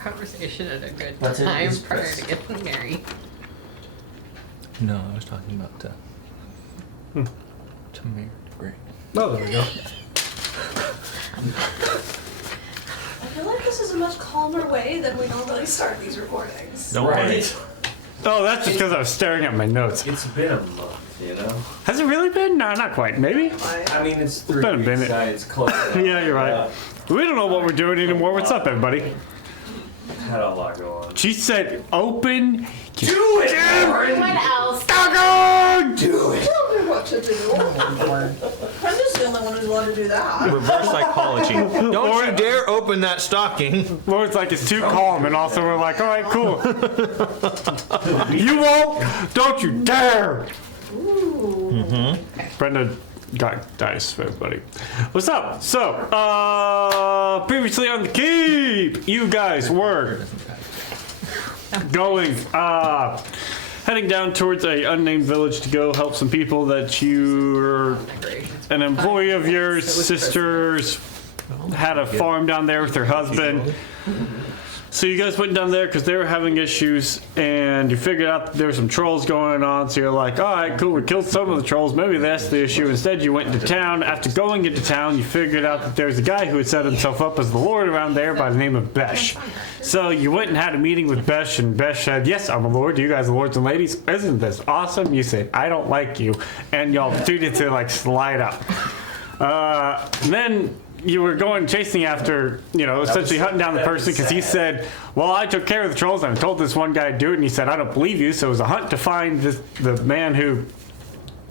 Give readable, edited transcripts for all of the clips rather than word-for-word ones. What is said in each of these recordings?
conversation at a good That's it, time it's prior Chris. to getting married. No, I was talking about to marry degree. Oh, there we go. I feel like this is a much calmer way than we normally start these recordings. Don't worry. Oh, that's just because I was staring at my notes. It's been a month, you know? Has it really been? No, not quite. Maybe? I mean, it's 3 been a weeks. minute. It's close. Yeah, you're right. We don't know what we're doing anymore. What's up, everybody? Had a lot going on. She said, open. Do it! What else? Doggone! Do it! Tell me what to do. Brenda's the only one who's allowed to do that. Reverse psychology. Don't you dare open that stocking. Lord's like, it's too calm, and also we're like, all right, cool. You won't! Don't you dare! Ooh. Brenda got dice for everybody. What's up? So, previously on the keep, you guys were going, heading down towards a unnamed village to go help some people that you're an employee of yours, sister's had a farm down there with her husband. So you guys went down there because they were having issues, and you figured out that there were some trolls going on. So you're like, all right, cool, we killed some of the trolls. Maybe that's the issue. Instead, you went into town. After going into town, you figured out that there's a guy who had set himself up as the lord around there by the name of Besh. So you went and had a meeting with Besh, and Besh said, yes, I'm a lord. You guys are lords and ladies. Isn't this awesome? You said, I don't like you. And y'all proceeded to like slide up. And then you were going chasing after, essentially hunting down the person because he said, well, I took care of the trolls and I told this one guy to do it, and he said, I don't believe you. So it was a hunt to find the man who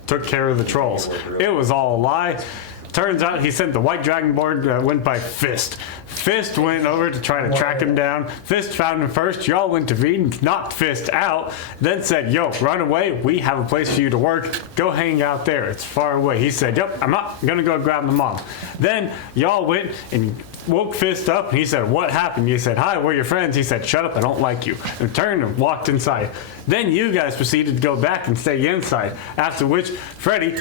took care of the trolls. It was all a lie. Turns out he sent the white dragonborn that went by Fist. Fist went over to try to track him down. Fist found him first. Y'all intervened, knocked Fist out, then said, yo, run away. We have a place for you to work. Go hang out there. It's far away. He said, yep, I'm not going to go grab my mom. Then y'all went and woke Fist up, and he said, what happened? You said, hi, we're your friends. He said, shut up, I don't like you. And turned and walked inside. Then you guys proceeded to go back and stay inside, after which Freddy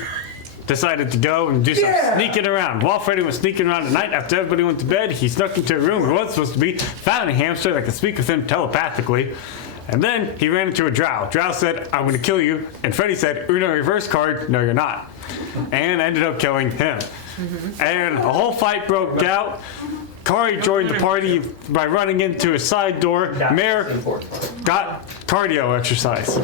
decided to go and do some sneaking around. While Freddy was sneaking around at night after everybody went to bed, he snuck into a room where he was supposed to be, found a hamster that could speak with him telepathically, and then he ran into a drow. Drow said, I'm going to kill you, and Freddy said, Uno reverse card, no you're not, and ended up killing him. And a whole fight broke out. Kari joined the party by running into a side door. Mare got cardio exercise.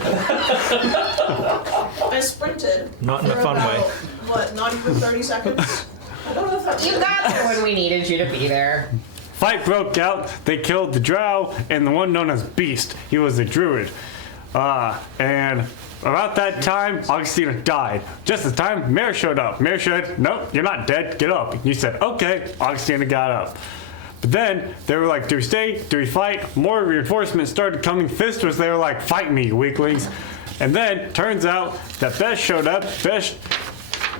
I sprinted. Not in a for fun way. about, what, not even 30 seconds? I don't know if that You got there when we needed you to be there. Fight broke out. They killed the drow and the one known as Beast. He was a druid. And about that time, Augustina died. Just as time, Mare showed up. Mare said, nope, you're not dead. Get up. And you said, okay. Augustina got up. But then they were like, do we stay? Do we fight? More reinforcements started coming. Fist was there like, fight me, weaklings. And then turns out that Besh showed up. Besh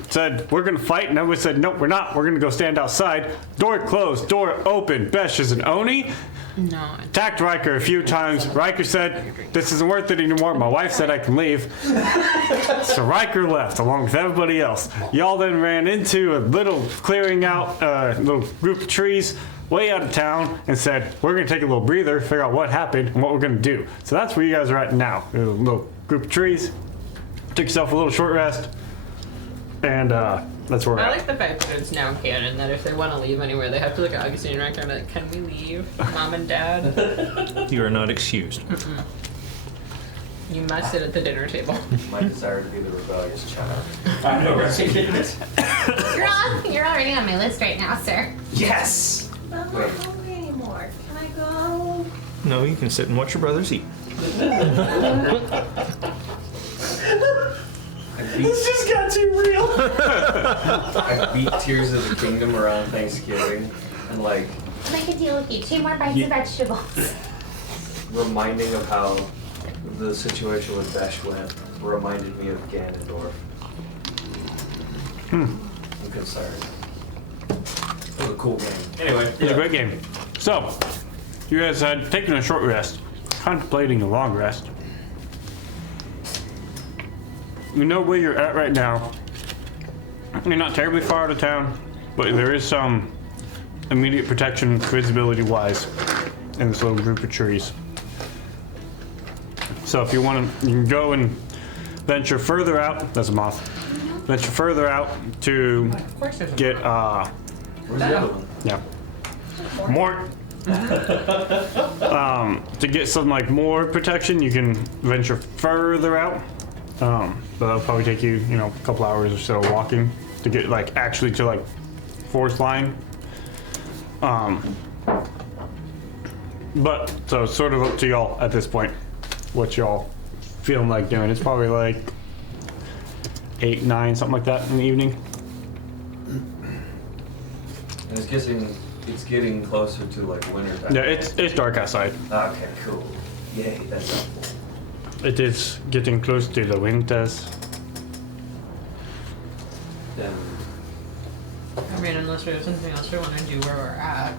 said, we're going to fight. And everyone said, nope, we're not. We're going to go stand outside. Door closed. Door open. Besh is an Oni. No. Attacked Riker a few times. Riker said, this isn't worth it anymore. My wife said I can leave. So Riker left along with everybody else. Y'all then ran into a little clearing out, little group of trees way out of town and said, we're going to take a little breather, figure out what happened and what we're going to do. So that's where you guys are at now. A little group of trees. Took yourself a little short rest. And that's where we're I at. like the fact that it's now canon that if they want to leave anywhere, they have to look at Augustine and Riker and be like, can we leave, Mom and Dad? You are not excused. You must sit at the dinner table. My desire to be the rebellious child. I know, right? You're already on my list right now, sir. Yes! I'm not hungry anymore. Can I go? No, you can sit and watch your brothers eat. This just got too real. I beat Tears of the Kingdom around Thanksgiving and like Make a deal with you. 2 more bites of vegetables. reminding of how the situation with Besh went reminded me of Ganondorf. I'm concerned. It was a cool game. Anyway. It was a great game. So, you guys had taken a short rest, contemplating a long rest. You know where you're at right now. You're not terribly far out of town, but there is some immediate protection visibility-wise. in this little group of trees. So if you want to, you can go and venture further out. That's a moth. Venture further out to Of course there's a get Where's the other one? yeah, more. To get some like more protection, you can venture further out. But that'll probably take you, a couple hours or so walking to get like actually to like forest line. But so it's sort of up to y'all at this point, what y'all feeling like doing. It's probably like 8, 9, something like that in the evening. And it's getting closer to like winter time. Yeah, it's dark outside. Okay, cool. Yay, that's helpful. It is getting close to the winters. Then I mean, unless there's something else we want to do where we're at.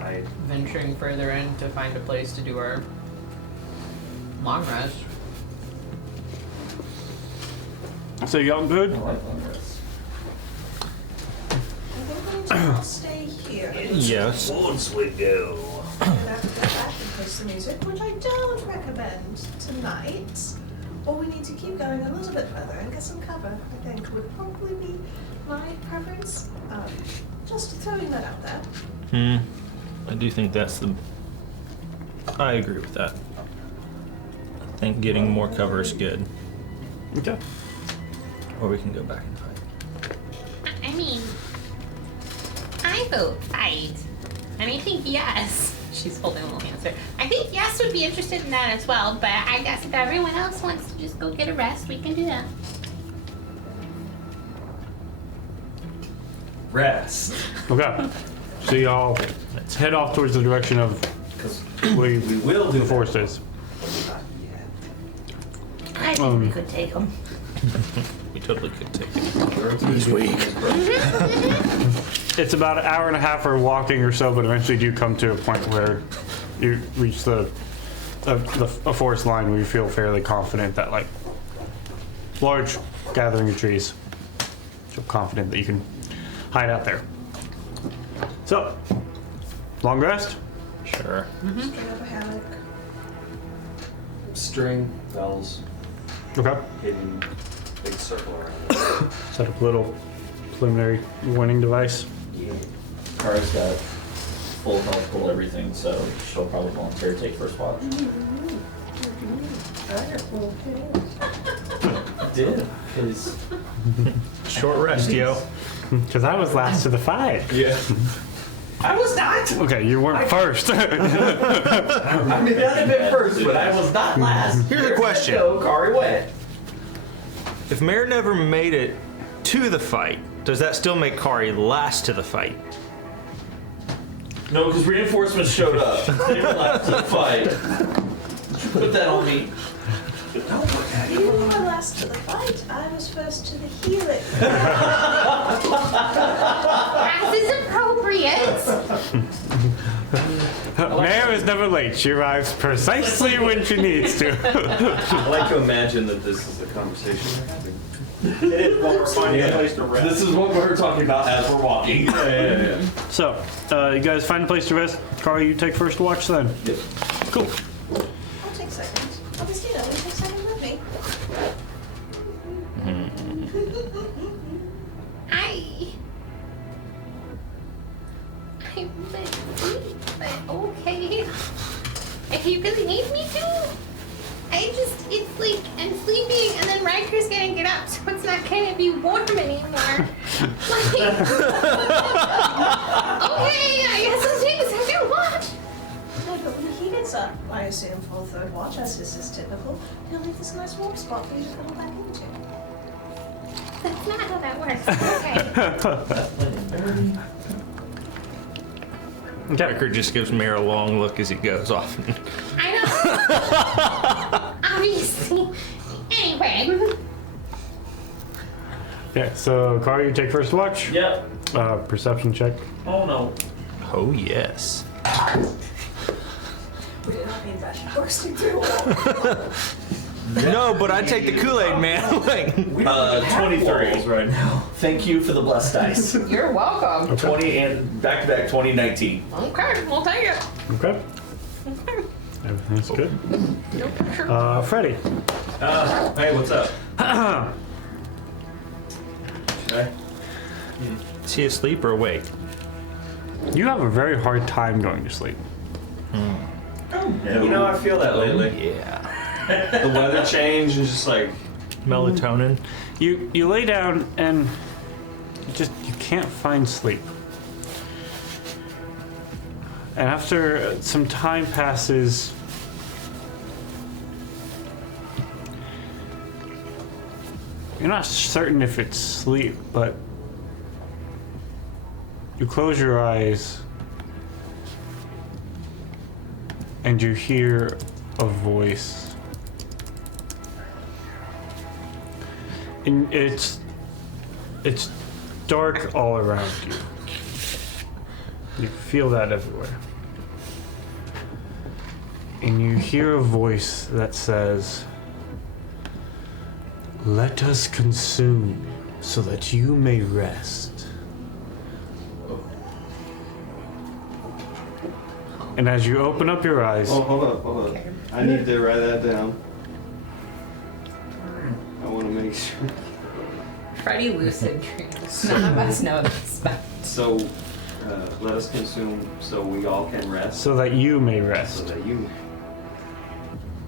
hide. Venturing further in to find a place to do our long rest. So y'all good? I think we need to all stay here. Yes. Once we go. And after go back and play some music, which I don't recommend tonight. Or we need to keep going a little bit further and get some cover, I think would probably be my preference. Just throwing that out there. I do think I agree with that. I think getting more cover is good. Okay. Or we can go back and fight. I mean, I vote fight. And I think yes. She's holding a little answer. I think yes would be interested in that as well, but I guess if everyone else wants to just go get a rest, we can do that. Rest. Okay. So y'all head off towards the direction of Because where we will do the forest is. Not yet. I think we could take them. We totally could take it. He's weak. It's about an hour and a half for walking or so, but eventually you come to a point where you reach a forest line where you feel fairly confident that like large gathering of trees. Feel confident that you can hide out there. So, long rest? Sure. Straight up a hammock. String, bells, Okay. hidden, big circle around it. Set up a little preliminary warning device. Yeah. Kara's got full health, full everything, so she'll probably volunteer to take first watch. I did, because Short rest, yo. Because I was last to the fight. Yeah. I was not! Okay, you weren't first. I mean, that had been first, but I was not last. Here's a question. So Kari went. If Mare never made it to the fight, does that still make Kari last to the fight? No, because reinforcements showed up. They were last to the fight. Put that on me. You were last to the fight. I was first to the healing. As is appropriate. Mare is never late. She arrives precisely when she needs to. I like to imagine that this is the conversation we're having. It is what we're finding a place to rest. This is what we're talking about as we're walking. Yeah. So, you guys find a place to rest. Carl, you take first watch then. Yep. Cool. I'll take second. Obviously, no one takes second with me. But okay. If you really need me to, it's like I'm sleeping and then Riker's gonna get up, so it's not gonna be warm anymore. Okay, I guess I'll take a second watch. No, but when he gets up, I assume for the third watch, as is typical, he'll leave this nice warm spot for you to cuddle back into. That's not how that works. Okay. Riker just gives Mare a long look as he goes off. I know. Obviously. Anyway. Okay, so Carl, you take first watch. Yep. Perception check. Oh no. Oh, yes. We did not mean that. Bursting through a wall. No, but I take the Kool-Aid, man. Like, 23 right now. Thank you for the blessed dice. You're welcome. 20 and back-to-back 2019. Okay, we'll take it. Okay. Everything's good. No pressure. Freddie. Hey, what's up? Should I? is he asleep or awake? You have a very hard time going to sleep. You know, I feel that lately. Yeah. The weather change is just like, Melatonin. You lay down and you can't find sleep. And after some time passes, you're not certain if it's sleep, but you close your eyes and you hear a voice. And it's dark all around you. You feel that everywhere. And you hear a voice that says, "Let us consume so that you may rest." And as you open up your eyes, oh, hold up. I need to write that down. I want to make sure. Freddie lucid dreams. None of us know this, but So, let us consume so we all can rest. so that you may So rest. that you.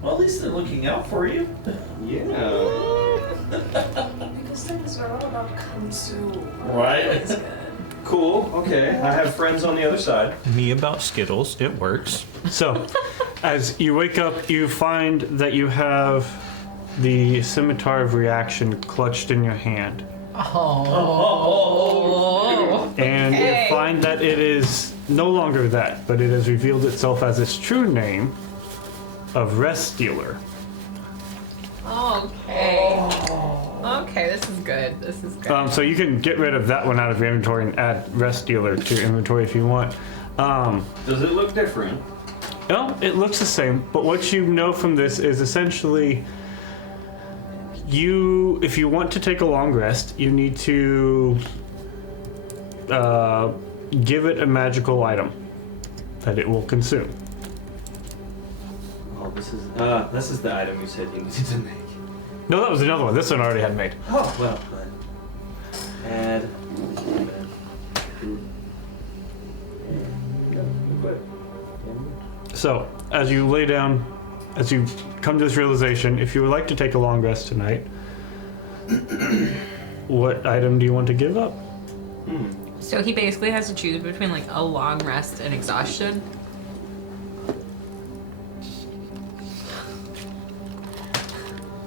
Well, at least they're looking out for you. Yeah. Because things are all about consume. Right. It's good. Cool. Okay. I have friends on the other side. Me about Skittles. It works. So, as you wake up, you find that you have the scimitar of reaction clutched in your hand. oh, And Okay. you find that it is no longer that, but it has revealed itself as its true name of Rest Stealer. okay. Okay, this is good. This is good. So you can get rid of that one out of your inventory and add Rest Stealer to your inventory if you want. Does it look different? No, it looks the same, but what you know from this is essentially if you want to take a long rest, you need to give it a magical item that it will consume. Oh, this is the item you said you needed to make. No, that was another one. This one I already had made. Oh, well, add. So, as you lay down, as you come to this realization, if you would like to take a long rest tonight, what item do you want to give up? So he basically has to choose between like a long rest and exhaustion.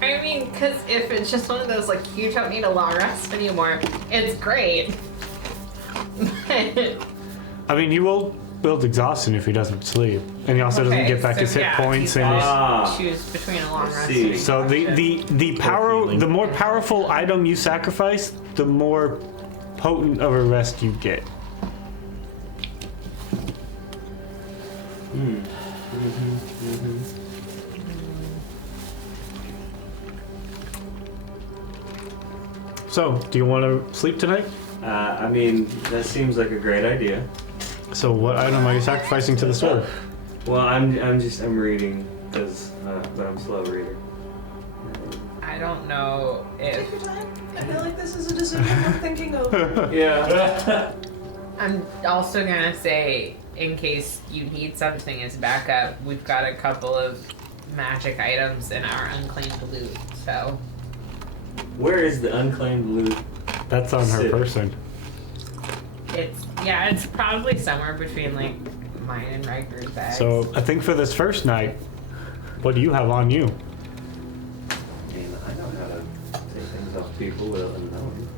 I mean, because if it's just one of those like you don't need a long rest anymore, it's great. I mean, he will build exhaustion if he doesn't sleep, and he also doesn't Okay, get back so his hit yeah, points. if you And Ah. choose between a long rest. see. And so exhaustion. the more powerful item you sacrifice, the more potent of a rest you get. So, do you want to sleep tonight? I mean, that seems like a great idea. So, what item are you sacrificing to the soul? Well, I'm reading because, but I'm a slow reader. I don't know Take if your time. I feel like this is a decision worth thinking over. Yeah. I'm also gonna say, in case you need something as backup, we've got a couple of magic items in our unclaimed loot. So Where is the unclaimed loot? That's on her Sit. person. it's probably somewhere between like mine and Riker's bags. So, I think for this first night, what do you have on you? I mean, I know how to take things off people without them knowing.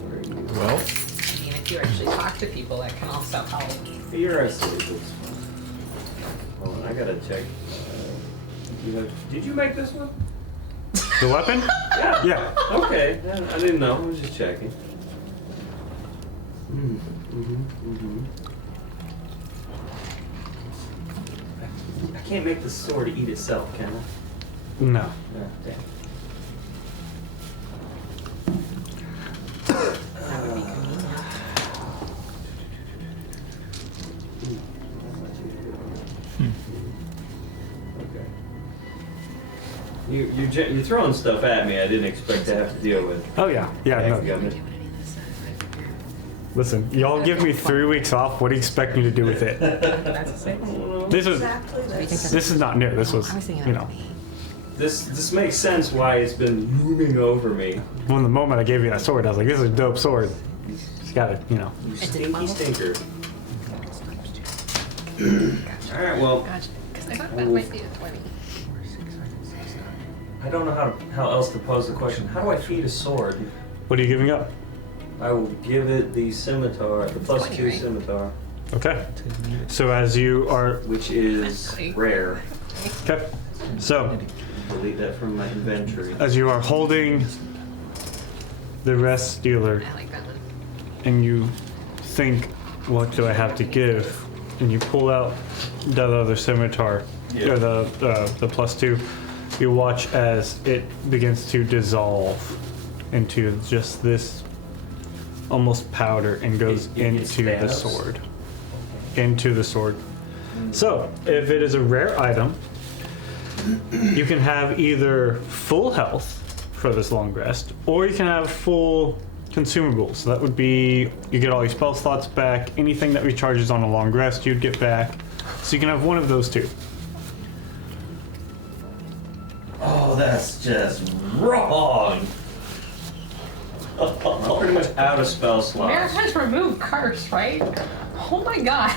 Where are you? Well, I mean, if you actually talk to people, that can also help. You're asleep. It's fine. Hold on, I gotta check. Did you make this one? The weapon? Yeah. Yeah. Okay. I didn't know. I was just checking. I can't make the sword eat itself, can I? No. Yeah, damn. That would be convenient. Okay. You're throwing stuff at me I didn't expect to have to deal with. Oh yeah. Yeah. Thanks, No. Governor. Listen, y'all give me 3 weeks off. What do you expect me to do with it? That's the same. This was. Exactly this. This is not new. This was. You know. This makes sense why it's been looming over me. From the moment I gave you that sword, I was like, "This is a dope sword." It's got it. You know. You It's a stinky bubble. stinker. Alright, well, Gotcha. Because I thought that might be a 20. I don't know how else to pose the question. How do I feed a sword? What are you giving up? I will give it the scimitar, the plus 20, 2 right? scimitar, Okay. So as you are. which is rare. Okay. So Delete that from my inventory. as you are holding the rest dealer, I like that one. and you think, what do I have to give? And you pull out that other scimitar, Yeah. or the plus 2. You watch as it begins to dissolve into just this almost powder and goes It gets into the Thanos. sword. Into the sword. So, if it is a rare item, you can have either full health for this long rest, or you can have full consumables. So that would be, you get all your spell slots back, anything that recharges on a long rest you'd get back. So you can have one of those two. Oh, that's just wrong. I'm pretty much out of spell slots. America's removed curse, right? Oh my god.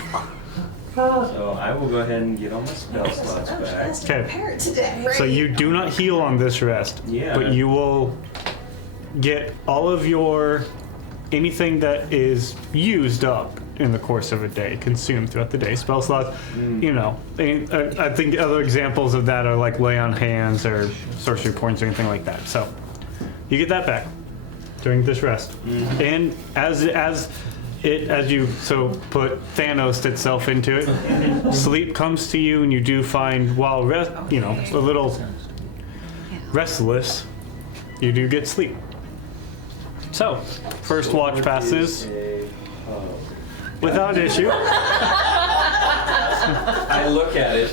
So I will go ahead and get all my spell slots back. Best Okay. prepared today. So you do not heal on this rest, Yeah. but you will get all of your, anything that is used up in the course of a day, consumed throughout the day. Spell slots, you know, I think other examples of that are like lay on hands or sorcery points or anything like that. So you get that back during this rest. And as you put Thanos itself into it, sleep comes to you, and you do find, while rest, you know, a little restless, you do get sleep. So, first watch passes without issue. I look at it.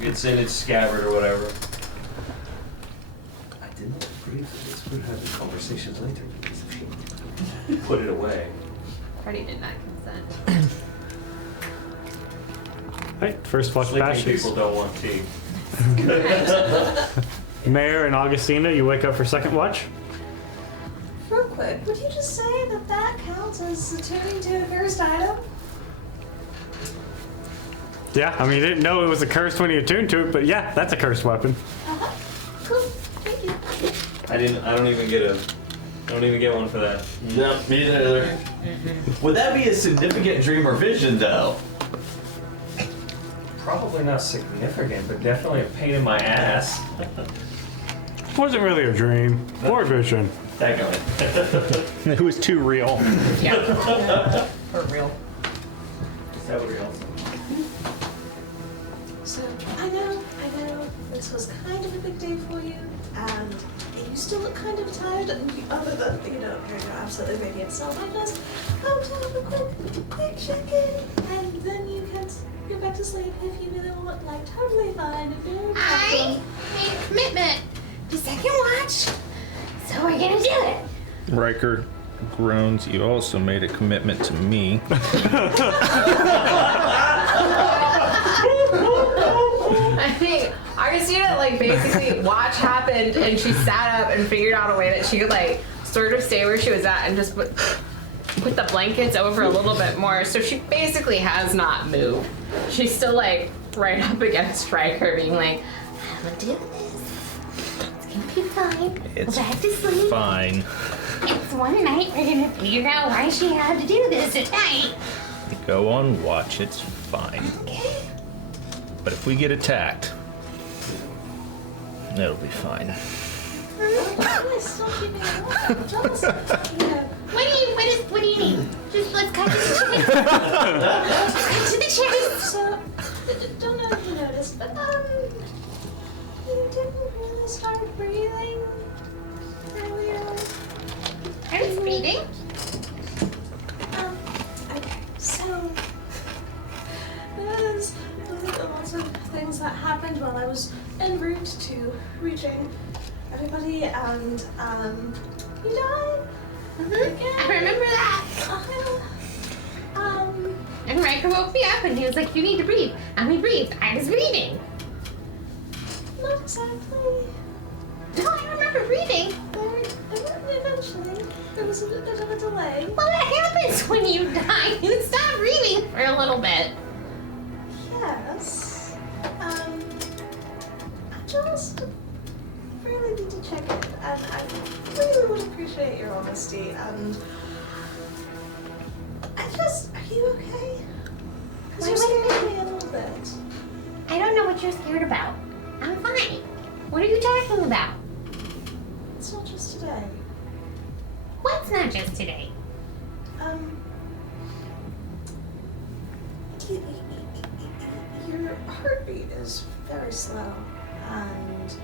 It's in its scabbard or whatever. I didn't agree with this. We're having conversations later. Put it away. Party did not consent. Right, first watch Sleeping passes. people don't want tea. Mayor and Augustina, you wake up for second watch. Real quick, would you just say that that counts as attuning to a cursed item? Yeah, I mean, you didn't know it was a curse when you attuned to it, but yeah, that's a cursed weapon. Uh-huh. Cool. Thank you. I don't even get one for that. Yep, me neither. Would that be a significant dream or vision, though? Probably not significant, but definitely a pain in my ass. Wasn't really a dream or a vision. That guy. It was too real. Yeah. For real. Is that what you're else? So, I know, this was kind of a big day for you, and you still look kind of tired, and other than, you're absolutely radiant, so I just come to have a quick check-in, and then you can go back to sleep if you really want, like, totally fine, if no I problem. made a commitment to second watch, so we're gonna do it. Riker groans. You also made a commitment to me. I think Augustina, like, basically, watch happened, and she sat up and figured out a way that she could, like, sort of stay where she was at and just put the blankets over a little bit more. So she basically has not moved. She's still, like, right up against Riker, being like, I'm gonna do this. It's gonna be fine. It's Go back to sleep. fine. It's one night. We're gonna figure out why she had to do this tonight. Go on watch. It's fine. Okay. But if we get attacked, it'll be fine. Still keeping it warm, just, What do you need? Just let's cut to the chase. Let's cut to the chase. So, don't know if you noticed, was en route to reaching everybody, and you died. I remember that. And Riker woke me up and he was like, you need to breathe. And we breathed. I was breathing. Not exactly. No, I remember breathing. Eventually, there was a bit of a delay. Well, that happens when you die. You stop breathing for a little bit. Yes. I just really need to check in, and I really would appreciate your honesty. And are you okay? Because you're scaring me a little bit. I don't know what you're scared about. I'm fine. What are you talking about? It's not just today. What's not just today? Your heartbeat is very slow, and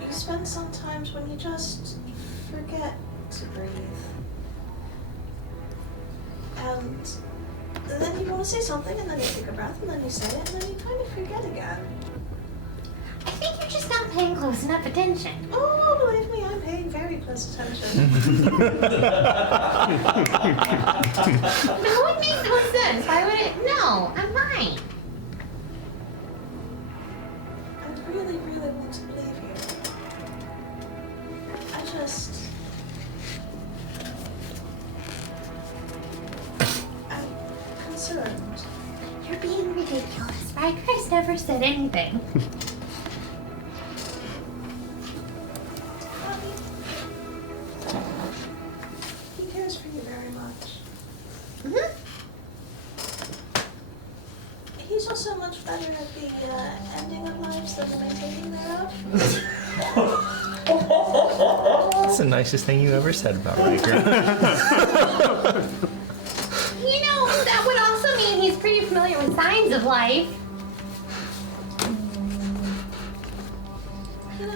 you spend some times when you just forget to breathe. And then you want to say something, and then you take a breath, and then you say it, and then you kind of forget again. I think you're just not paying close enough attention. Oh, believe me, I'm paying very close attention. No, it makes no sense. Why would it? No, I'm fine. I really, really want to believe you. I'm concerned. You're being ridiculous. Riker's never said anything. He cares for you very much. Mm-hmm. He's also much better at the ending of lives than the maintaining thereof. That's the nicest thing you ever said about Riker. You know, that would also mean he's pretty familiar with signs of life.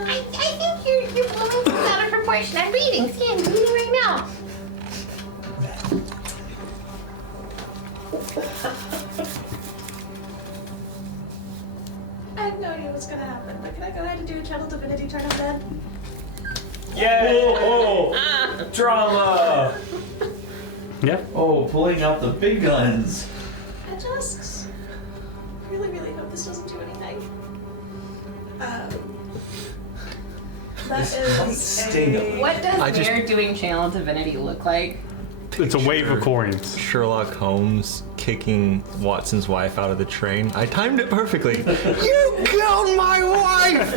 I think you're blowing things out of proportion. I'm reading. See, I'm reading right now. I had no idea what's gonna happen, but can I go ahead and do a channel divinity turn on dead? Yay! Oh, drama! Yeah. Oh, pulling out the big guns. I just really, really hope this doesn't do anything. That is sting a... him. What does I just- Mayor doing channel divinity look like? It's a wave of coins. Sherlock Holmes kicking Watson's wife out of the train. I timed it perfectly. You killed my wife!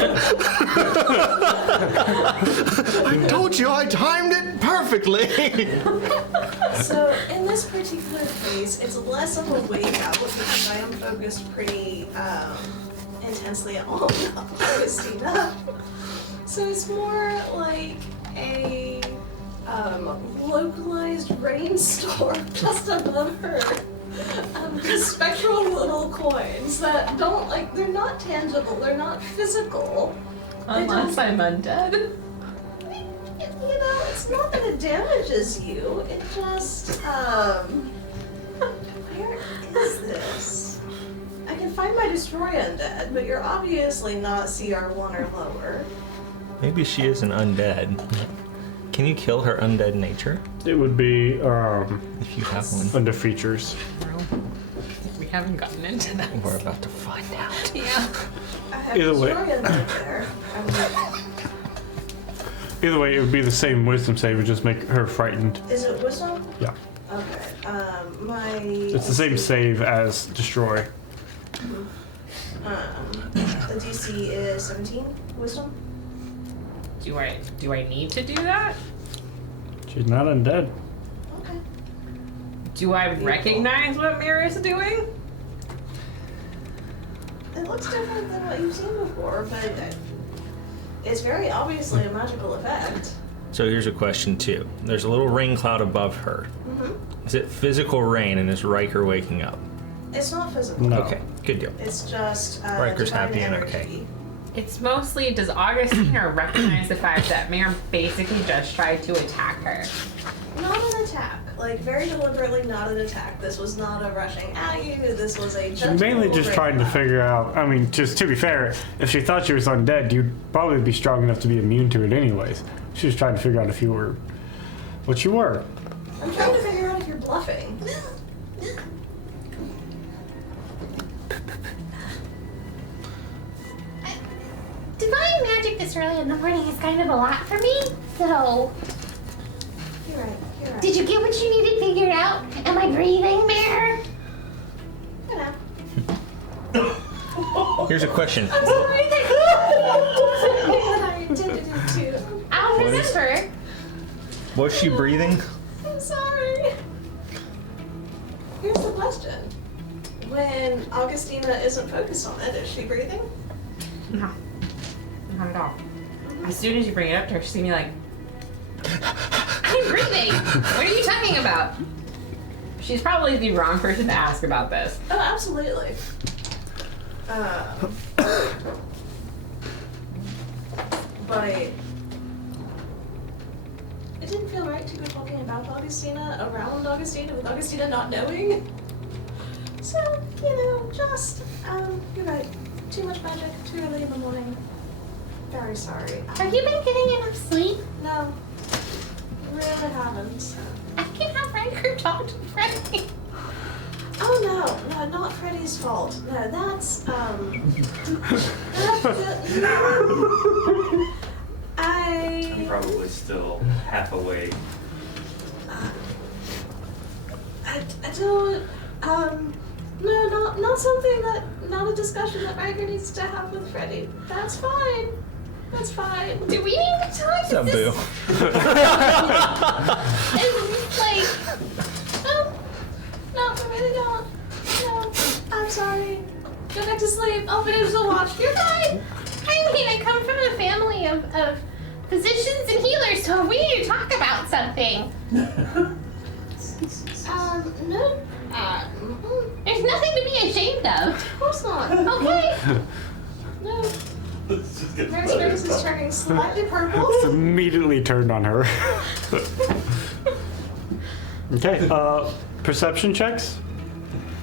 I told you I timed it perfectly. So in this particular case, it's less of a wake out because I am focused pretty intensely on Augustina. So it's more like a localized rainstorm just above her. Just spectral little coins that don't they're not tangible, they're not physical. Unless I'm undead. You know, it's not that it damages you, it just, where is this? I can find my destroy undead, but you're obviously not CR1 or lower. Maybe she is an undead. Can you kill her undead nature? It would be If you have one. under features. We haven't gotten into that. We're about to find out. Yeah. I have Either way. destroy undead there. Either way, it would be the same wisdom save, would just make her frightened. Is it wisdom? Yeah. Okay, It's the same save as destroy. the DC is 17 wisdom. Do I need to do that? She's not undead. Okay. Do I recognize what Mirror is doing? It looks different than what you've seen before, but it's very obviously a magical effect. So here's a question too. There's a little rain cloud above her. Mm-hmm. Is it physical rain and is Riker waking up? It's not physical. No. Okay, good deal. It's just Riker's divine happy and energy. okay. It's mostly, does Augustina recognize the fact that Mayor basically just tried to attack her? Not an attack. like very deliberately not an attack. This was not a rushing at you. This was a She's mainly just trying to figure out. I mean, just to be fair, if she thought she was undead, you'd probably be strong enough to be immune to it anyways. She was trying to figure out if you were what you were. I'm trying to figure out if you're bluffing. Divine magic this early in the morning is kind of a lot for me, so... You're right. You're right. Did you get what you needed figured out? Am I breathing, Bear? You know. Here's a question. I'm sorry. I intended it too. I'll What is- remember. Was she breathing? I'm sorry. Here's the question. When Augustina isn't focused on it, is she breathing? No. Not at all. As soon as you bring it up to her, she's gonna be like, I'm breathing! What are you talking about? She's probably the wrong person to ask about this. Oh, absolutely. But it didn't feel right to go talking about Augustina around Augustina with Augustina not knowing. So, just, you're right. Too much magic, too early in the morning. Very sorry. Have you been getting enough sleep? No, really haven't. I can have Riker talk to Freddy. Oh no, not Freddy's fault. No, that's I'm probably still half awake. I don't, no, not something not a discussion that Riker needs to have with Freddy. That's fine. That's fine. Do we need to talk? What's up, Boo? It's like, No, I really don't. No, I'm sorry. Go back to sleep. I'll finish the watch. You're fine. I mean, I come from a family of physicians and healers, so we need to talk about something. No. There's nothing to be ashamed of. Of course not. Okay. No. Let's just get Mary's face is turning slightly purple. It's immediately turned on her. Okay, perception checks?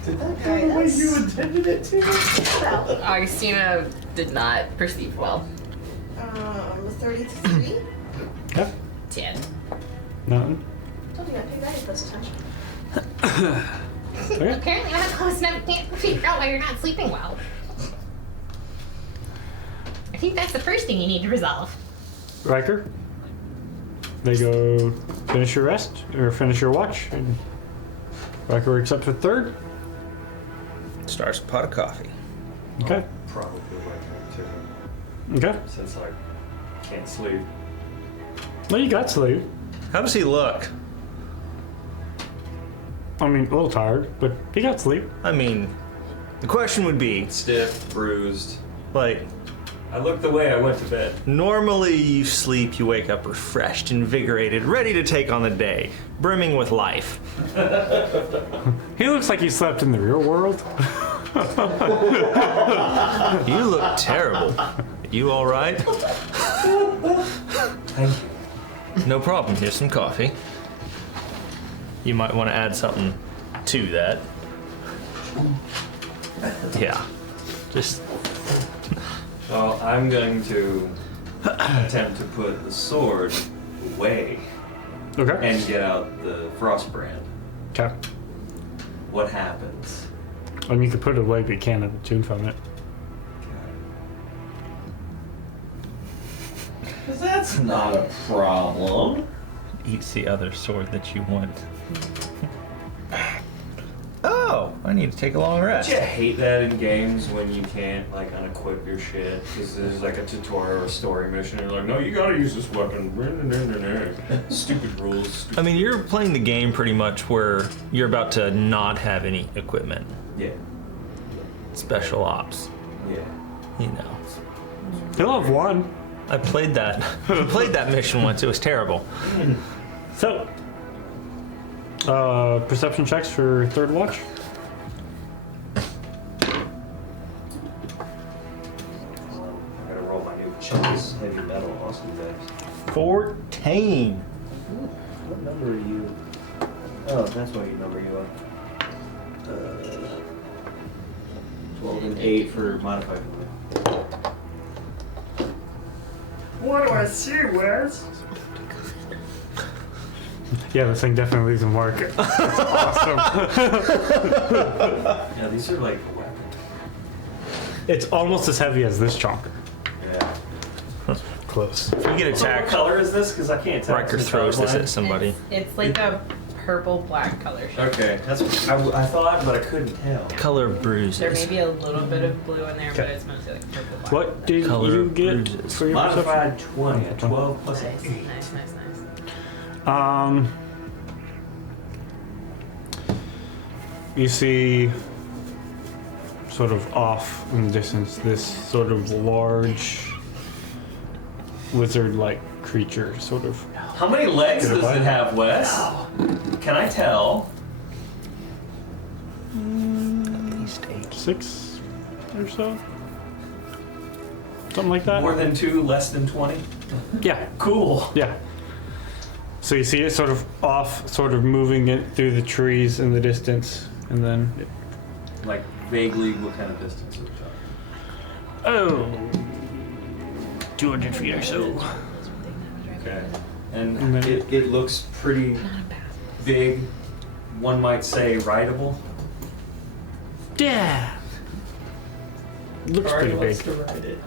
Did that go the way you intended it to? Well, Augustina did not perceive well. 33. Okay, 10. nothing. Told you I paid very close attention. Okay. Apparently not close enough. Can't figure out why you're not sleeping well. I think that's the first thing you need to resolve. Riker, they go finish your rest or finish your watch, and Riker wakes up for third. Starts a pot of coffee. Okay, Probably like too, okay. since I can't sleep. Well, you got sleep. How does he look? I mean, a little tired, but he got sleep. I mean, the question would be, Stiff, bruised. like, I look the way I went to bed. normally you sleep, you wake up refreshed, invigorated, ready to take on the day, brimming with life. He looks like he slept in the real world. You look terrible. You all right? Thank you. No problem. Here's some coffee. You might want to add something to that. Yeah. Just Well, I'm going to attempt to put the sword away Okay. and get out the frost brand. Okay. What happens? I mean, you could put it away, but you can't attune from it. That's not a problem. eats the other sword that you want. Oh, I need to take a long rest. Don't you hate that in games when you can't like unequip your shit because there's like a tutorial or a story mission and you're like, no, you gotta use this weapon. Stupid rules. Stupid. I mean, you're playing the game pretty much where you're about to not have any equipment. Yeah. Special ops, Yeah. you know. He'll have one. I played that. I played that mission once. It was terrible. So, perception checks for third watch. I gotta roll my new chess heavy metal awesome dice. 14. What number are you? Oh, that's what number you are. 12 and 8 for modified. What do I see, Wes? Yeah, this thing definitely leaves a mark. That's awesome. Yeah, these are like weapons. It's almost as heavy as this chonker. Yeah. Close. If you get So what attacked, color is this? Because I can't tell. Riker Is it throws this colorblind? at somebody. It's like a purple black color shade. Okay, that's what I thought, but I couldn't tell. Color bruises. There may be a little bit of blue in there, but Okay. it's mostly like purple black. What did Color you get bruises. for your perception? Modified 20, a 12 plus Nice, 8. nice, nice, nice. You see, sort of off in the distance, this sort of large lizard-like creature, sort of. How many legs Get a does bite? it have, Wes? Can I tell? At least 8. 6 or so, something like that. More than 2, less than 20? Yeah, Cool. yeah. So you see it sort of off, sort of moving it through the trees in the distance, and then Like vaguely what kind of distance are we talking? 200 feet or so. Okay. And And then- it looks pretty big. One might say rideable. Yeah. Looks pretty big. to ride it.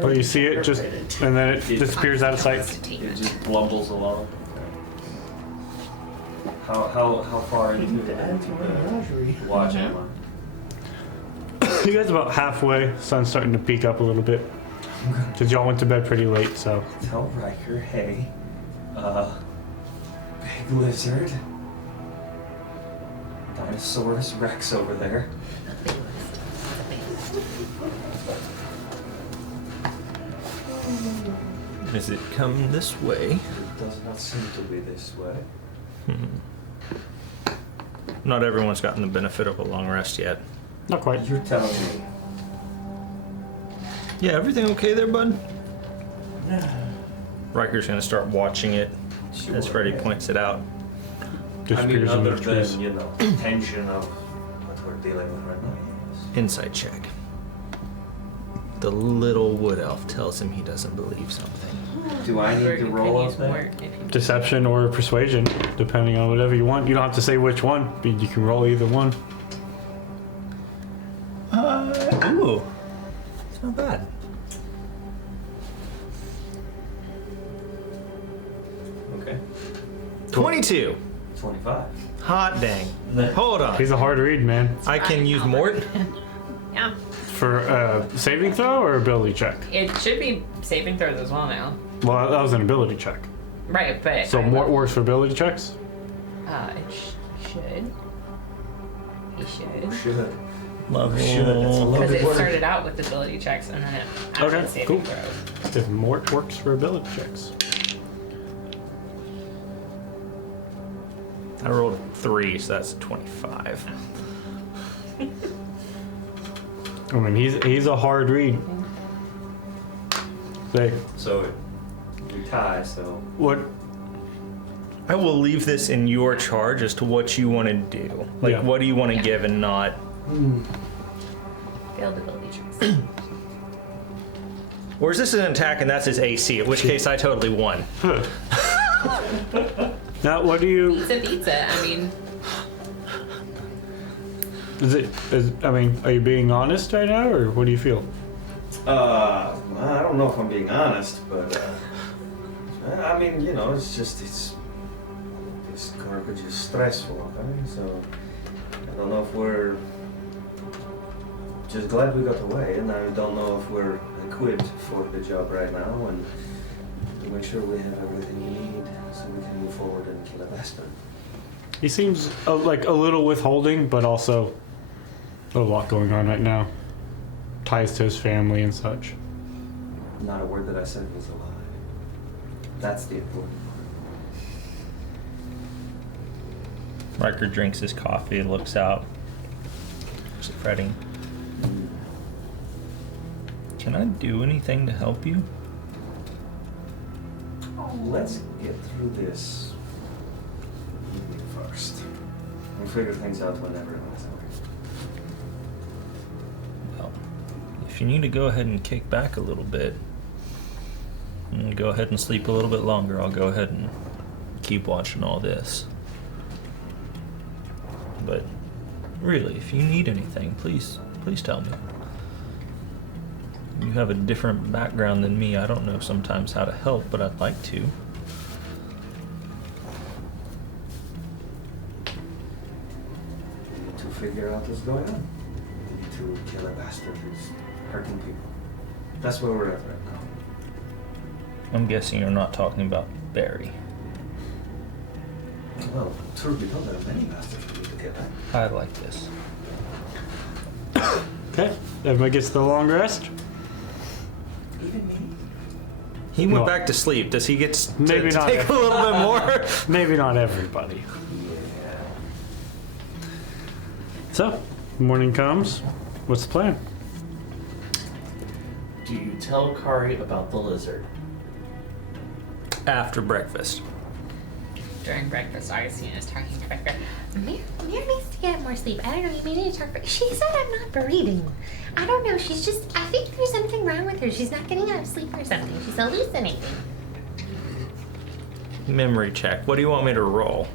But you see it just, and then it disappears out of sight. It just blumbles along. How far into the watch am I? You guys about halfway. Sun's starting to peak up a little bit. Because y'all went to bed pretty late, so. Tell Riker, hey, big lizard. Dinosaurus Rex over there. Does it come this way? It does not seem to be this way. Not everyone's gotten the benefit of a long rest yet. Not quite. You're telling me. Yeah, everything okay there, bud? Riker's gonna start watching it as Sure, Freddy yeah. points it out. I mean, Disappears in other the trees. than, you know, tension of what we're dealing with right now. Yes. Insight check. The little wood elf tells him he doesn't believe something. Do I need to roll up there? Deception or persuasion, depending on whatever you want. You don't have to say which one, but you can roll either one. Ooh. It's not bad. Okay. 22. 25. Hot dang. Hold on. He's a hard read, man. I can use Mort. Yeah. For saving throw or ability check? It should be saving throws as well now. Well, that was an ability check. Right, but So more works for ability checks? it should. He should. Should. Level. Should. That's a little Because bit it wordy. started out with ability checks and then it added Okay, saving cool. throws. If Mort works for ability checks. I rolled 3, so that's 25. I mean, he's a hard read. Say, So we tie, so. what? I will leave this in your charge as to what you want to do. Like, Yeah. what do you want to Yeah. give and not? Failed ability checks. Or is this an attack and that's his AC? In which case, I totally won. Now, what do you? Pizza. I mean, Are you being honest right now, or what do you feel? I don't know if I'm being honest, but I mean, you know, this garbage is stressful, okay? So I don't know if we're just glad we got away, and I don't know if we're equipped for the job right now, and to make sure we have everything we need so we can move forward and kill a bastard. He seems like a little withholding, but also a lot going on right now. Ties to his family and such. Not a word that I said was a lie. That's the important part. Riker drinks his coffee, looks out. Just fretting. Can I do anything to help you? Let's get through this We'll figure things out whenever. Well, if you need to go ahead and kick back a little bit and go ahead and sleep a little bit longer, I'll go ahead and keep watching all this. But really, if you need anything, please tell me. You have a different background than me. I don't know sometimes how to help, but I'd like to. We need to figure out what's going on. We need to kill a bastard who's hurting people. That's where we're at right now. I'm guessing you're not talking about Barry. Well, truth be told, there are many bastards we need to get back. I like this. Okay, everybody gets the long rest. Even me? He went No. back to sleep. Does he get to Maybe not take a little bit more? Maybe not everybody. Yeah. So, morning comes. What's the plan? Do you tell Kari about the lizard? After breakfast. During breakfast, Augustine is talking to Becca. Mary needs to get more sleep. I don't know, you may need to talk. She said I'm not breathing. I don't know, she's just, I think there's something wrong with her. She's not getting enough sleep or something. She's hallucinating. Memory check. What do you want me to roll?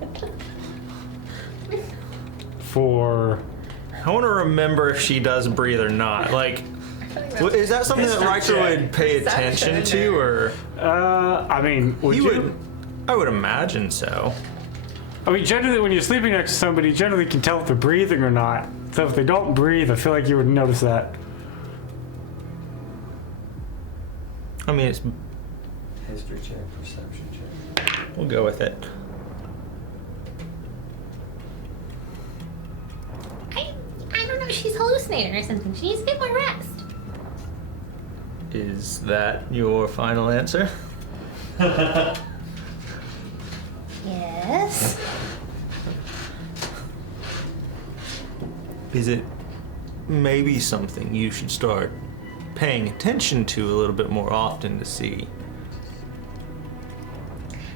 For I want to remember if she does breathe or not. Like, is that something that Riker would pay attention to, or I mean, would he you? would? I would imagine so. I mean, generally, when you're sleeping next to somebody, you generally can tell if they're breathing or not. So if they don't breathe, I feel like you would notice that. I mean, it's. History check, perception check. We'll go with it. I don't know, she's hallucinating or something. She needs to get more rest. Is that your final answer? Yes. Is it maybe something you should start paying attention to a little bit more often to see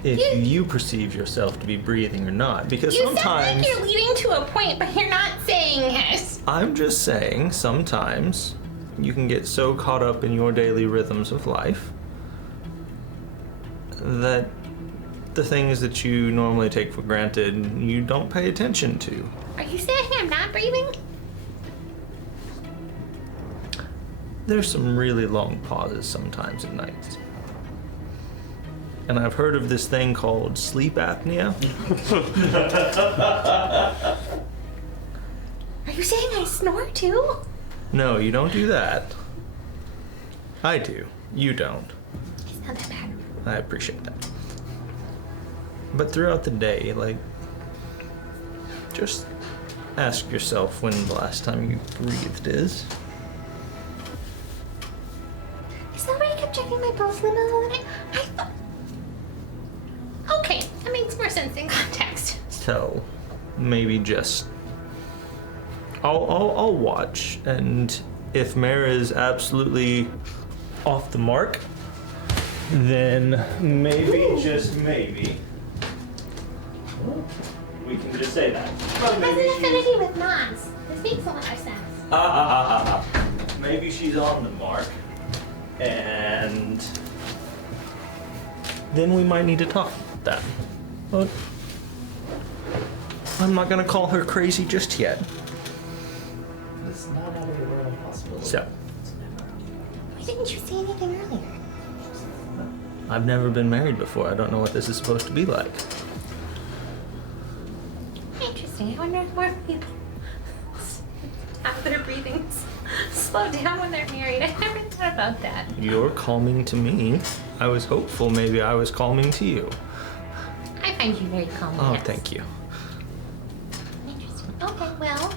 if you perceive yourself to be breathing or not? Because You sometimes sound like you're leading to a point, but you're not saying it. I'm just saying sometimes you can get so caught up in your daily rhythms of life that the things that you normally take for granted you don't pay attention to. Are you saying I'm not breathing? There's some really long pauses sometimes at night. And I've heard of this thing called sleep apnea. Are you saying I snore too? No, you don't do that. I do. You don't. It's not that bad. I appreciate that. But throughout the day, like, just ask yourself when the last time you breathed is. Is that why you kept checking my pulse in the middle of the night? I thought. Okay, that makes more sense in context. So, maybe just. I'll watch, and if Mare is absolutely off the mark, then maybe, just maybe, we can just say that. It has an affinity with moms. This makes a lot of sense. Maybe she's on the mark, and then we might need to talk about that. But I'm not gonna call her crazy just yet. It's not out of the realm of possibility. So, Why didn't you say anything earlier? I've never been married before. I don't know what this is supposed to be like. Interesting. I wonder if more people have their breathings slow down when they're married. I never thought about that. You're calming to me. I was hopeful maybe I was calming to you. I find you very calm. Oh, yes. thank you. Interesting. Okay, well,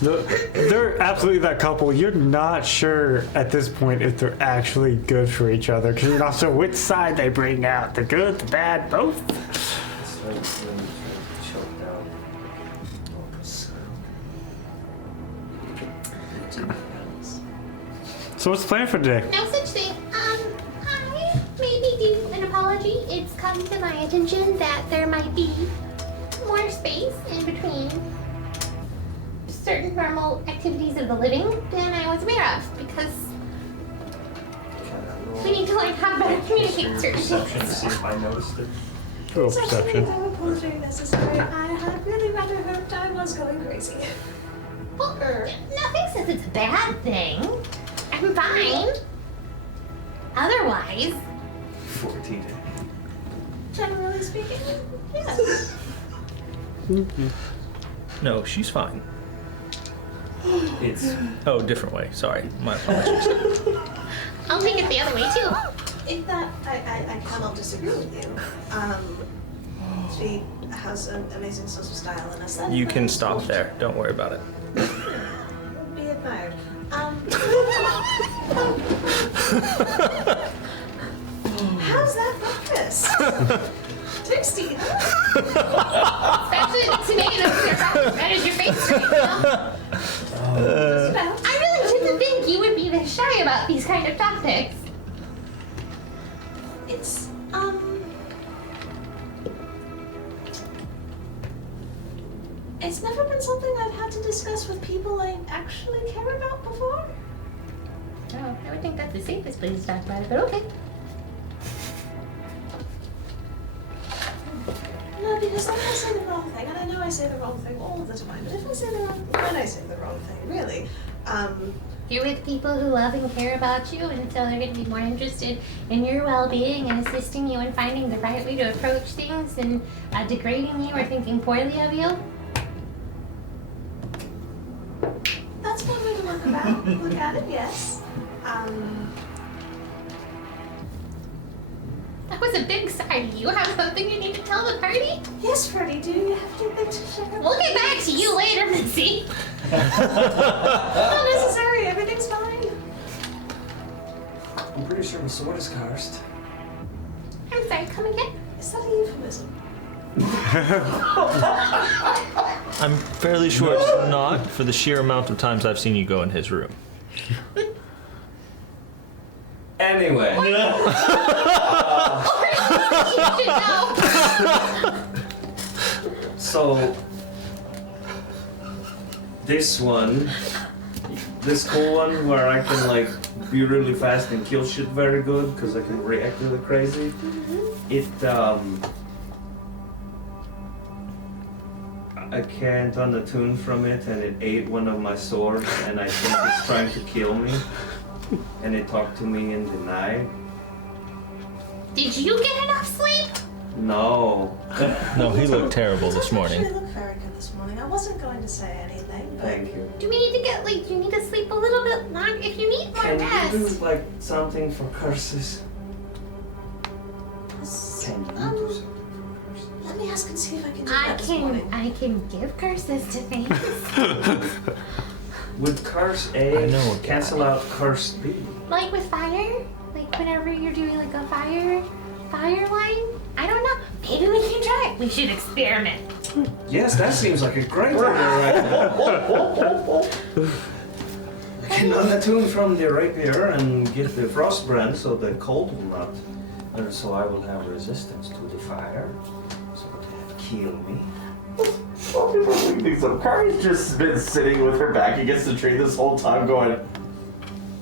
They're absolutely that couple. You're not sure at this point if they're actually good for each other because you're not sure which side they bring out. The good, the bad, both. So let me choke down. So what's the plan for today? no such thing. come to my attention that there might be more space in between certain normal activities of the living than I was aware of, because we need to learn how to better communicate certain Perception to things. see if I noticed it. Roll It's actually perception. very apologetic necessary. I had really rather hoped I was going crazy. Well, nothing says it's a bad thing. I'm fine. Otherwise, 14. Generally speaking, yes. No, she's fine. It's Oh, different way. Sorry. My apologies. I'll take it the other way too. In that, I cannot disagree with you. She has an amazing sense of style and aesthetic. You can stop there. Don't worry about it. Be admired. How's that breakfast? Tasty, huh? Especially the tomatoes. They're about as red as your face right now. Just about. I really didn't think you would be this shy about these kind of topics. It's, it's never been something I've had to discuss with people I actually care about before. Oh, I would think that's the safest place to talk about it, but okay. No, because then I say the wrong thing, and I know I say the wrong thing all the time, but if I say the wrong, when I say the wrong thing, really, You're with people who love and care about you, and so they're going to be more interested in your well-being and assisting you in finding the right way to approach things than degrading you or thinking poorly of you. that's one way to look at it, yes. That was a big sigh. Do you have something you need to tell the party? Yes, Freddie, do you have anything to share? We'll get back to you later, Missy. Not necessary, everything's fine. I'm pretty sure the sword is cursed. I'm sorry, come again? Is that a euphemism? I'm fairly sure it's not, for the sheer amount of times I've seen you go in his room. Anyway. You should know. So this cool one where I can like be really fast and kill shit very good because I can react really crazy. I can't unattune from it, and it ate one of my swords, and I think it's trying to kill me. And it talked to me in the night. Did you get enough sleep? No. No, he looked terrible It this doesn't morning. actually look very good this morning. I wasn't going to say anything, but Thank you. Do we need to get like? Do you need to sleep a little bit longer? If you need more Can you do rest. like something for curses? Can you do um, something for curses? let me ask and see if I can do that this morning. I can give curses to things. Would curse I A know a cancel out curse B? Like with fire? Like whenever you're doing like a fire line? I don't know. Maybe we can try it. We should experiment. Yes, that seems like a great idea right now. I can unattune from the rapier and get the frostbrand so the cold will not, and so I will have resistance to the fire, so it will kill me. Some people think things up. Kari's just been sitting with her back against the tree this whole time going,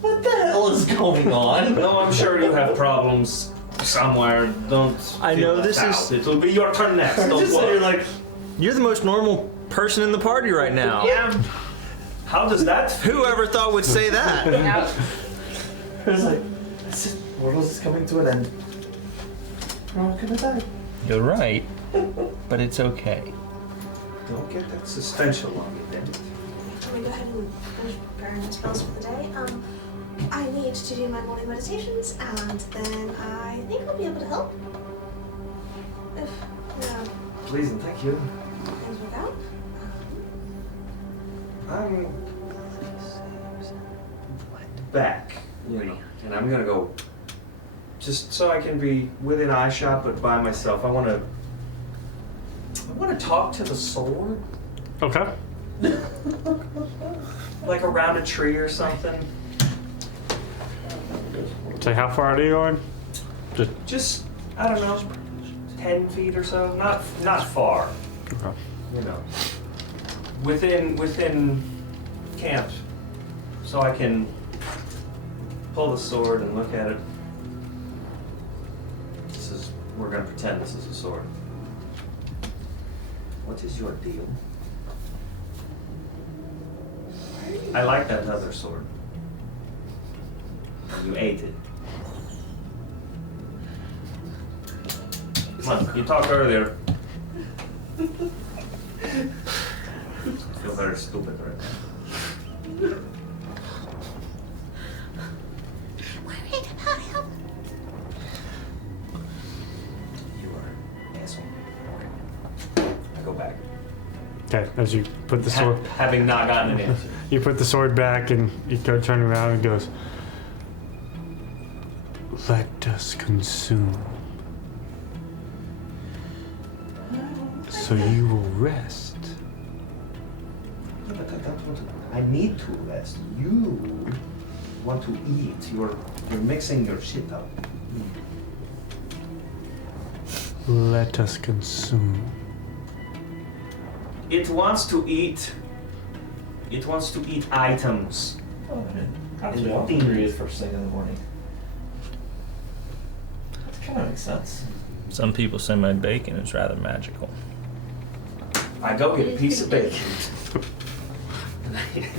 what the hell is going on? No, I'm sure you have problems somewhere. Don't. I feel know left this out. is- It'll be your turn next. I'm Don't just sitting worry. here like, You're the most normal person in the party right now. Yeah. How does that feel? Whoever thought would say that? Yep. it's like, this is, the world is coming to an end. We're all gonna die. You're right, but it's okay. Don't get that suspension on me then. Can we go ahead and finish preparing my spells for the day? I need to do my morning meditations, and then I think I'll be able to help. If, Please and thank you. things work out. I'm back, you know, and I'm gonna go just so I can be within eyeshot but by myself. I wanna talk to the sword, Okay. like around a tree or something. Say, how far are you going? Just, I don't know, 10 feet or so. Not far. Okay. You know. Within camp. So I can pull the sword and look at it. We're gonna pretend this is a sword. What is your deal? I like that other sword. You ate it. Come on, you talked earlier. I feel very stupid right now. Worried about him? You are an asshole. I go back. Okay, as you put the sword, Having not gotten an answer. you put the sword back, and you go turn around and goes, "Let us consume, so you will rest." Yeah, but I don't want to. I need to rest. You want to eat. You're mixing your shit up. Let us consume. It wants to eat. It wants to eat items. Oh, man. Actually, I'm hungry first thing in the morning. That kind of makes sense. Some people say my bacon is rather magical. I go get a piece of bacon.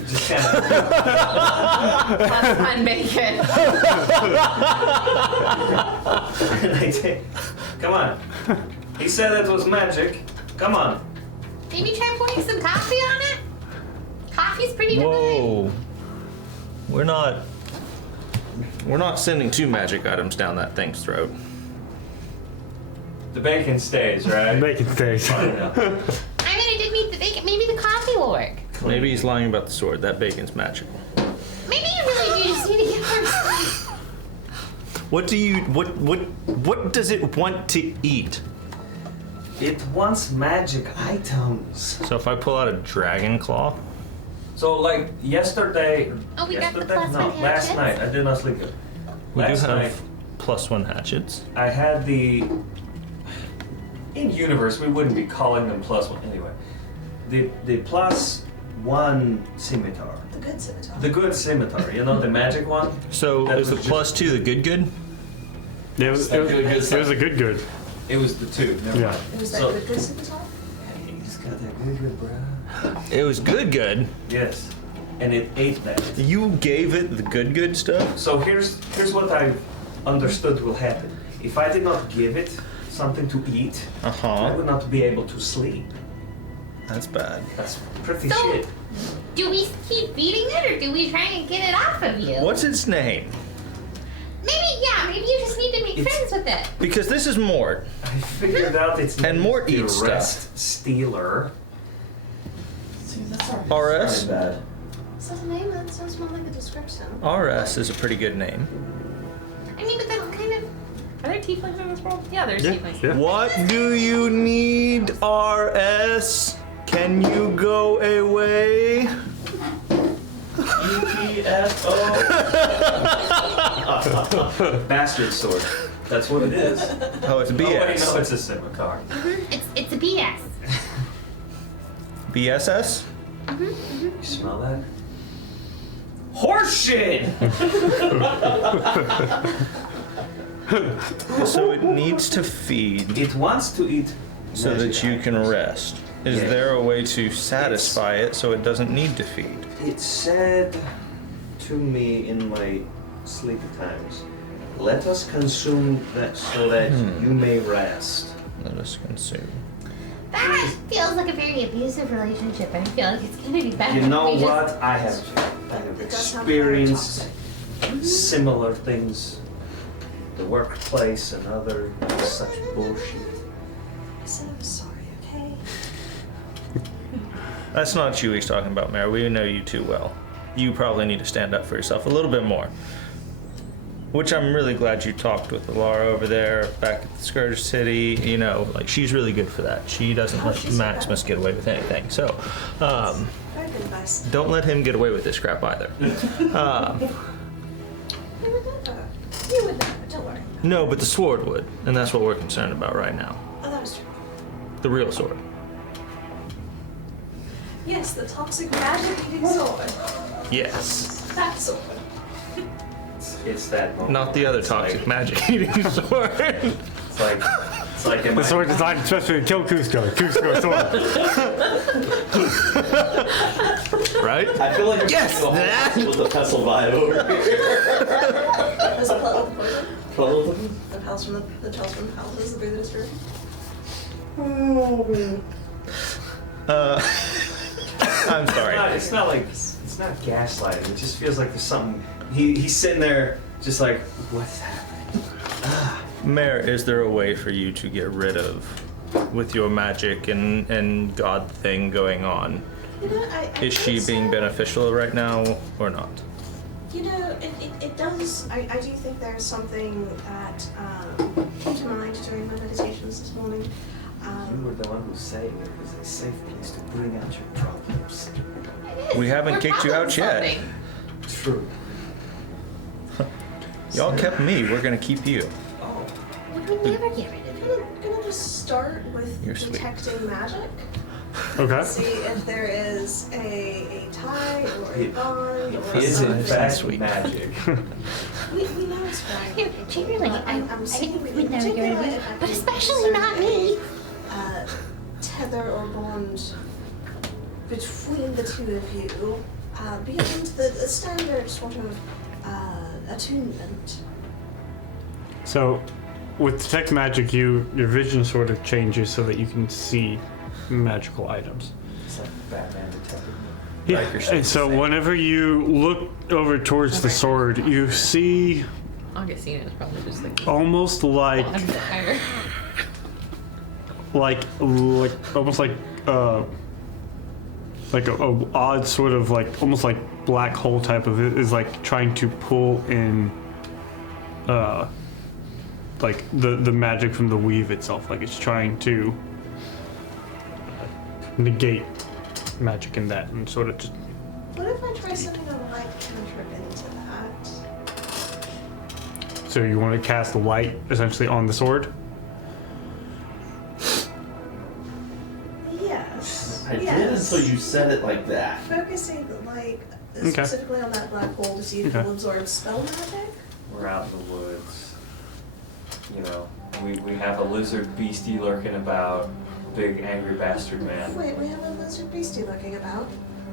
Just kind of. Plus one bacon. And I take. Come on. He said it was magic. Come on. Maybe try pouring some coffee on it? Coffee's pretty divine. Whoa. We're not sending 2 magic items down that thing's throat. The bacon stays, right? Bacon stays. I know. I mean, I did meet the bacon. Maybe the coffee will work. Maybe he's lying about the sword. That bacon's magical. Maybe you really do just need to get more sleep. What does it want to eat? It wants magic items. So if I pull out a dragon claw, So like yesterday. Oh, we got the yesterday? plus No, one last hatchets? night. I did not sleep good. we Last do have night +1 hatchets. I had the. In universe, we wouldn't be calling them plus one anyway. The +1 scimitar. The good scimitar. The good scimitar, you know, the magic one? So That is the was just- +2 the good? Yeah, it was a good. It was the 2. Never Yeah. mind. It was that So- the good scimitar? He's got that good, bro. It was good. Yes. And it ate that. You gave it the good stuff? So here's what I understood will happen. If I did not give it something to eat, I Uh-huh. would not be able to sleep. That's bad. That's pretty So- shit. Do we keep feeding it or do we try and get it off of you? What's its name? Maybe you just need to make It's- friends with it. Because this is Mort. I figured out its name. And Mort is the eats stuff. Rest Stealer. See, that's not RS? not bad. Is that a name? That sounds more like a description. RS is a pretty good name. I mean, but that's kind of. Are there tieflings in this world? Yeah, there's tieflings. Yeah. What do you need, RS? Can you go away? UTFO. Bastard sword. That's what it is. Oh, it's Oh, wait, BS. no, it's a scimitar. It's a BS. BSS? You smell that? Horse shit! So it needs to feed It wants to eat so magic that you can items. rest. Is Yeah. there a way to satisfy it so it doesn't need to feed? It said to me in my sleepy times, let us consume that so that you may rest. Let us consume. That feels like a very abusive relationship, and I feel like it's gonna be better. You if know we just- what? I have It does sound very experienced similar things. The workplace and other such bullshit. I said I'm sorry, okay? That's not you he's talking about, Mary. We know you too well. You probably need to stand up for yourself a little bit more. Which I'm really glad you talked with Laura over there back at the Scourge City. You know, like, she's really good for that. She doesn't let she's so Maximus get away with anything. So, Very good advice. don't let him get away with this crap either. You would never. You would never, don't worry. No, but the sword would, and that's what we're concerned about right now. The real sword. Yes, the toxic magic-eating sword. Yes. That sword. It's that moment. Not the other It's toxic like- magic eating sword. It's like in The my, sword designed especially to kill Cusco. Cusco sword. Right? I feel like Yes, I'm that. with the pestle vibe over here. There's a puddle of poison. Puddle of them? The pals from the pals from the palaces, the breather disturbed. I'm sorry. it's not like it's not gaslighting. It just feels like there's something. He's sitting there, just like, what's happening? Mayor, is there a way for you to get rid of, with your magic and god thing going on? You know, I Is she think so. being beneficial right now or not? You know, it does. I do think there's something that came to mind during my meditations this morning. You were the one who said it was a safe place to bring out your problems. We haven't We're kicked you out yet. problem-solving. True. Y'all kept me, we're gonna keep you. Oh, Would we never get rid of it? Gonna just start with You're sweet. detecting magic. Okay. See if there is a tie or a It bond or is in something. fact Sweet. magic. We know it's right. Yeah, generally, I'm I seeing would in never get rid of particular it, if I but can especially not me. Tether or bond between the two of you beyond the standard sort of attunement. So, with detect magic, your vision sort of changes so that you can see magical items. It's like Batman detective. Yeah. Like you're And so, whenever you look over towards the sword, you see Augustina is probably just like almost like on fire. like almost like a odd sort of like almost like black hole type of it is like trying to pull in like the magic from the weave itself, like it's trying to negate magic in that and sort of just What if I try sending a light cantrip into that? so you want to cast the light essentially on the sword. Yes. I did yes. until you said it like that. Focusing the light Okay. specifically on that black hole to see if it Okay. will absorb spell magic. We're out in the woods. You know, we have a lizard beastie lurking about, big angry bastard man. Wait, we have a lizard beastie looking about.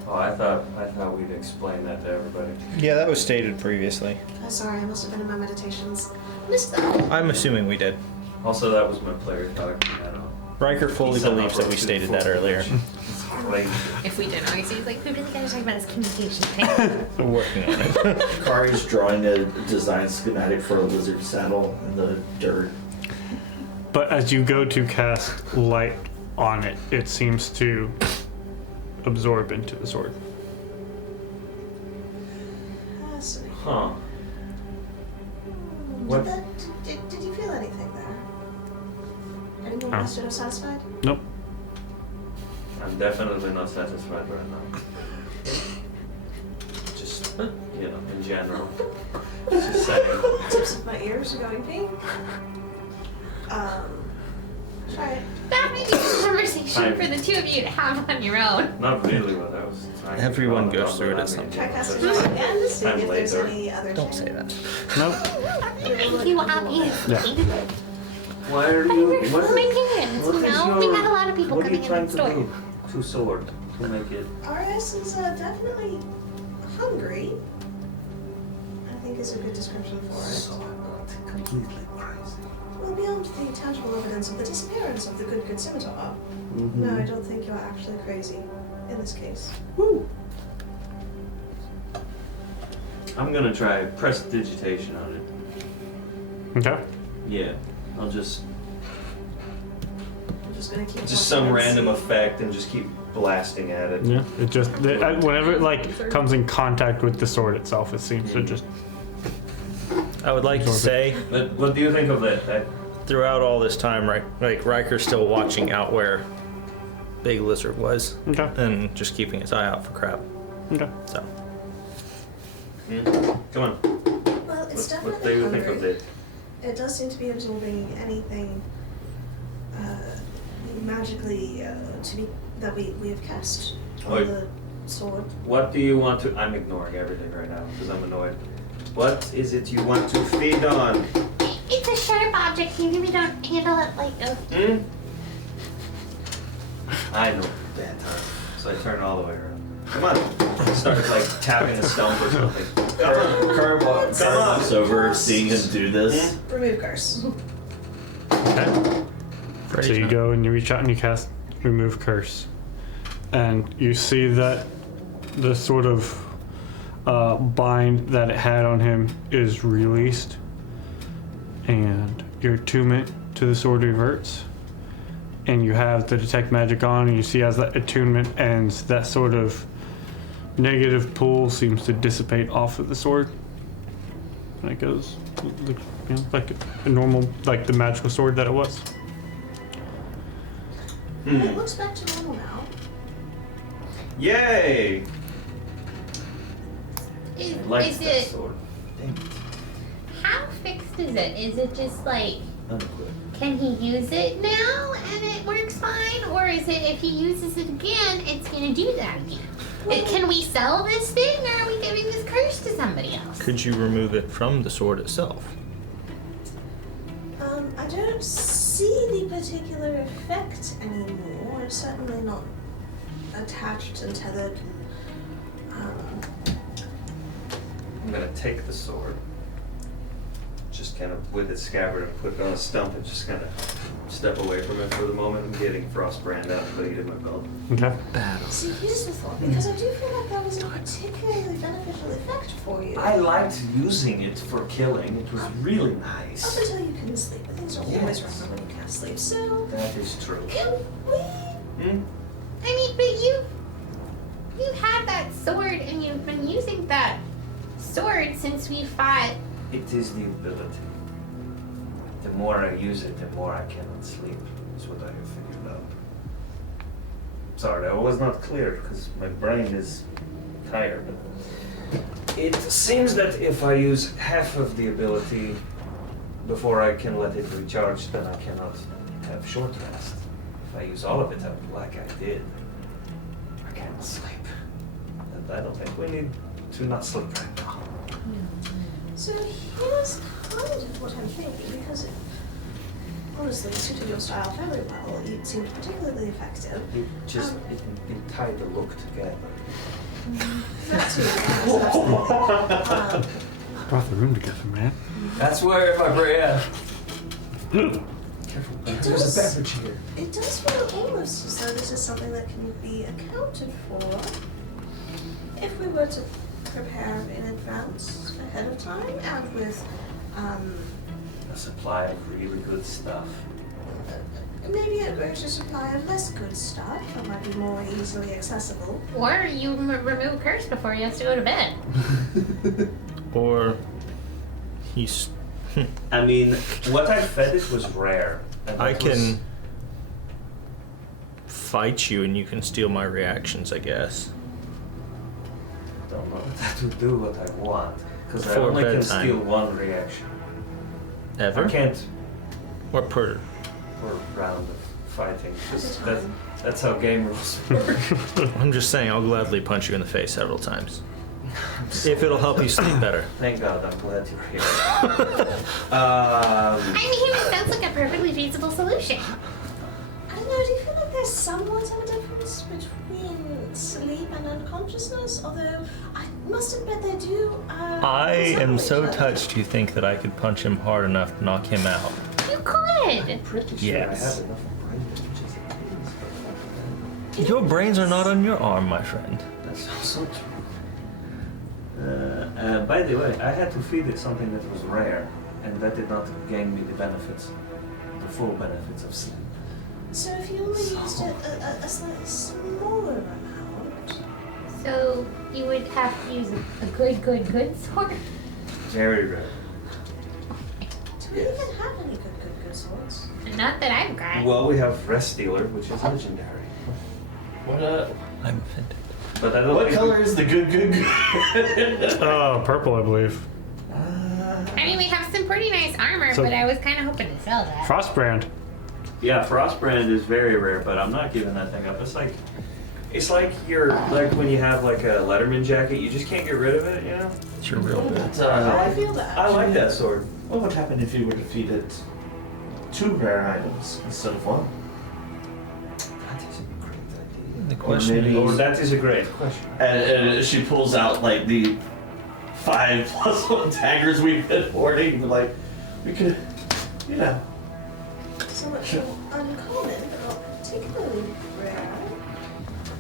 Oh, I thought we'd explain that to everybody. Yeah, that was stated previously. Oh, sorry, I must have been in my meditations. Missed that. I'm assuming we did. Also, that was my player talking. I don't know. Riker fully He said believes that we not stated that earlier. It's crazy. If we didn't, Obviously, he's like, we really gotta talk about his communication thing. We're working on it. Kari's drawing a design schematic for a lizard saddle in the dirt. But as you go to cast light on it, it seems to absorb into the sword. Fascinating. Huh. What? Did you feel anything there? Anyone No. else satisfied? Nope. I'm definitely not satisfied right now. Just, you know, in general. Just saying. Tips of my ears are going pink. Try it. That may be a conversation for the two of you to have on your own. Not really what I was trying to Everyone draw goes through it about, at some I mean, Try just- casting it again to see I'm if there's later. any other Don't say change. that. Nope. Thank you, obviously. Why are I you? work for my parents, what you is know? your- We had a lot of people what are you coming in trying the store. to do to sword to make it? RS is definitely hungry. I think is a good description for it. So I'm not completely crazy. Well, beyond the tangible evidence of the disappearance of the good scimitar, no, I don't think you're actually crazy in this case. I'm gonna try prestidigitation on it. Okay. Yeah, I'll just I'm just gonna keep just walking some and random see. effect and just keep blasting at it. Yeah. It just whenever it like comes in contact with the sword itself, it seems to just I would like to say, But what do you think of that? throughout all this time, like Riker's still watching out where Big Lizard was, okay. and just keeping his eye out for crap. Okay. So Come on. Well, it's What do definitely you think of hungry. it? It does seem to be absorbing anything magically that we have cast on Oi. the sword. What do you want to? I'm ignoring everything right now because I'm annoyed. What is it you want to feed on? It's a sharp object. You really don't handle it like a. Hmm? I know that time. So I turn all the way around. Come on. Start like tapping a stump or something. Come on. Carl walks over, seeing him do this. Remove curse. Okay. So you go and you reach out and you cast remove curse, and you see that the sort of bind that it had on him is released, and your attunement to the sword reverts, and you have the detect magic on, and you see as that attunement ends, that sort of negative pull seems to dissipate off of the sword, and it goes like a normal, like the magical sword that it was. It looks back to normal now. Yay! Is, Like is that it? sword. Dang it. How fixed is it? Is it just like? Unequipped. Can he use it now and it works fine? Or is it if he uses it again, it's going to do that again? Can we sell this thing or are we giving this curse to somebody else? Could you remove it from the sword itself? I don't see the particular effect anymore. It's certainly not attached and tethered. I'm gonna take the sword, just kind of with its scabbard and put it on a stump and just kind of step away from it for the moment. I'm getting Frostbrand out and putting it in my belt. Okay. See, here's the thought, because I do feel like that was a particularly beneficial effect for you. I liked using it for killing. It was really Up nice. until you couldn't sleep, but things are always wrong when you can't sleep. So, That is true. can we? Hmm? I mean, but you had that sword and you've been using that sword since we fought. It is the ability. The more I use it, the more I cannot sleep, is what I have figured out. Sorry, that was not clear because my brain is tired. It seems that if I use half of the ability before I can let it recharge, then I cannot have short rest. If I use all of it up like I did, I cannot sleep. And I don't think we need to not sleep right now. So here's kind of what I'm thinking, because it honestly suited your style very well. It seemed particularly effective. It just it tied the look together. That too. Yes, Brought the room together, man. That's where my brain. Careful, It there's does- a beverage here. it does feel almost as though this is something that can be accounted for if we were to prepare in advance, ahead of time, and with A supply of really good stuff. maybe a greater supply of less good stuff that might be more easily accessible. Or you remove curse before he has to go to bed. Or he's. I mean, what I fed it was rare. and I that can was- fight you and you can steal my reactions, I guess. Don't know if that would do what I want, because I For only can bedtime. steal one reaction. Ever? I can't Or per. per round of fighting, because At a time. that's how game rules work. I'm just saying, I'll gladly punch you in the face several times. If it'll help you sleep better. Thank God, I'm glad you're here. I mean, it sounds like a perfectly feasible solution. I don't know, do you feel like there's somewhat of a difference between sleep and unconsciousness? Although, I must admit they do, I am so resemble each other. touched you think that I could punch him hard enough to knock him out. You could. Pretty sure Yes. I have enough brain damage as it is, Your brains are not on your arm, my friend. but that's also true. By the way, I had to feed it something that was rare, and that did not gain me the benefits, the full benefits of sleep. So if you only used a slightly smaller amount, So you would have to use a good sword. Very rare. do we Yes. even have any good swords? Not that I've got. Well, we have Rest Stealer, which is legendary. What I'm offended. But I don't what think color is the good? Purple, I believe. I mean, we have some pretty nice armor, So- but I was kind of hoping to sell that. Frostbrand. Yeah, Frostbrand is very rare, but I'm not giving that thing up. It's like you're like when you have like a Letterman jacket, you just can't get rid of it, you know? It's your real bit. I feel that. I like that sword. What would happen if you were to feed it 2 rare items instead of 1? That is a great idea. The question Or is, that is a great question. And she pulls out like the 5+1 daggers we've been hoarding. Like, we could, you know. So much more uncommon, but not particularly rare.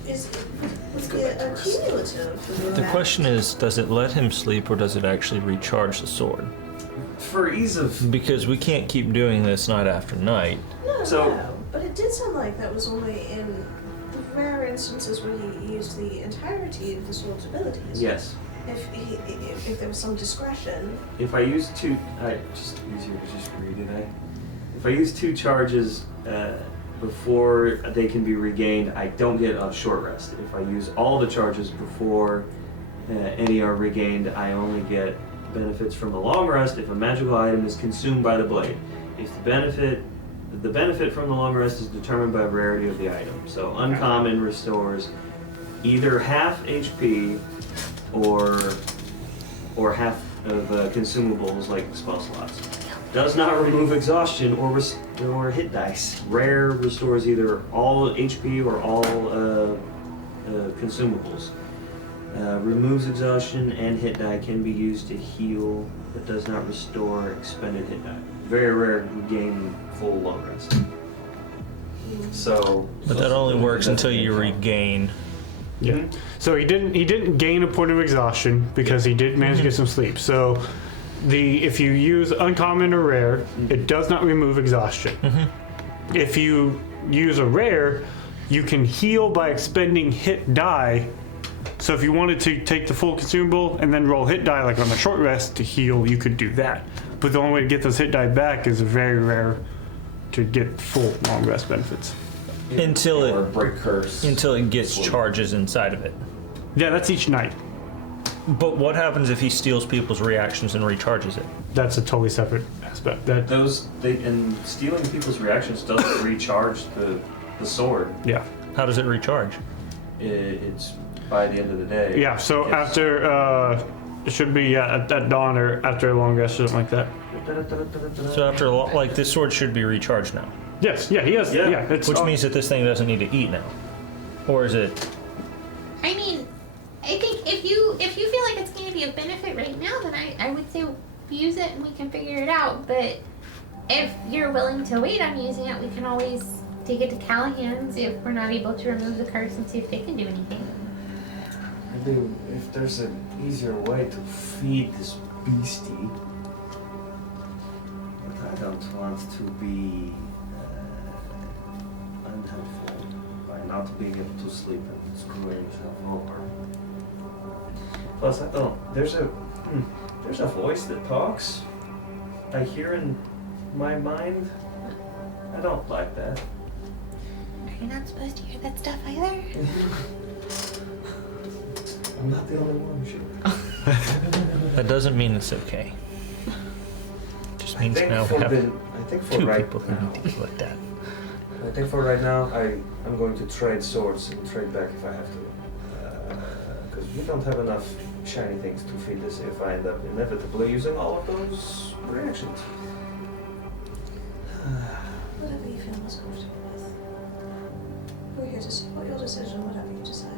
Was it a cumulative? the question is, does it let him sleep or does it actually recharge the sword? For ease of Because we can't keep doing this night after night. So- No, but it did sound like that was only in rare instances where he used the entirety of the sword's abilities. yes. If there was some discretion. If I use 2, just easier to just read it. If I use 2 charges before they can be regained, I don't get a short rest. If I use all the charges before any are regained, I only get benefits from the long rest if a magical item is consumed by the blade. If the benefit from the long rest is determined by rarity of the item. So uncommon restores either half HP or half of consumables like spell slots. Does not remove exhaustion or hit dice. Rare restores either all HP or all consumables. Removes exhaustion and hit die, can be used to heal, but does not restore expended hit die. Very rare gain full long rest. So, But that only works until you regain. Yeah. So he didn't gain a point of exhaustion because he did manage to get some sleep. So if you use uncommon or rare, it does not remove exhaustion. If you use a rare, you can heal by expending hit die. So if you wanted to take the full consumable and then roll hit die like on a short rest to heal, you could do that. But the only way to get those hit die back is very rare to get full long rest benefits. Until Or it break curse. gets charges inside of it. Yeah, that's each night. But what happens if he steals people's reactions and recharges it? That's a totally separate aspect. That and stealing people's reactions doesn't recharge the sword. yeah. How does it recharge? It's by the end of the day. Yeah, so Yes. after, it should be at dawn or after a long rest or something like that. So after like this sword should be recharged now, Yes, yeah, he has, Yeah. yeah. It's which means that this thing doesn't need to eat now, or is it? I mean, I think if you feel like it's going to be a benefit right now, then I would say use it and we can figure it out. But if you're willing to wait on using it, we can always take it to Callahan's if we're not able to remove the curse and see if they can do anything. Maybe if there's an easier way to feed this beastie. But I don't want to be unhelpful by not being able to sleep and screwing yourself over. Plus, there's a voice that talks. I hear in my mind. I don't like that. Are you not supposed to hear that stuff either? I'm not the only one, sure. That doesn't mean it's okay. It just means now we have I think for two right people who need to be like that. I think for right now, I'm going to trade swords and trade back if I have to. Because we don't have enough shiny things to feed this if I end up inevitably using all of those reactions. Whatever you feel most comfortable with. We're here to support your decision, whatever you decide.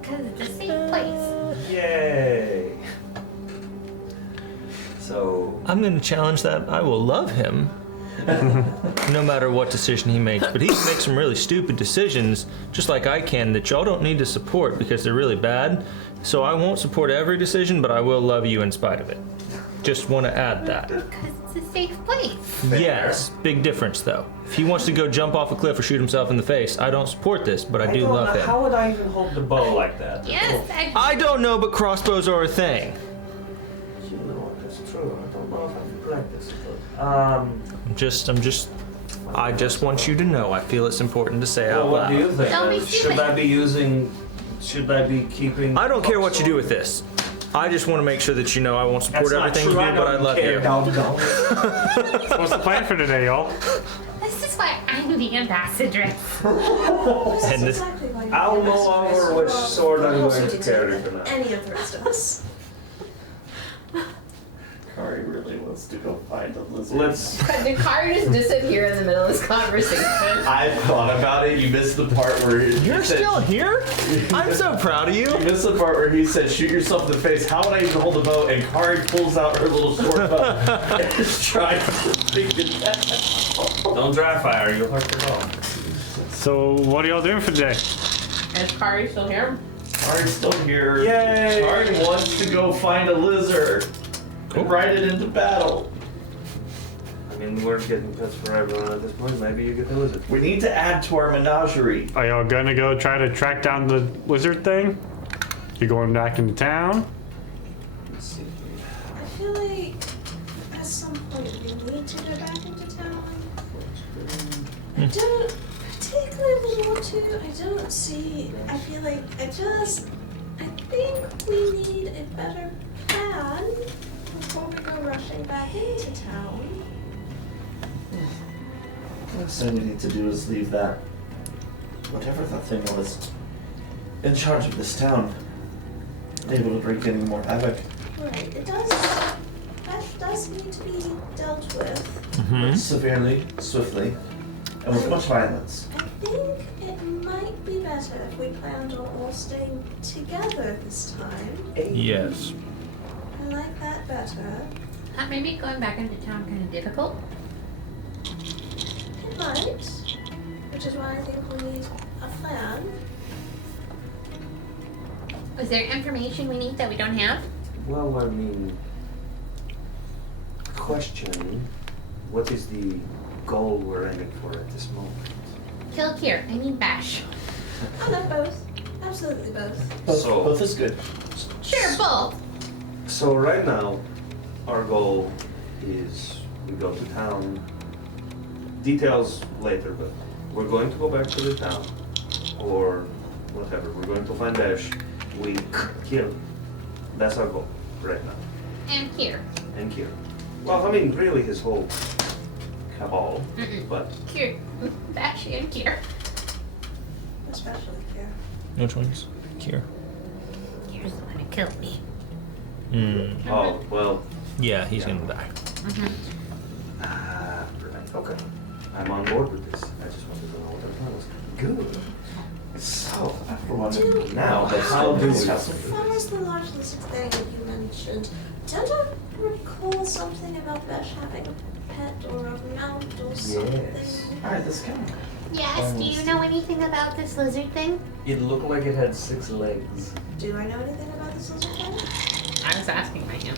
Because it's a safe place. Yay! So, I'm going to challenge that. I will love him, no matter what decision he makes. But he can make some really stupid decisions, just like I can, that y'all don't need to support because they're really bad. So I won't support every decision, but I will love you in spite of it. Just want to add that. Because it's a safe place. Yes, big difference though. If he wants to go jump off a cliff or shoot himself in the face, I don't support this, but I do don't love know, him. how would I even hold the bow like that? Yes, I don't know, but crossbows are a thing. You know what? That's true. I don't know if I can practice, but I just want you to know. I feel it's important to say well, out what do you loud. think? Don't be Should stupid. I be keeping? I don't care what you do with this. I just want to make sure that you know I won't support everything you do, but I love you. So what's the plan for today, y'all? This is why I'm the ambassadress. This is And this- exactly why you're I'll the know ambassador. over which Well, sword I'm also going to did carry than for now. Any of the rest of us. Kari really wants to go find a lizard. Let's. Did Kari just disappear in the middle of this conversation? I thought about it. You missed the part where You're still here? I'm so proud of you. You missed the part where he said, "Shoot yourself in the face." How would I even hold the bow? And Kari pulls out her little short bow and is trying to figure that out. Don't dry fire, you'll hurt your dog. So what are y'all doing for today? Is Kari still here? Kari's still here. Yay! Kari wants to go find a lizard and ride it into battle. I mean, we're getting pets for everyone at this point. Maybe you get the lizard. We need to add to our menagerie. Are y'all gonna go try to track down the lizard thing? You going back into town? Let's see. I feel like at some point we need to go back into town. I don't particularly want to. I don't see. I feel like I think we need a better plan before we go rushing back into town. Next thing we need to do is leave that, whatever that thing was, in charge of this town, able to wreak any more havoc. Right. That does need to be dealt with. Severely, swiftly, and with much violence. I think it might be better if we planned on all staying together this time. Yes. I like that better. Maybe going back into town kind of difficult. It might, which is why I think we need a plan. Is there information we need that we don't have? Well, I mean, question: what is the goal we're aiming for at this moment? Kill Kier. I mean Besh. I love both. Absolutely both. Both is good. Sure, both. So right now, our goal is we go to town. Details later, but we're going to go back to the town, or whatever. We're going to find Besh. We kill. That's our goal right now. And Kier. And kill. Well, I mean, really, his whole cabal, Mm-mm. but Kier. Besh and Kier. Especially here. Which one's here? Kier's the one who killed me. oh well. Yeah, he's gonna die. Right. Okay. I'm on board with this. I just wanted to know what our plan was. Good. So, for one, now, but How do we- As far as the large lizard thing that you mentioned, don't I recall something about Besh having a pet or a mount or something? Yes. Alright, let's go. Yes, do you know anything about this lizard thing? It looked like it had 6 legs. Do I know anything about this lizard thing? I was asking my him.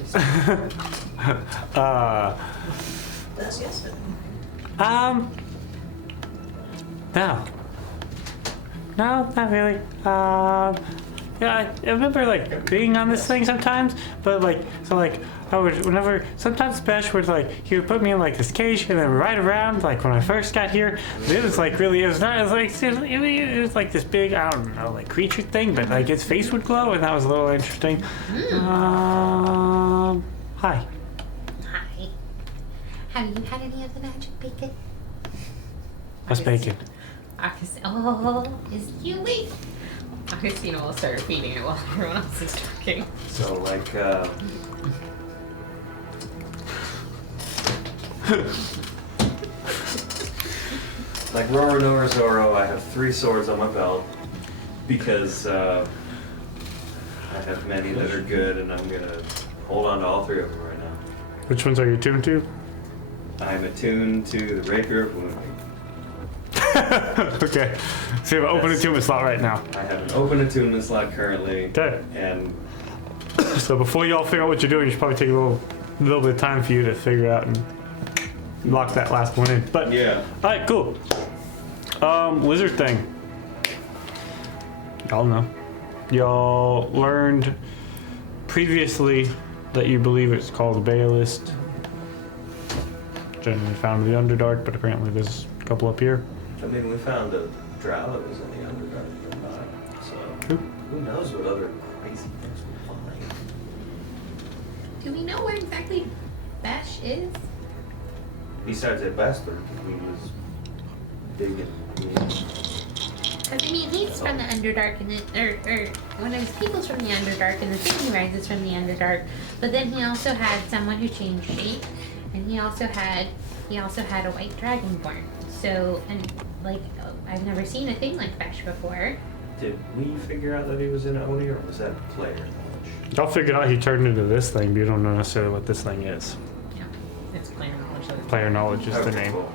That's yes, but No, not really. Yeah, I remember like being on this thing sometimes, but I would whenever sometimes Besh would he would put me in this cage and then ride around when I first got here. It was really it was not it was like this big I don't know creature thing, but its face would glow and that was a little interesting. Hi. Hi. Have you had any of the magic bacon? What's bacon? Oh, is you wait. Augustina will start feeding it while everyone else is talking. So, like Roronoa Zoro, I have 3 swords on my belt because I have many that are good, and I'm gonna hold on to all 3 of them right now. Which ones are you tuned to? I'm attuned to the Rapier of Wounding. Okay. So you have an open attunement slot right now. I have an open attunement slot currently, Okay. and So before you all figure out what you're doing, you should probably take a little bit of time for you to figure out and lock that last one in. But yeah. all right, cool. Lizard thing. Y'all know. Y'all learned previously that you believe it's called Baylist. Generally found in the Underdark, but apparently there's a couple up here. I mean, we found a drow that was in the Underdark, but not, so who knows what other crazy things we find. Do we know what exactly Besh is? Besides that bastard, he was digging. Because, I mean, he's from the Underdark, and or one of his people's from the Underdark, and the thing he rises from the Underdark. But then he also had someone who changed shape, and he also had a white dragonborn. So, and like, I've never seen a thing like Besh before. Did we figure out that he was in Oni, or was that player knowledge? Y'all figured out he turned into this thing, but you don't know necessarily what this thing is. Yeah. It's player knowledge. Player knowledge is the Okay, name. cool.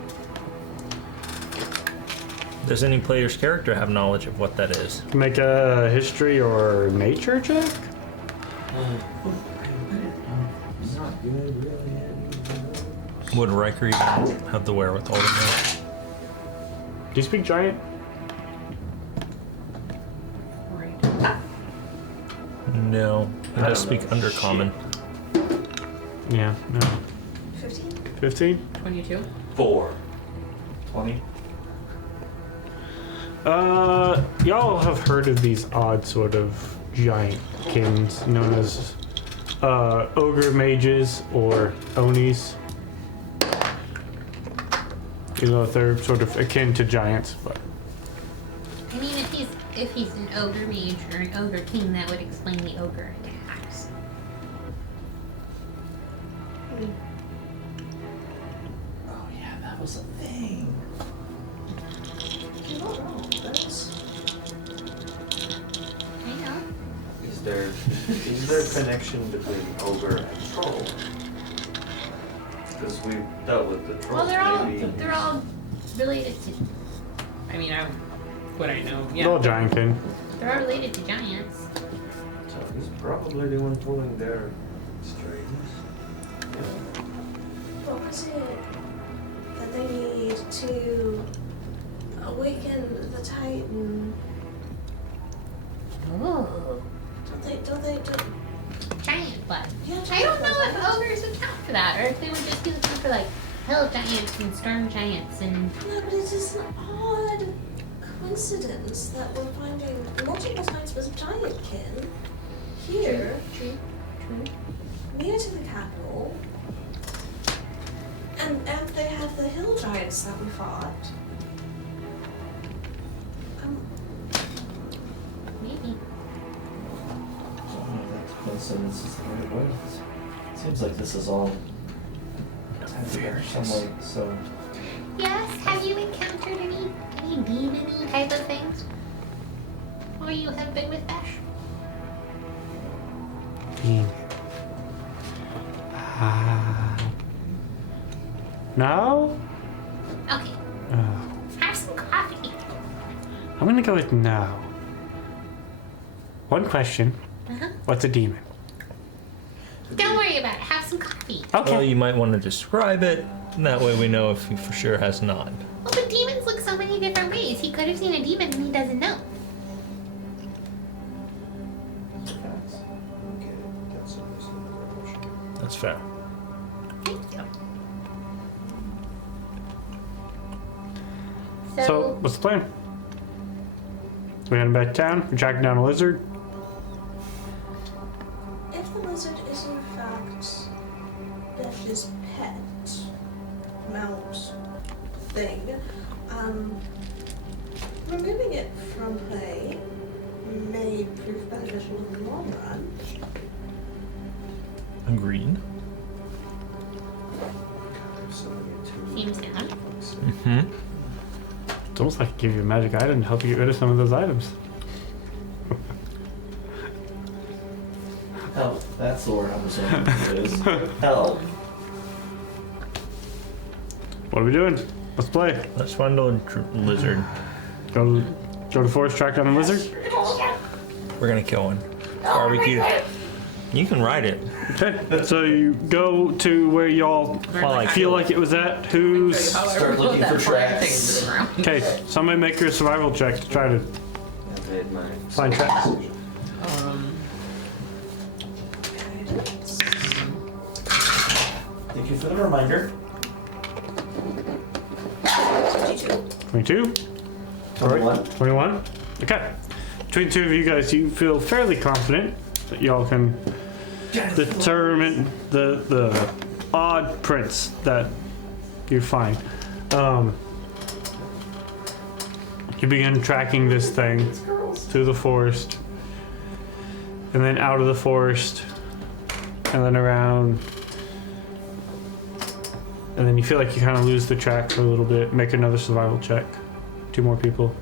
Does any player's character have knowledge of what that is? Make a history or nature check? It's not good, really. Would Riker even have the wherewithal to know? Do you speak giant? Right. No, he does speak Undercommon. Yeah, no. 15? 15? 22. 4. 20. Y'all have heard of these odd sort of giant kings known as ogre mages or onis. You know, they're sort of akin to giants, but I mean, if he's an ogre mage or an ogre king, that would explain the ogre attacks. Oh yeah, that was a thing. You're not wrong. Those. I know. Is there a connection between ogre and troll? Because we've dealt with the trolls. Well, maybe they're all related to I mean, what I know. they're all Yeah. giant king. they're all related to giants. So he's probably the one pulling their strings. Yeah. What was it that they need to awaken the Titan? Oh, Don't they? giant blood. Yeah, I don't know giant if blood. ogres would count for that, or if they would just be looking for like hell giants and storm giants and. No, but it is an odd coincidence that we're finding multiple times with giantkin here, True. near to the capital, and they have the hill giants that we fought. Maybe. I don't know if that coincidence is the right word. Seems like this is all some way so. Yes. Have you encountered any demon-y type of things? Or you have been with Besh? No? Okay. Have some coffee. I'm gonna go with no. One question. Uh-huh. What's a demon? Don't worry about it. Have some coffee. Okay. Well, you might want to describe it, and that way we know if he for sure has not. Well, but demons look so many different ways. He could have seen a demon and he doesn't know. Okay, that's a question. That's fair. So, what's the plan? We heading back to town? We're tracking down a lizard? If the lizard is in fact Besh's pet mount thing, removing it from play may prove beneficial in the long run. Agreed. Seems down. Mm-hmm. It's almost like I give you a magic item to help you get rid of some of those items. Help. That's the word I'm assuming it is. Help. What are we doing? Let's play. Let's find a lizard. Go to the forest, track down the lizard? We're gonna kill one. Barbecue. You can ride it. Okay. So you go to where y'all While I feel like it was at. Who's... Start looking for tracks. Okay, somebody make your survival check to try to find tracks. Thank you for the reminder. 22? 21. 21? Okay. Between the two of you guys, you feel fairly confident that y'all can determine the odd prints that you find. You begin tracking this thing through the forest, and then out of the forest, and then around, and then you feel like you kind of lose the track for a little bit. Make another survival check. 2 more people.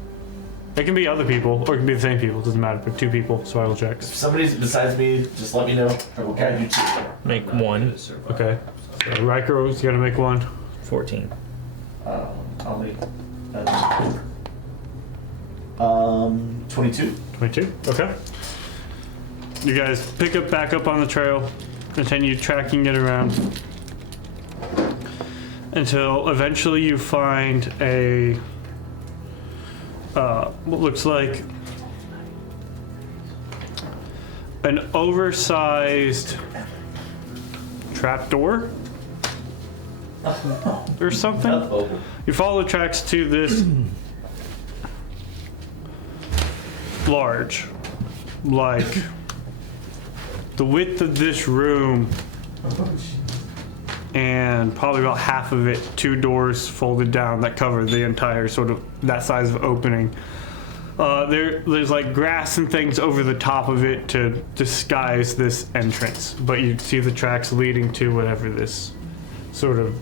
It can be other people, or it can be the same people. It doesn't matter. But 2 people, survival checks. If somebody's besides me, just let me know. I will guide you to. Make 1. Okay. So Riker's gonna make 1. 14. I'll make 22. 22. Okay. You guys pick up back up on the trail, continue tracking it around until eventually you find a what looks like an oversized trapdoor or something. Oh. You follow the tracks to this large, like the width of this room, and probably about half of it, 2 doors folded down that cover the entire sort of that size of opening. There's like grass and things over the top of it to disguise this entrance, but you see the tracks leading to whatever this sort of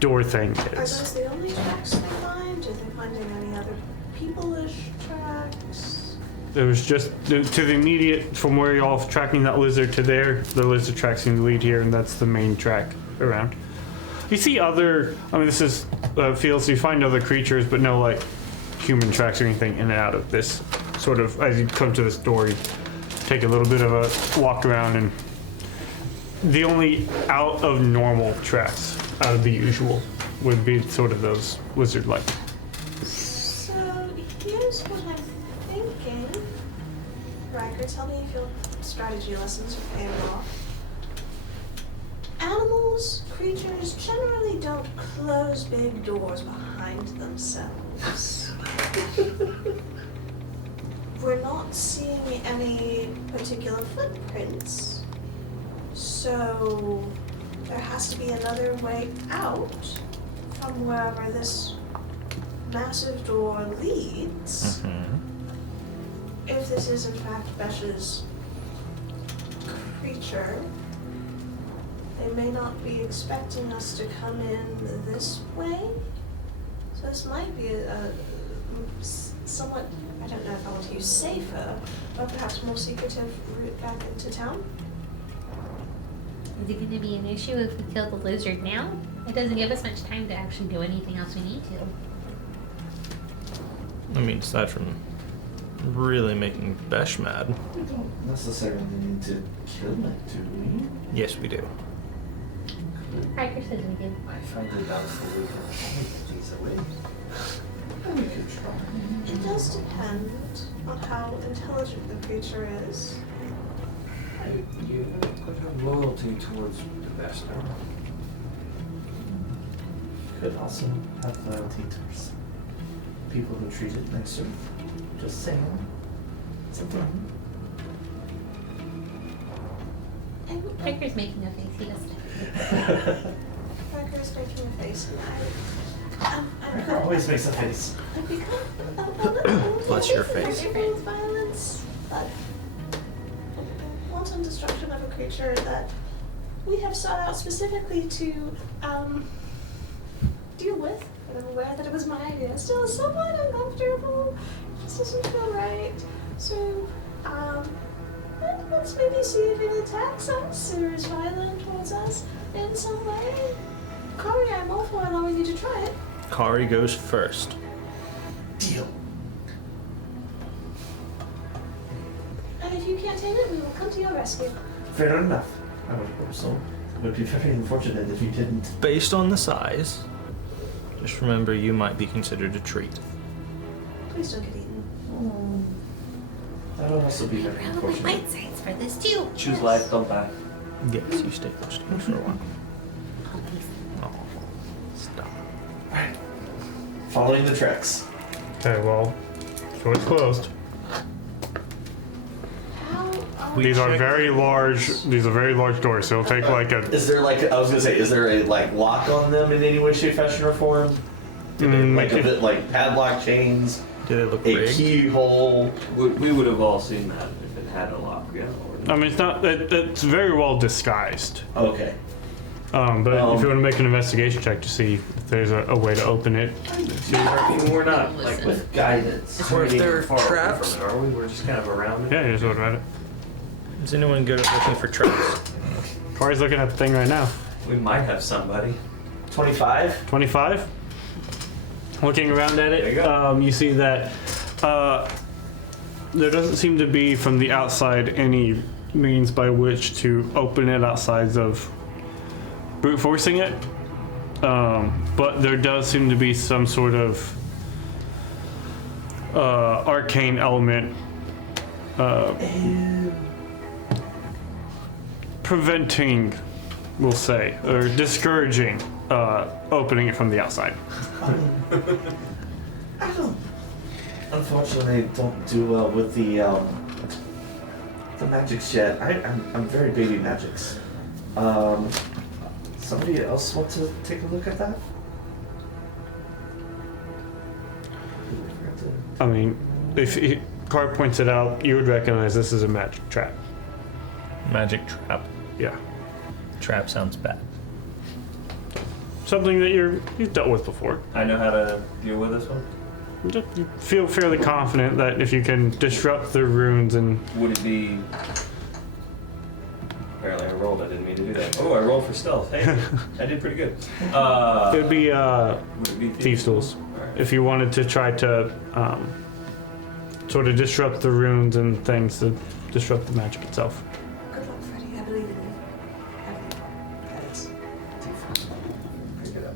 door thing Are is. those the only tracks they find? Are they finding any other people-ish tracks? There was just to the immediate, from where you're all tracking that lizard to there, the lizard track seems to lead here, and that's the main track around. You see other, I mean, this is fields, so you find other creatures, but no like human tracks or anything in and out of this sort of, as you come to this door, you take a little bit of a walk around, and the only out of normal tracks, out of the usual, would be sort of those lizard-like. So here's what I'm thinking. Riker, tell me if your strategy lessons are paying off. Animals, creatures generally don't close big doors behind themselves. We're not seeing any particular footprints, so there has to be another way out from wherever this massive door leads. If this is in fact Besh's creature, they may not be expecting us to come in this way. So this might be a somewhat, I don't know if I want to use safer, but perhaps more secretive route back into town. Is it going to be an issue if we kill the lizard now? It doesn't give us much time to actually do anything else we need to. I mean, aside from really making Besh mad. We don't necessarily need to kill it, do we? Yes, we do. Riker says we do. I find it doubtful we can take these away. We could try. It does depend on how intelligent the creature is. You could have loyalty towards the best now. Could also have loyalty towards people who treat it nicer. Just saying. Something. Riker's making a face. He doesn't. Riker's making a face, and Riker always makes a face. I've become a little Bless your face. different with violence, but wanton destruction of a creature that we have sought out specifically to deal with. And I'm aware that it was my idea. Still somewhat uncomfortable. Just doesn't feel right. So, let's maybe see if it attacks us or is violent towards us in some way. Kari, I'm all for allowing you to try it. Kari goes first. Deal. And if you can't tame it, we will come to your rescue. Fair enough. I would hope so. It would be very unfortunate if you didn't. Based on the size, just remember you might be considered a treat. Please don't get eaten. That would also be very Probably unfortunate. bite size for this too. Choose life, don't die. Yes, you stay close to me for a while. Oh, stop. Alright. Following the tracks. Okay, well, door's closed. How These are very large. These are very large doors. So it'll take like a. Is there like I was gonna say, is there a like lock on them in any way, shape, fashion, or form? Like a bit like padlock chains, Do they look a rigged? keyhole. We would have all seen that if it had a lock, yeah. I mean, it's not. It's very well disguised. Okay. But if you want to make an investigation check to see if there's a way to open it. We're not like With guidance. Or if they're far away traps. from it, are we? We're just kind of around it. Yeah, you just look at it. Is anyone good at looking for traps? Corey's looking at the thing right now. We might have somebody. 25. 25. Looking around at There you it, go. you see that there doesn't seem to be from the outside any means by which to open it outside of brute forcing it. But there does seem to be some sort of arcane element preventing, we'll say, or discouraging opening it from the outside. I don't. Unfortunately, don't do well with the magics yet. I'm very baby magics. Somebody else want to take a look at that? I mean, if Carr points it out, you would recognize this is a magic trap. Magic trap. Yeah. Trap sounds bad. Something that you've dealt with before. I know how to deal with this one. You feel fairly confident that if you can disrupt the runes and Would it be? Apparently, I rolled. I didn't mean to do that. Oh, I rolled for stealth. Hey, I did pretty good. it would be Would it be thieves' tools. Alright. If you wanted to try to sort of disrupt the runes and things to disrupt the magic itself. Good luck, Freddy. I believe in you. Guys. Pick it up.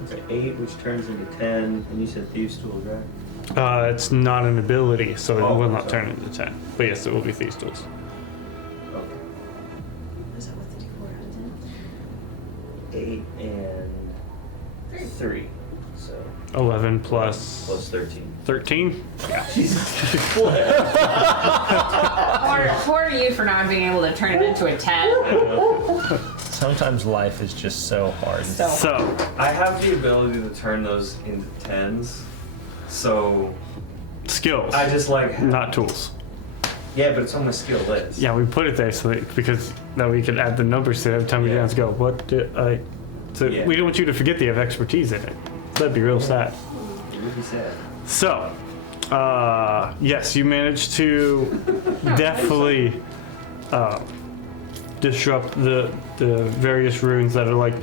That's an 8, which turns into 10, and you said thieves' tools, right? It's not an ability, so it Oh, will not sorry. turn into 10. But yes, it will be thieves' tools. Okay. Is that what the D4 out of 10? 8 and 3. So 11 plus plus 13. 13? Yeah. Poor you for not being able to turn it into a 10. Sometimes life is just so hard. So, I have the ability to turn those into 10s. So skills, I just like not tools. yeah, but it's on the skill list. Yeah, we put it there so that, because that we could add the numbers to it every time we Yeah. dance go. What did I? So Yeah. we don't want you to forget that you have expertise in it. That'd be real sad. It would be sad. So, yes, you managed to definitely disrupt the various runes that are like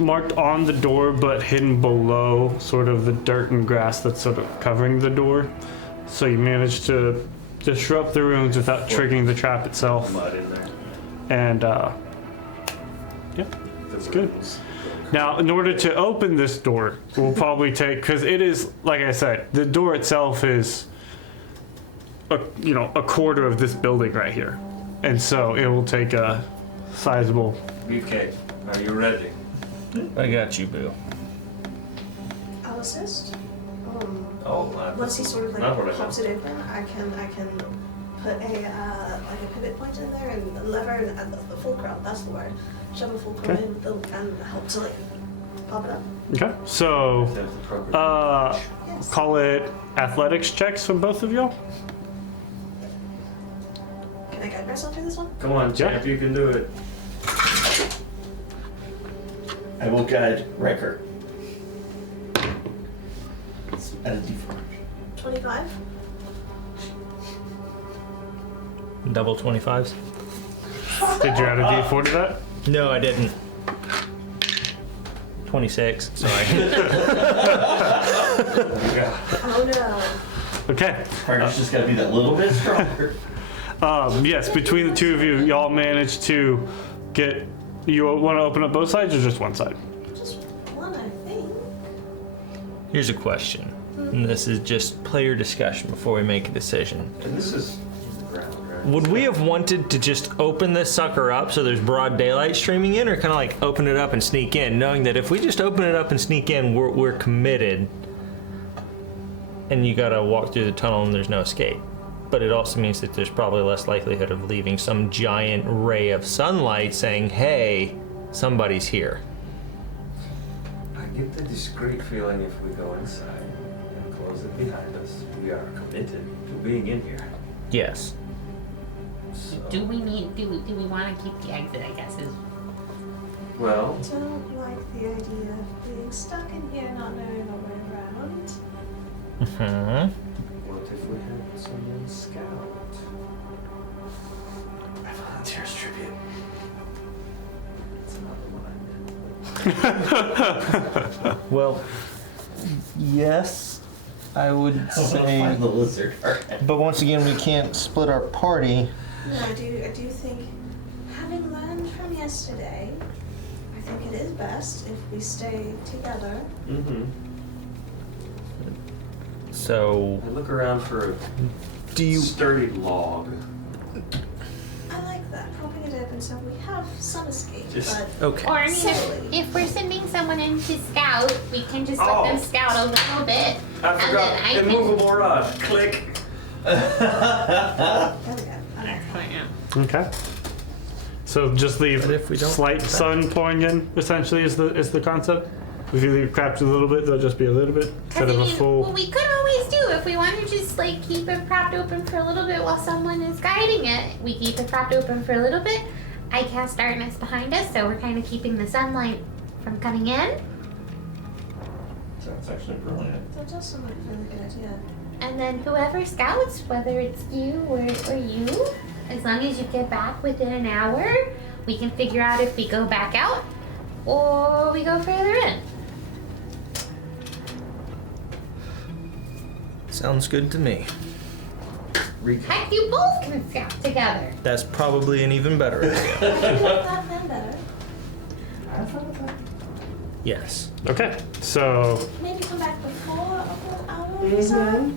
marked on the door, but hidden below sort of the dirt and grass that's sort of covering the door. So you managed to disrupt the runes without triggering the trap itself, Mud in there. and It's good. Now, in order to open this door, will probably take, because it is, like I said, the door itself is a quarter of this building right here, and so it will take a sizable. Beefcake, are you ready? I got you, boo. I'll assist. Once Once he sort of Not what I like pops it open, I can put a like a pivot point in there and a lever and the fulcrum. That's the word. Shove a fulcrum Okay. in with and help to like pop it up. Okay, so That's the program. Yes. call it athletics checks from both of y'all. Can I guide myself through this one? Come on, champ, you can do it. I will guide Riker. At a D4. 25. Double 25s? Did you add a D4 to that? No, I didn't. 26. Sorry. Oh no. Okay. Riker's just gotta be that little bit stronger. Yes, between the two of you, y'all managed to get. You want to open up both sides or just one side? Just one, I think. Here's a question. And this is just player discussion before we make a decision. And this is the ground, right? Would we have wanted to just open this sucker up so there's broad daylight streaming in, or kind of like open it up and sneak in, knowing that if we just open it up and sneak in, we're committed? and you gotta walk through the tunnel and there's no escape. But it also means that there's probably less likelihood of leaving some giant ray of sunlight saying, hey, somebody's here. I get the discreet feeling if we go inside and close it behind us, we are committed to being in here. Yes. So, Do we want to keep the exit, I guess, is... well, I don't like the idea of being stuck in here not knowing our way around. Mm-hmm. what if we had someone scout? My volunteers tribute. It's another one. Well, yes, I would I want to find the lizard. but once again, we can't split our party. No, I do think, having learned from yesterday, I think it is best if we stay together. Mm-hmm. So, I look around for a do you... sturdy log. I like that, propping it open so we have some escape, Just- but Okay. Or, I mean, Silly. if we're sending someone in to scout, we can just let Oh. them scout a little bit. I and forgot then I can... immovable rod. Click. there we go. Okay. So just leave But if we don't- slight sun pouring in, essentially, is the concept. If you leave craps a little bit, there'll just be a little bit instead of a What full. we could always do if we want to just like keep it propped open for a little bit while someone is guiding it. We keep it propped open for a little bit. I cast darkness behind us, so we're kind of keeping the sunlight from coming in. That's actually brilliant. That does sound like a really good idea. And then whoever scouts, whether it's you or you, as long as you get back within an hour, we can figure out if we go back out or we go further in. Sounds good to me. Heck, you both can scout together. That's probably an even better idea. I like that then better. I'm fine with that. Yes. Okay. So Maybe come back before a whole hour or so.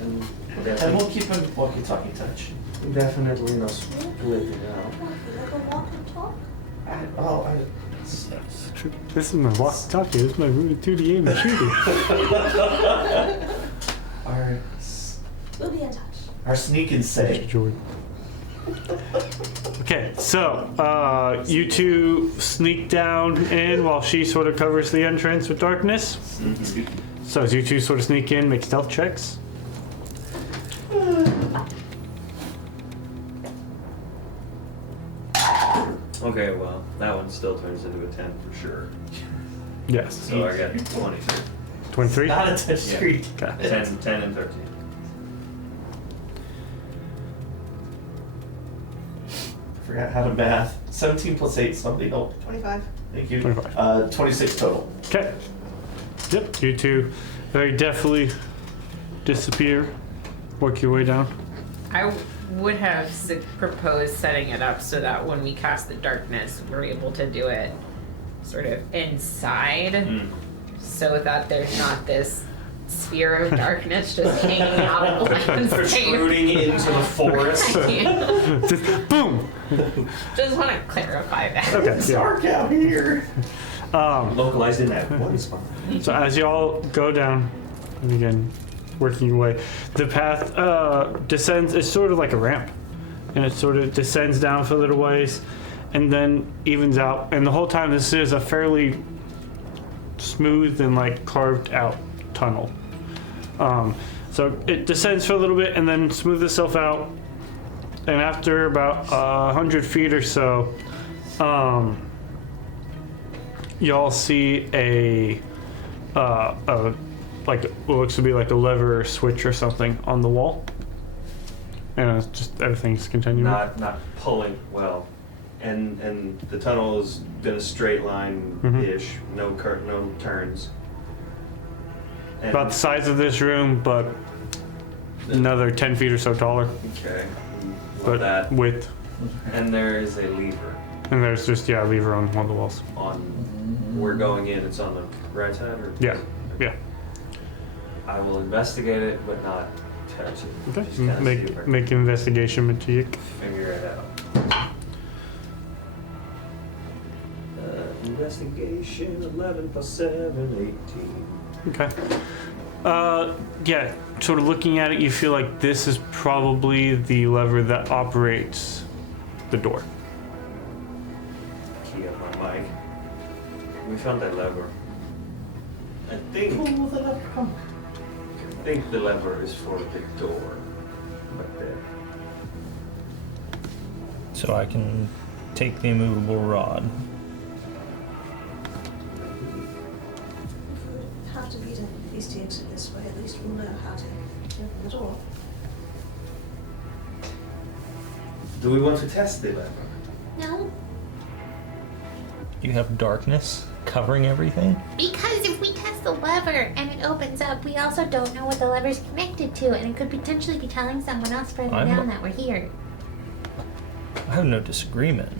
And we'll keep in walkie-talkie touch. Definitely no splitting out. Like a walk and talk. this is my walkie-talkie. This is my Rudy 2D aim and shooting. We'll be in touch. Our sneak and say. Jordan. Okay, so you two sneak down in while she sort of covers the entrance with darkness. So as you two sort of sneak in, make stealth checks. Okay, well, that one still turns into a 10 for sure. Yes. So I got 23. 23? Not a touch street. Okay. 10 and 13. I forgot how to math. 17 plus 8, something. Oh, 25. thank you. 25. 26 total. Okay. Yep, you two very deftly disappear, work your way down. I would have proposed setting it up so that when we cast the darkness, we're able to do it sort of inside, so that there's not this sphere of darkness just hanging out of the landscape. Protruding into the forest. Just boom! Just want to clarify that. Okay, It's yeah. dark out here. Localized in that one spot. So as y'all go down, and again, working your way, the path descends. It's sort of like a ramp, and it sort of descends down for a little ways, and then evens out. And the whole time, this is a fairly smooth and like carved out tunnel. So it descends for a little bit and then smooths itself out. And after about 100 feet or so, y'all see a like what looks to be like a lever or switch or something on the wall, and it's just everything's continuing. Not pulling well. And the tunnel has been a straight line-ish, no turns. And, About the size of this room, but another 10 feet or so taller. Okay. Love But that. width. And there is a lever And there's just, yeah, a lever on one of the walls. on. We're going in. It's on the right side, or Yeah, yeah. I will investigate it, but not touch it. Okay. Just kinda see if I Make an investigation, Matijik. figure it out. Investigation 11 plus 7, 18. Okay. Yeah, sort of looking at it, you feel like this is probably the lever that operates the door. Key up my mic. We found that lever. I think the lever is for the door. Right there. So I can take the immovable rod. Have to beat at least the exit this way. At least we'll know how to open the door. Do we want to test the lever? No, You have darkness covering everything? because if we test the lever and it opens up, we also don't know what the lever's connected to, and it could potentially be telling someone else further I'm down not- that we're here. I have no disagreement.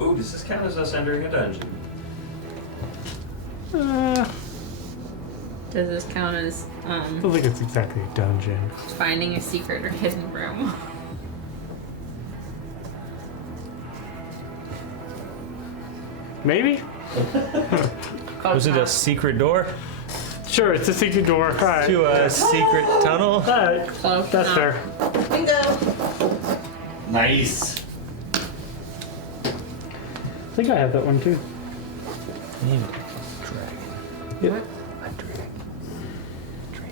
Ooh, does this count as us entering a dungeon? I Does this count as don't think it's exactly a dungeon. finding a secret or hidden room? Maybe? Was it a secret door Sure, it's a secret door. Alright. to a secret tunnel? Alright, Close that's enough. fair. Bingo! Nice. I think I have that one too. Dragon.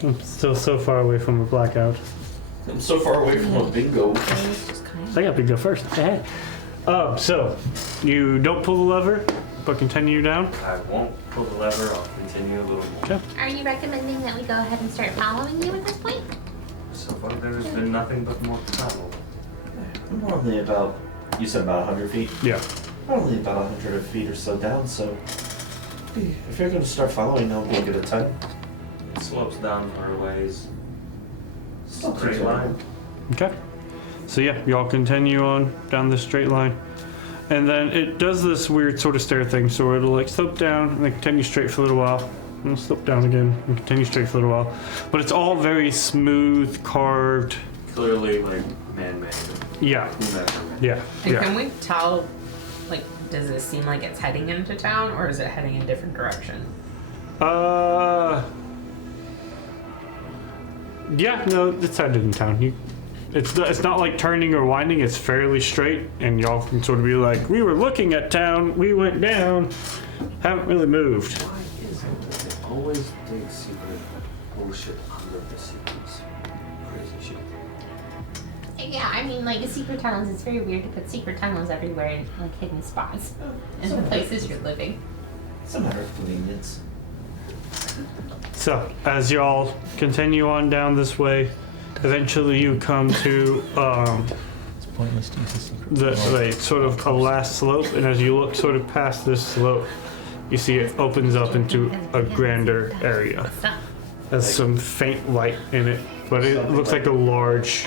I'm still so far away from a blackout. I'm so far away from a bingo. I got to go first. Hey. So, you don't pull the lever, but continue down. I won't pull the lever. I'll continue a little more. Okay. Are you recommending that we go ahead and start following you at this point? So far, there's been nothing but more trouble. Normally about, you said about 100 feet? Yeah. Probably about 100 feet or so down, so if you're going to start following, I'll look at a time. It slopes down for a ways. Not too Straight terrible. line. Okay. So yeah, y'all continue on down this straight line. And then it does this weird sort of stair thing, so it'll like slope down and then continue straight for a little while. And it'll slope down again and continue straight for a little while. But it's all very smooth, carved. Clearly, like, man-made. Yeah. Whomever. Yeah. And Yeah. can we tell, like, does it seem like it's heading into town or is it heading in a different direction? Yeah, no, it's headed in town. It's not like turning or winding, it's fairly straight, and y'all can sort of be like, we were looking at town, we went down, haven't really moved. Why is it that they always dig secret bullshit under the secrets? Crazy shit. Yeah, I mean, like, secret tunnels, it's very weird to put secret tunnels everywhere in, like, hidden spots in the places you're living. It's a matter of convenience. So, as y'all continue on down this way, eventually you come to It's pointless to use a secret the tunnel. like, sort of a last slope, and as you look sort of past this slope, you see it opens up into a grander area. Has some faint light in it, but it looks like a large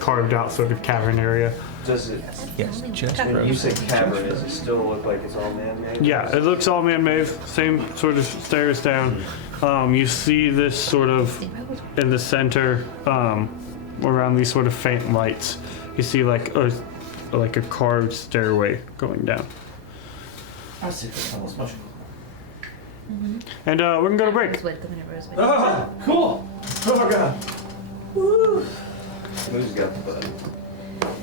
carved out sort of cavern area. Does it, Yes, just when you say roast. cavern, does it still look like it's all man-made? Yeah, it looks all man-made, same sort of stairs down. You see this sort of in the center, around these sort of faint lights. You see like a carved stairway going down. Our secret tunnel's much And we're gonna go to break. Ah, cool. Oh my god. Who's got the button?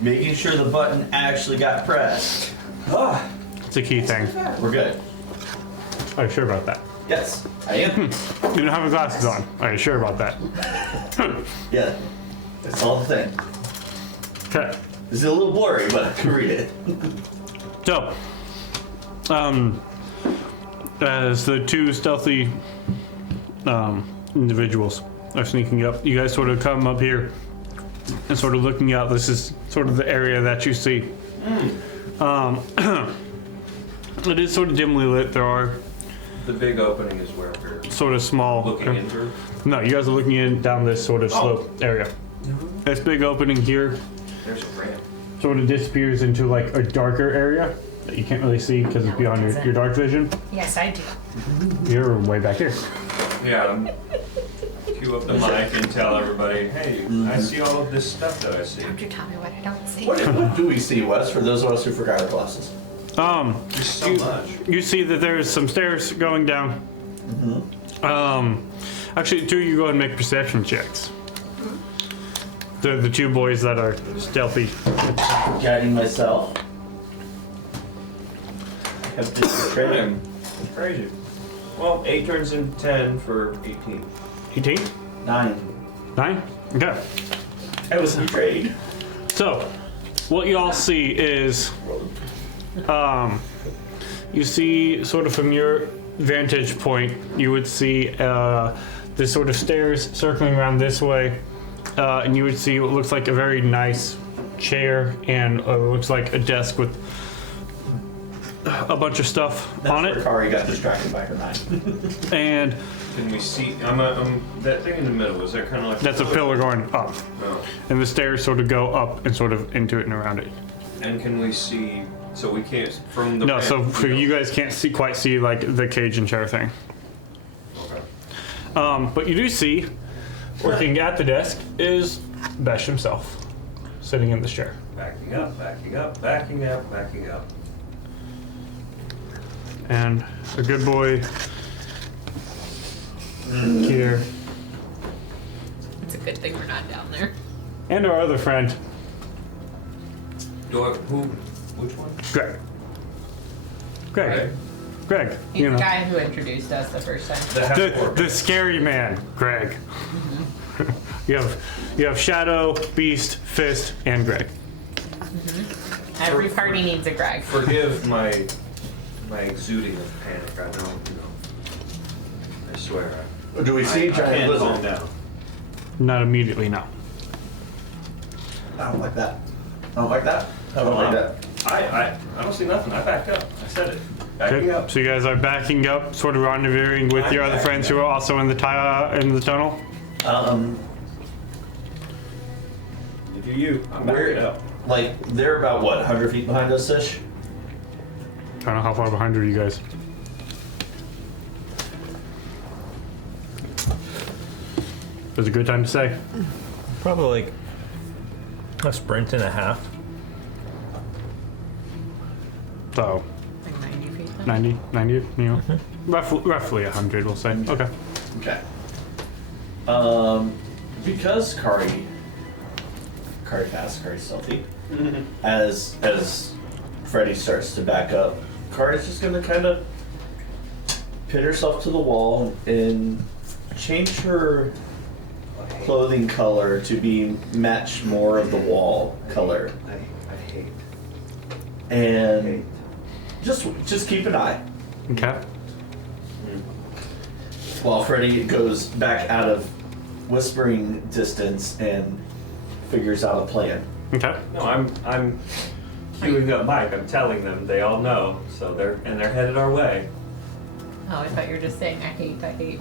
Making sure the button actually got pressed. Ah, It's a key thing. we're good. Are you sure about that? Yes, I am. You don't have your glasses on. Are you sure about that? Yeah, that's all the thing. Okay. This is a little blurry, but I can read it. So, as the two stealthy individuals are sneaking up, you guys sort of come up here and sort of looking out. This is sort of the area that you see. It is sort of dimly lit. There are The big opening is where we're sort of small. looking into. No, you guys are looking in down this sort of slope area. This big opening here There's a ramp. sort of disappears into like a darker area that you can't really see because it's beyond your dark vision. Yes, I do. You're way back here. Yeah. Cue up the mic and tell everybody, hey, I see all of this stuff that I see. Don't you tell me what I don't see. What do we see, Wes, for those of us who forgot our glasses? There's so much. You see that there's some stairs going down. Actually, two of you go ahead and make perception checks. They're the two boys that are stealthy. Guiding myself. Have been betrayed. It's crazy. Well, 8 turns in 10 for 18. 18? 9. 9? Okay. I was betrayed. So, what you all see is, you see sort of from your vantage point, you would see this sort of stairs circling around this way, and you would see what looks like a very nice chair and looks like a desk with a bunch of stuff on it. Kari got distracted by her knife. And Can we see? That thing in the middle, is that kind of like... that's a pillar going up. No. And the stairs sort of go up and sort of into it and around it. And can we see... So we can't... From the... No, so for you guys can't quite see like the cage and chair thing. Okay. But you do see, working at the desk, is Besh himself, sitting in the chair. Backing up, backing up, backing up, backing up. And a good boy here. It's a good thing we're not down there. And our other friend, Which one? Greg. Greg, He's you the know. guy who introduced us the first time. The scary man, Greg. you have Shadow, Beast, Fist, and Greg. Every party needs a Greg. Forgive my exuding of panic. I don't, I swear. Do we see I giant can't calm lizard? down. Not immediately, no. I don't like that. I don't like that. I don't like that. I don't see nothing. I backed up. I said it. Backing Okay, up. so you guys are backing up, sort of rendezvousing with your other friends who are also in the tunnel. You do you. I'm Where- backing up. Like, they're about what, 100 feet behind us ish? I don't know how far behind are you guys. It's a good time to say. Probably like a sprint and a half. So, Like 90 feet. then? 90, you know, roughly 100, we'll say. Okay. Okay. Because Kari fast, Kari stealthy. As Freddy starts to back up, Kari's just gonna kind of pin herself to the wall and change her clothing color to be match more of the wall color, I hate. and just keep an eye Okay. while Freddy goes back out of whispering distance and figures out a plan. Okay. No, I'm queuing up Mike. I'm telling them. They all know. So they're headed our way. Oh, I thought you were just saying I hate.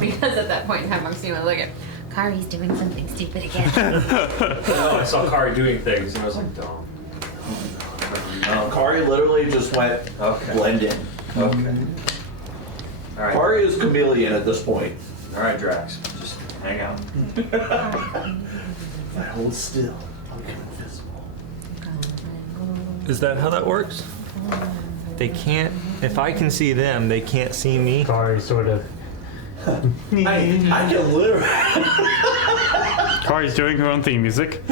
Because at that point in time, I'm seeing look at Kari's doing something stupid again. No, I saw Kari doing things, and I was like, don't. Kari literally just went Okay. blend in. Okay. All right. Kari is chameleon at this point. All right, Drax. Just hang out. If I hold still, I'll become invisible. Is that how that works? They can't. If I can see them, they can't see me. Kari sort of. I can literally. Kari's doing her own theme music.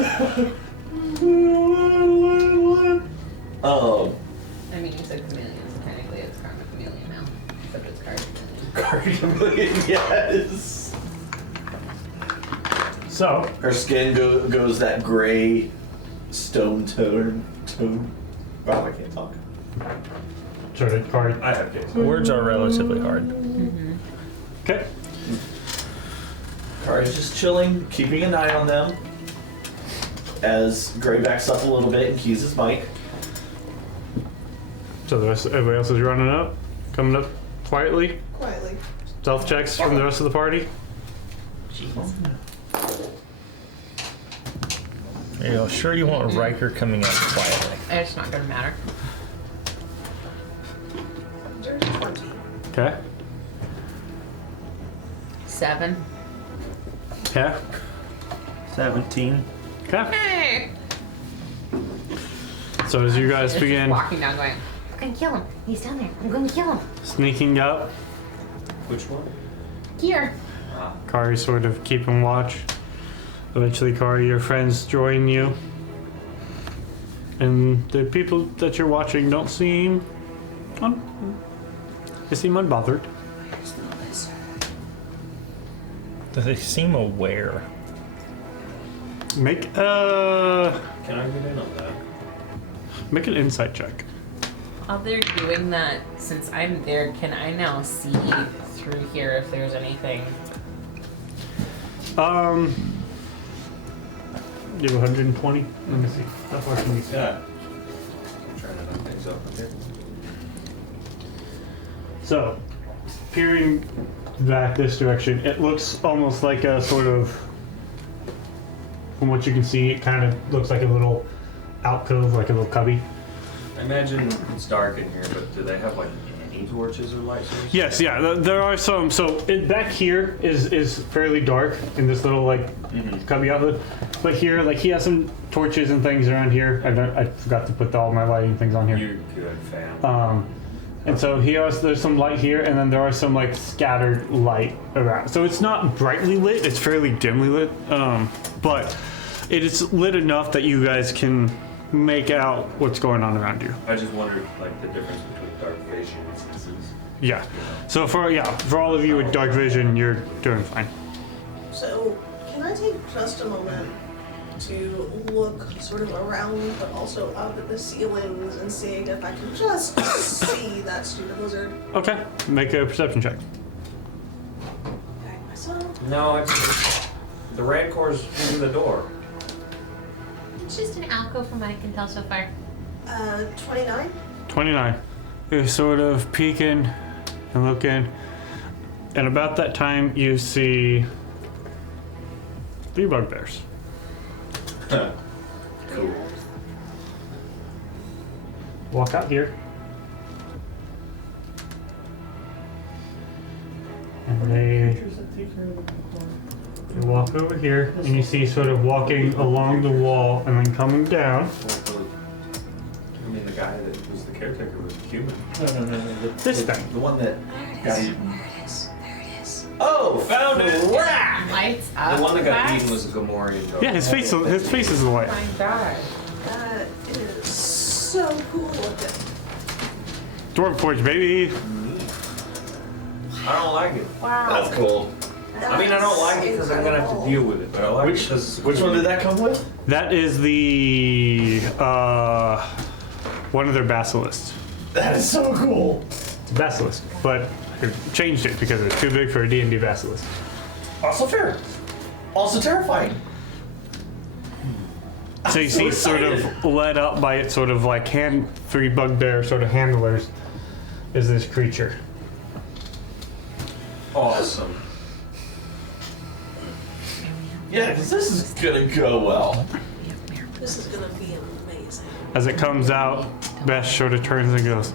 I mean, you said chameleon, so technically it's Karma Chameleon now. Except it's Kari Chameleon. Kari chameleon, yes. So, Her skin goes that gray stone tone. Wow, I can't talk. sort of Kari. I have days. Words are relatively hard. Okay. Kari's just chilling, keeping an eye on them. As Gray backs up a little bit and keys his mic. So everybody else is running up, coming up quietly. Quietly. Stealth checks from the rest of the party. You know, sure you want Riker coming up quietly. It's not gonna matter. There's 20. Okay. 7. Okay. 17. Okay. Hey. So as you guys Just begin walking down, going, I'm gonna kill him. He's down there. I'm gonna kill him. sneaking up, Which one? Here. Kari sort of keeping watch. Eventually, Kari, your friends join you. And the people that you're watching don't seem... they seem unbothered. Do they seem aware? Make Can I get in on that? make an insight check. while they're doing that, since I'm there, can I now see through here if there's anything? You have 120. Let me see. How far can you see? Yeah. I'm trying to knock things up a bit. So, peering back this direction, it looks almost like a sort of, from what you can see, it kind of looks like a little alcove, like a little cubby. I imagine it's dark in here, but do they have like any torches or light sources? Yes, yeah, there are some. So back here is fairly dark in this little like cubby outlet, but here, like he has some torches and things around here. I forgot to put all my lighting things on here. You're good, fam. And so there's some light here, and then there are some like scattered light around. So it's not brightly lit; it's fairly dimly lit, but it is lit enough that you guys can make out what's going on around you. I just wondered like the difference between dark vision and senses. Yeah. So for all of you with dark vision, you're doing fine. So, can I take just a moment to look sort of around, but also up at the ceilings and seeing if I can just see that stupid lizard? Okay. Make a perception check. Back myself. No, it's the Rancors through the door. It's just an alcove from what I can tell so far. 29. 29. You're sort of peeking and looking, and about that time you see 3 bugbears. Cool. Walk out here. And they walk over here, and you see sort of walking along the wall and then coming down. I mean, the guy that was the caretaker was human. No. This thing. The one that got eaten. There it is. There it is. Oh, found it! Rat! Lights up. The one that got fast? eaten was a Gamorrean dog. Yeah, his face is the Oh light. my god. That is so cool looking. Dwarf forge, baby. I don't like it. Wow. That's cool. I mean, I don't like it because I'm gonna have to deal with it, but I like it because Which one did that come with? That is the one of their basilisks. That is so cool. It's a basilisk, but I changed it because it's too big for a D&D basilisk. Also fair. Also terrifying. So you see, sort of led up by it, sort of like 3 bugbear sort of handlers, is this creature. awesome. Yeah, because this is gonna go well. This is gonna be amazing. As it comes out, Besh sort of turns and goes,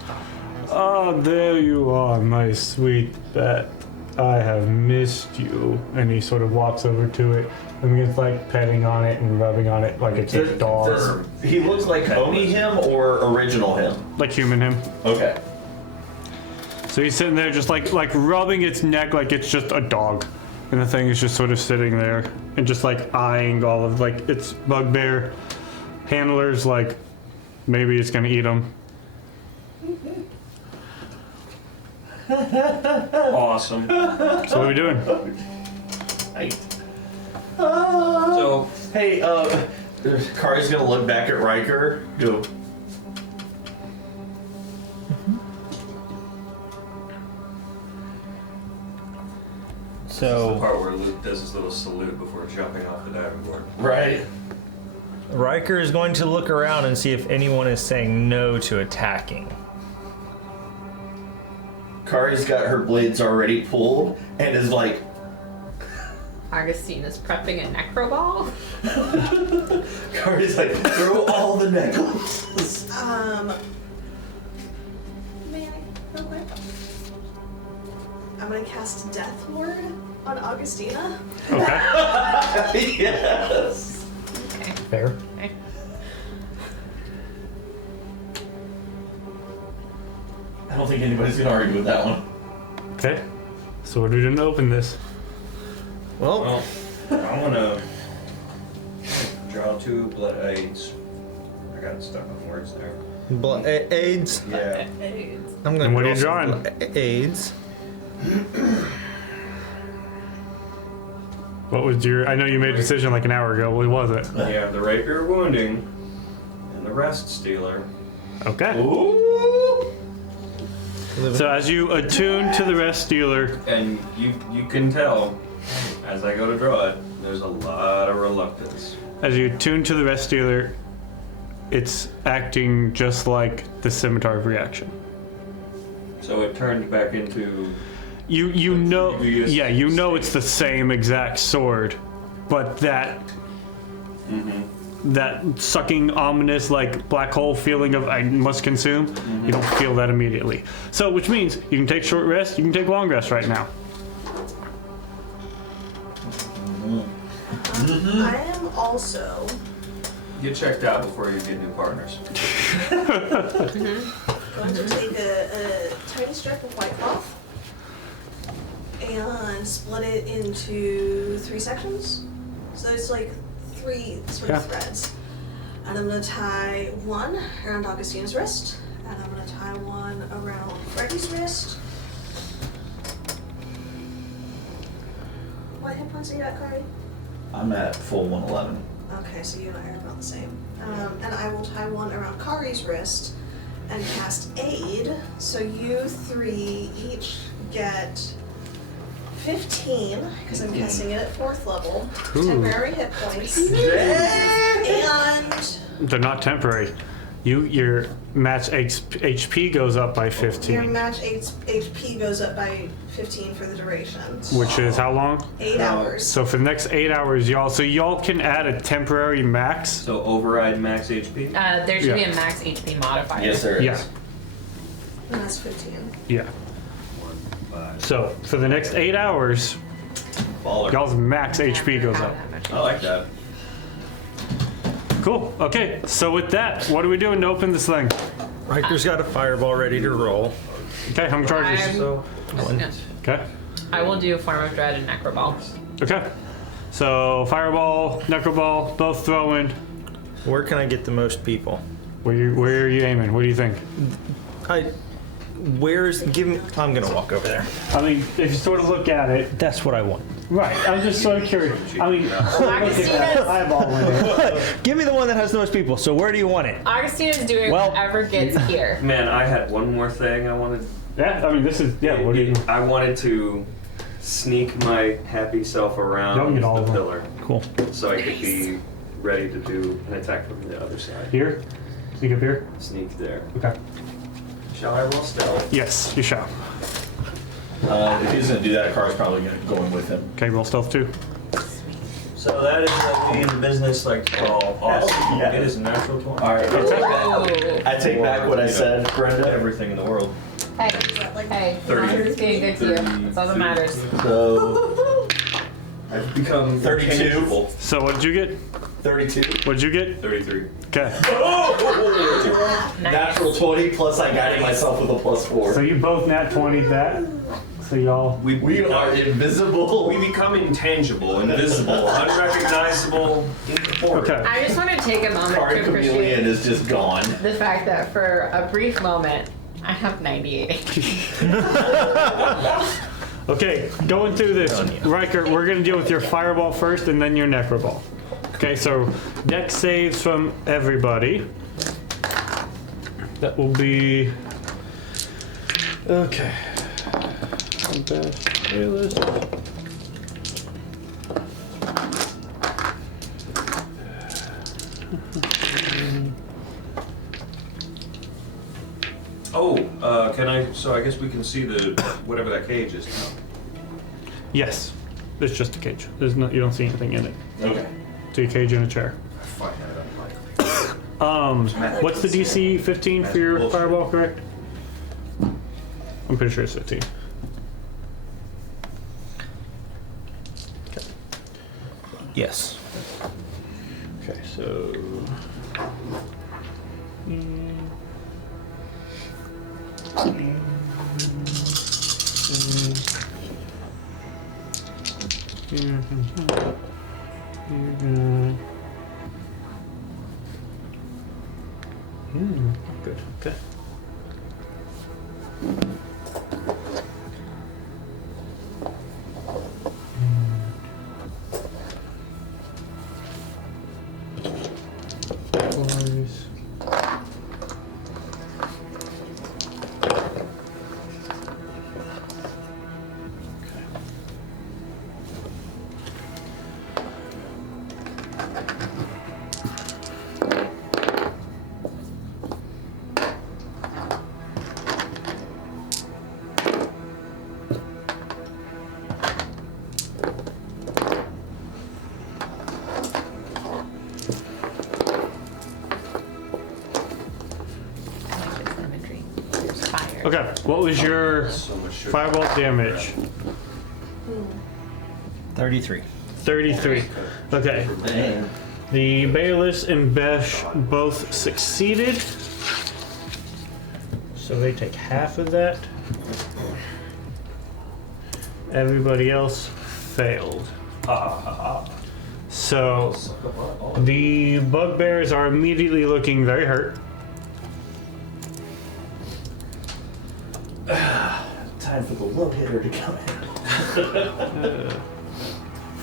"Oh, there you are, my sweet pet. I have missed you." And he sort of walks over to it and begins like petting on it and rubbing on it like it's a dog. Does he looks like Oni him or original him? Like human him. Okay. So he's sitting there just like rubbing its neck like it's just a dog. And the thing is just sort of sitting there and just like eyeing all of like its bugbear handlers like maybe it's gonna eat them. Awesome. So what are we doing? Right. So, Hey, Kari's gonna look back at Riker. Go. the So part where Luke does his little salute before jumping off the diving board. Right. Riker is going to look around and see if anyone is saying no to attacking. Kari's got her blades already pulled and is like, Augustine is prepping a necroball. Kari's like, throw all the necklaces. May I, real quick? I'm gonna cast Death Ward on Augustina. Okay. Yes. Okay. Fair. Okay. think anybody's gonna argue with that one. Okay. So what are we doing to open this? Well, Well, I'm gonna draw 2 blood aids. I got stuck on words there. AIDS. Yeah. I'm gonna And what are draw you some drawing? AIDS. What was your? I know you made a decision like an hour ago. What was it? You have the rapier wounding and the rest stealer. Okay. Ooh! So as you attune to the rest dealer, And you can tell, as I go to draw it, there's a lot of reluctance. as you attune to the rest dealer, it's acting just like the scimitar of reaction. So it turned back into You know, previous yeah, you know state. it's the same exact sword, but that that sucking, ominous, like black hole feeling of I must consume, you don't feel that immediately. So, which means you can take short rest, you can take long rest right now. I am also get checked out before you get new partners. going to take a tiny strip of white cloth and split it into 3 sections. So it's like 3 sort of threads. And I'm going to tie one around Augustina's wrist, and I'm going to tie one around Freddy's wrist. What hit points are you at, Kari? I'm at full 111. Okay, so you and I are about the same. And I will tie one around Kari's wrist and cast Aid. So you 3 each get 15, because I'm casting it at 4th level, temporary hit points. And They're not temporary. Your match HP goes up by your 15, match HP goes up by 15 for the duration. which is how long? 8 hours. So for the next 8 hours, y'all can add a temporary max. So override max HP. There should be Yeah. a max HP modifier. Yes, there is. Yeah, And that's 15. yeah. 1, 5. So for the next 8 hours, Baller. y'all's max HP goes up. I like that. Cool. Okay. So with that, what are we doing to open this thing? Riker's got a fireball ready to roll. Okay. How many charges? Okay. I will do Form of Dread and Necroball. Okay. So fireball, necroball, both throwing. Where can I get the most people? Where are you aiming? What do you think? Give me. I'm gonna walk over there. I mean, if you sort of look at it, That's what I want. right? I'm just sort of curious. I mean, look at that eyeball window. Give me the one that has the most people. So where do you want it? Augustina's doing Well- whatever gets here. Man, I had one more thing I wanted. Yeah. I mean, this is yeah. What do you? I wanted to sneak my happy self around Don't get all the of them. pillar Cool. so I could be ready to do an attack from the other side. Here. Sneak up here. Sneak there. Okay. Shall I roll stealth? Yes, you shall. If he's gonna do that, Car's probably going with him. Okay. Roll stealth too. So that is what we in the business like to call awesome. Yeah. It is a natural 20. All right. Oh. I take back what I said, Brenda. Everything in the world. Hey, Is that like hey, 30. It's being good to you. That's all that matters. So I've become 32. intangible. So what did you get? 32. What did you get? 33. Okay. Nice. Natural 20 plus I guided myself with a +4. So you both nat 20'd that. So y'all. We are invisible. We become intangible, invisible, unrecognizable, incorporeal. Okay. I just want to take a moment Card to chameleon appreciate is just gone. the fact that for a brief moment, I have 98. Okay, going through this, Riker, we're gonna deal with your fireball first and then your necroball. Okay, so deck saves from everybody. That will be. Okay. Best realist. Oh, can I? So I guess we can see the whatever that cage is now. Yes, it's just a cage. There's no, you don't see anything in it. Okay. See a cage in a chair. I find that unlikely. What's the DC? 15 for your fireball, correct? I'm pretty sure it's 15. Yes. Okay, so. Good. Okay. Boys. Okay, what was your So much sugar. fireball damage? 33. 33. Okay, Man. the Bayless and Besh both succeeded. So they take half of that. Everybody else failed. So the bugbears are immediately looking very hurt. Time for the low hitter to come in.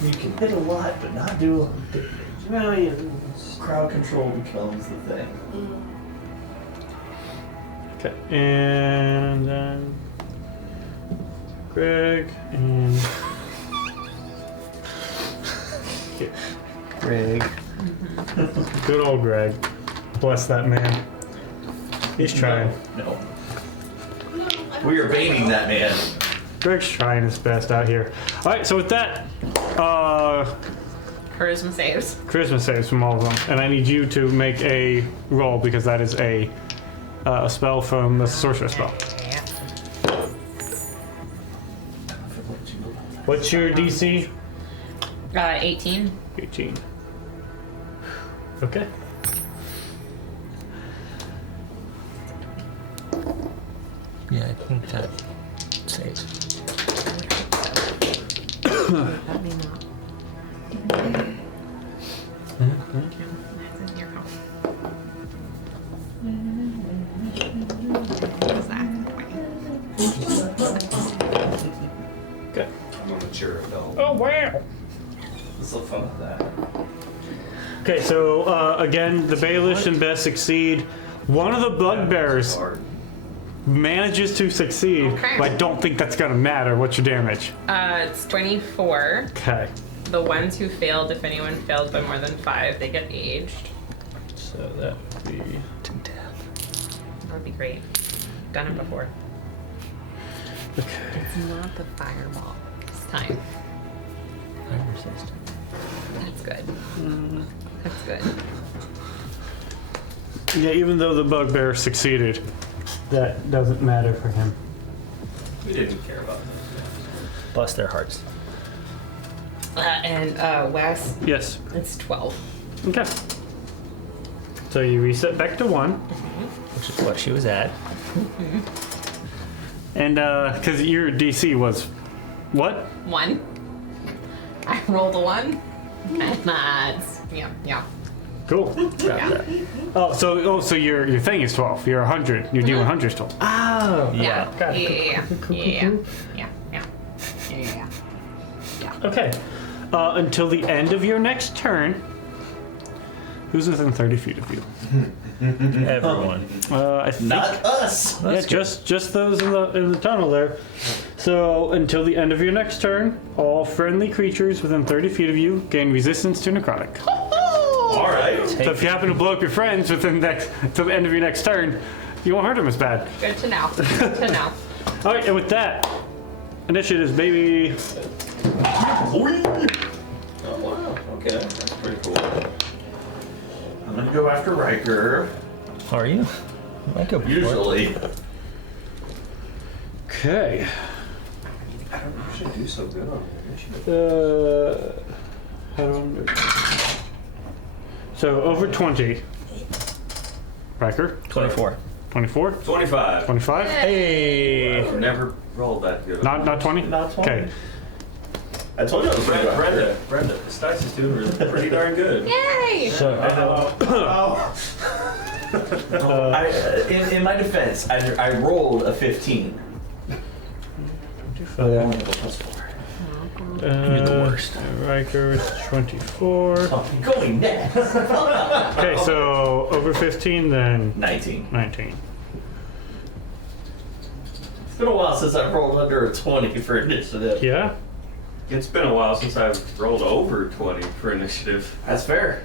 You can hit a lot, but not do a lot of damage. Well, yeah, crowd control becomes the thing. Okay, and then Greg and Greg. Good old Greg. Bless that man. He's trying. No. We are baiting that man. Greg's trying his best out here. All right, so with that, Charisma saves. charisma saves from all of them, and I need you to make a roll because that is a spell from the sorcerer spell. Yeah. What's your DC? 18. 18. Okay. Yeah, I think that saves. Let me know. Okay. I'm a mature adult. Oh wow. What's the fun of that? Okay, so again, the Baelish and Bess succeed. One of the bugbears manages to succeed, Okay. but I don't think that's gonna matter. What's your damage? It's 24. Okay. The ones who failed, if anyone failed by more than 5, they get aged. So that would be. That would be great. Done it before. Okay. It's not the fireball this time. That's good. That's good. Yeah, even though the bugbear succeeded, that doesn't matter for him. We didn't care about that. Bless their hearts. And Wes, Yes. it's 12. Okay. So you reset back to 1, Which is what she was at. and because your DC was what? 1. I rolled a 1. And that's, yeah. Cool. Yeah. So your thing is 12. Your 100. Your D100 is 12. Oh, Yeah. yeah. Yeah. Okay. Until the end of your next turn. Who's within 30 feet of you? Everyone. I think. Not us. Yeah, just those in the tunnel there. So until the end of your next turn, all friendly creatures within 30 feet of you gain resistance to necrotic. All right. So if you happen to blow up your friends within till the end of your next turn, you won't hurt them as bad. Good to know. Good to know. All right, and with that, initiatives, baby. Oh wow. Okay, that's pretty cool. I'm gonna go after Riker. How are you? I might go before. Usually. Okay. I don't usually do so good on initiative. How do I? So over 20. Riker. 24. 24. 25. 25. Hey. I've never rolled that good. Not 20. Not 20. Okay. I told you I was going to Brenda, this dice is doing pretty darn good. Yay! So, in my defense, I rolled a 15. I only have a +4. You're the worst. Riker's 24. Oh, you're going next. Okay, so over 15, then 19. 19. It's been a while since I've rolled under a 20 for initiative. Yeah? It's been a while since I've rolled over 20 for initiative. That's fair.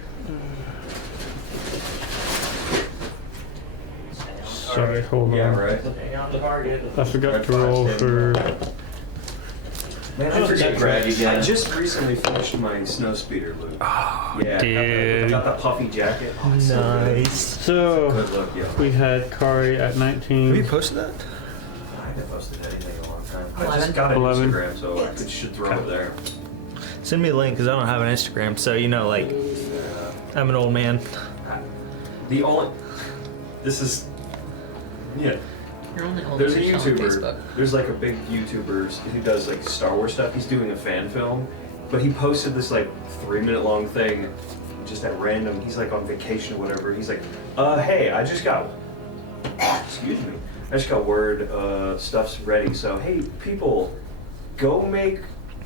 Sorry, hold on. Yeah, right. Hang on to target. I forgot to roll for. Man, I forget Greg again. I just recently finished my snow speeder loop. Yeah, dude. got the puffy jacket. Oh, it's Nice. so good. So Good look, yo. we had Kari at 19. Have you posted that? I haven't posted anything in a long time. I 11. just got an 11. Instagram, so I should throw it there. Send me a link because I don't have an Instagram. So you know, like, I'm an old man. The only... This is... Yeah. You're only old There's a enough to show on YouTuber. Facebook. There's like a big YouTuber who does like Star Wars stuff. He's doing a fan film, but he posted this like 3-minute long thing, just at random. He's like on vacation or whatever. He's like, hey, I just got, excuse me, I just got word, stuff's ready. So hey, people, go make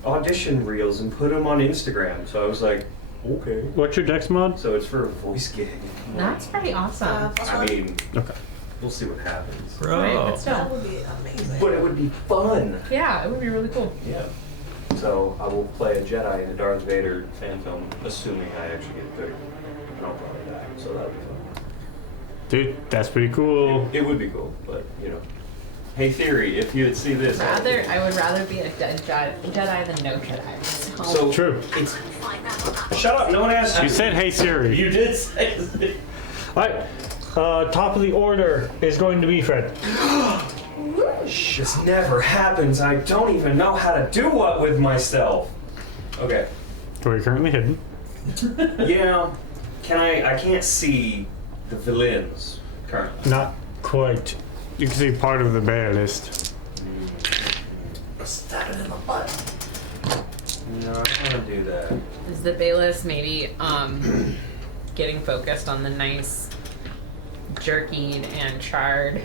audition reels and put them on Instagram. So I was like, okay. What's your dex mod? So it's for a voice gig. That's pretty awesome. I mean, Okay. we'll see what happens. Bro. Right, that's That dope. would be amazing. But it would be fun. Yeah, it would be really cool. Yeah. So I will play a Jedi in a Darth Vader fan film, assuming I actually get picked. And I'll probably die, so that'll be fun. Dude, that's pretty cool. It would be cool, but you know. Hey Theory, if you'd see this. I would rather be a Jedi than no Jedi. So True. it's shut up, no one asked you. You said, hey Siri. You did say it. Alright, top of the order is going to be Fred. This never happens. I don't even know how to do what with myself. Okay. Where you're currently hidden. Yeah. I can't see the villains currently. Not quite. You can see part of the bear list. Stab it in the butt. No, I don't want to do that. Is the Bayless maybe getting focused on the nice jerkied and charred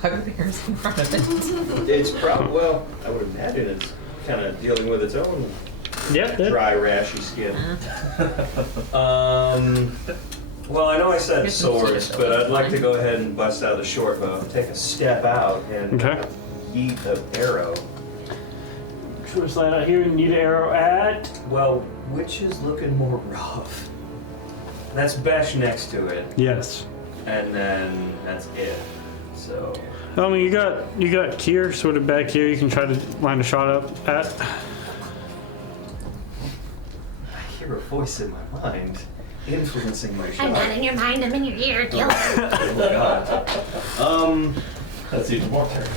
bugbears in front of it? It's probably, well, I would imagine it's kind of dealing with its own Yep. dry, rashy skin. Well, I know I said Here's some swords, Swedish but I'd open like to line. go ahead and bust out the short bow, take a step out, and Okay. yeet an arrow. Switch that out here and need an arrow at. Well, which is looking more rough? That's Besh next to it, Yes. and then that's it. So, I mean, you got Kier sort of back here. You can try to line a shot up at. I hear a voice in my mind influencing my I'm shot. not in your mind, I'm in your ear, Gil. Oh my god. That's even more terrible.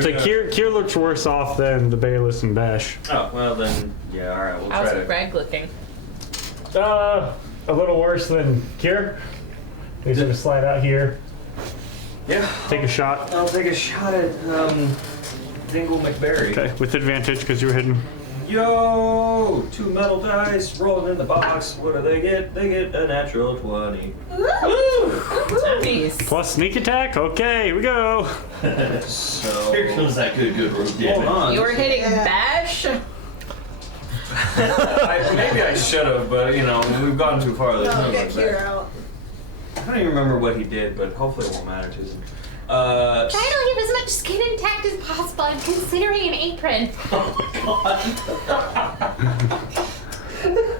So Kier looks worse off than the Bayless and Besh. Oh, well then, yeah, alright, we'll How's try to... Greg looking? A little worse than Kier. He's gonna slide out here, Yeah, take a shot. I'll take a shot at, Dingle McBerry. Okay, with advantage because you were hidden. Yo! 2 metal dice rolling in the box. What do they get? They get a natural 20. Nice. Plus sneak attack. Okay, here we go. So... Here comes that good root Hold damage. on. You were hitting Besh? Maybe I should have, but you know, we've gone too far. There's No, no get going Kier back. out. I don't even remember what he did, but hopefully it won't matter to him. Try to leave as much skin intact as possible. I'm considering an apron.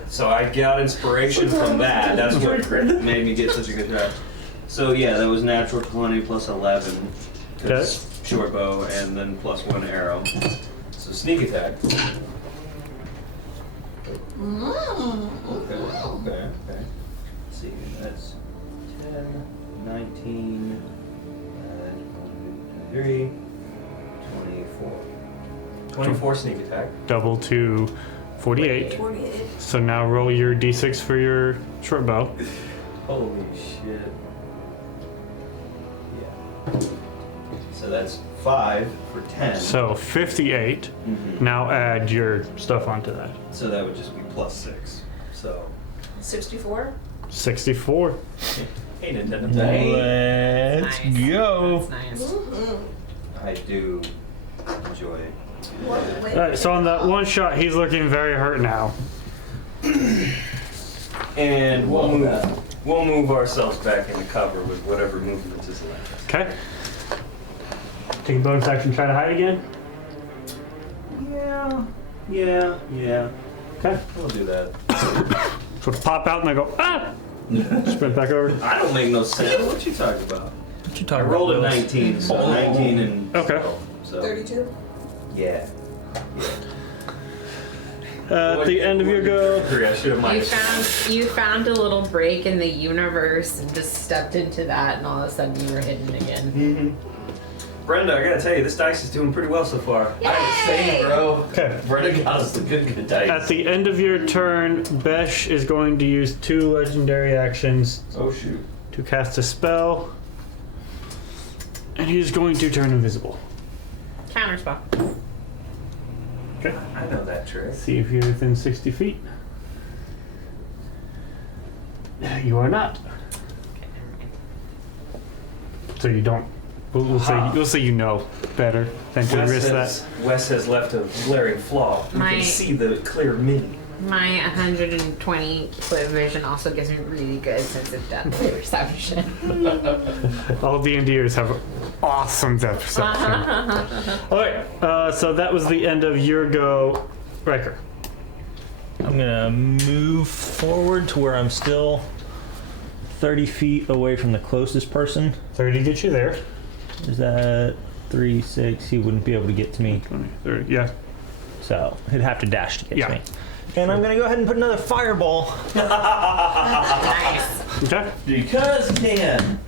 So I got inspiration from that. That's what made me get such a good shot. So yeah, that was natural 20 plus 11. 'Cause short bow and then plus 1 arrow. So sneak attack. Okay. Let's see, that's 10, 19, 23, 24. 24 sneak attack. Double to 48. 48. So now roll your d6 for your short bow. Holy shit. Yeah. So that's 5 for 10. So 58. Now add your stuff onto that. So that would just be plus 6. So 64. 64. hey Nintendo. Hey. Let's Nice. go. That's nice. I do enjoy. Alright, so on that one shot, he's looking very hurt now. And we'll move ourselves back into cover with whatever movement is left. Okay. Take a bonus action, try to hide again. Yeah. Okay. We'll do that. So pop out and I go, ah! Sprint back over. I don't make no sense. What you talking about? What you I talking rolled a about? 19, so 19 and Okay. 12, so 32. yeah. At the end of your go, I should have You found a little break in the universe and just stepped into that, and all of a sudden you were hidden again. Brenda, I gotta tell you, this dice is doing pretty well so far. I'm saying, bro. okay. Brenda got us the good dice. At the end of your turn, Besh is going to use 2 legendary actions Oh shoot. to cast a spell. And he's going to turn invisible. Counterspell. Okay. I know that trick. See if you're within 60 feet. You are not. So you don't. We'll say you know better than to risk that. Wes has left a glaring flaw. You My- can see the clear mini. My 120 foot vision also gives me really good sense of depth perception. All D&Ders have awesome depth perception. Alright, so that was the end of your go, Riker. I'm gonna move forward to where I'm still 30 feet away from the closest person. 30 gets you there. Is that 3, 6? He wouldn't be able to get to me, 20, 30, yeah. so he'd have to dash to get Yeah. to me. And I'm gonna go ahead and put another fireball. Nice. Okay. Because you can.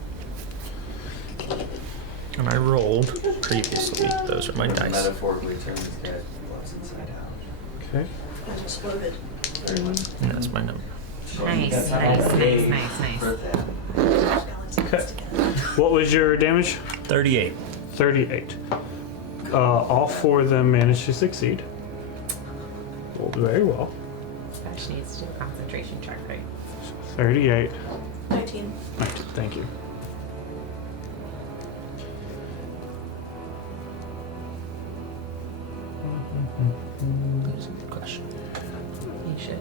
And I rolled previously. Those are my dice. Metaphorically turn this guy once inside out. Okay. That exploded. And that's my number. Nice. For that. Okay. What was your damage? 38. 38. All 4 of them managed to succeed. Rolled very well. Besh needs to do a concentration check, right? 38. 19. Thank you. That's a good question. You should.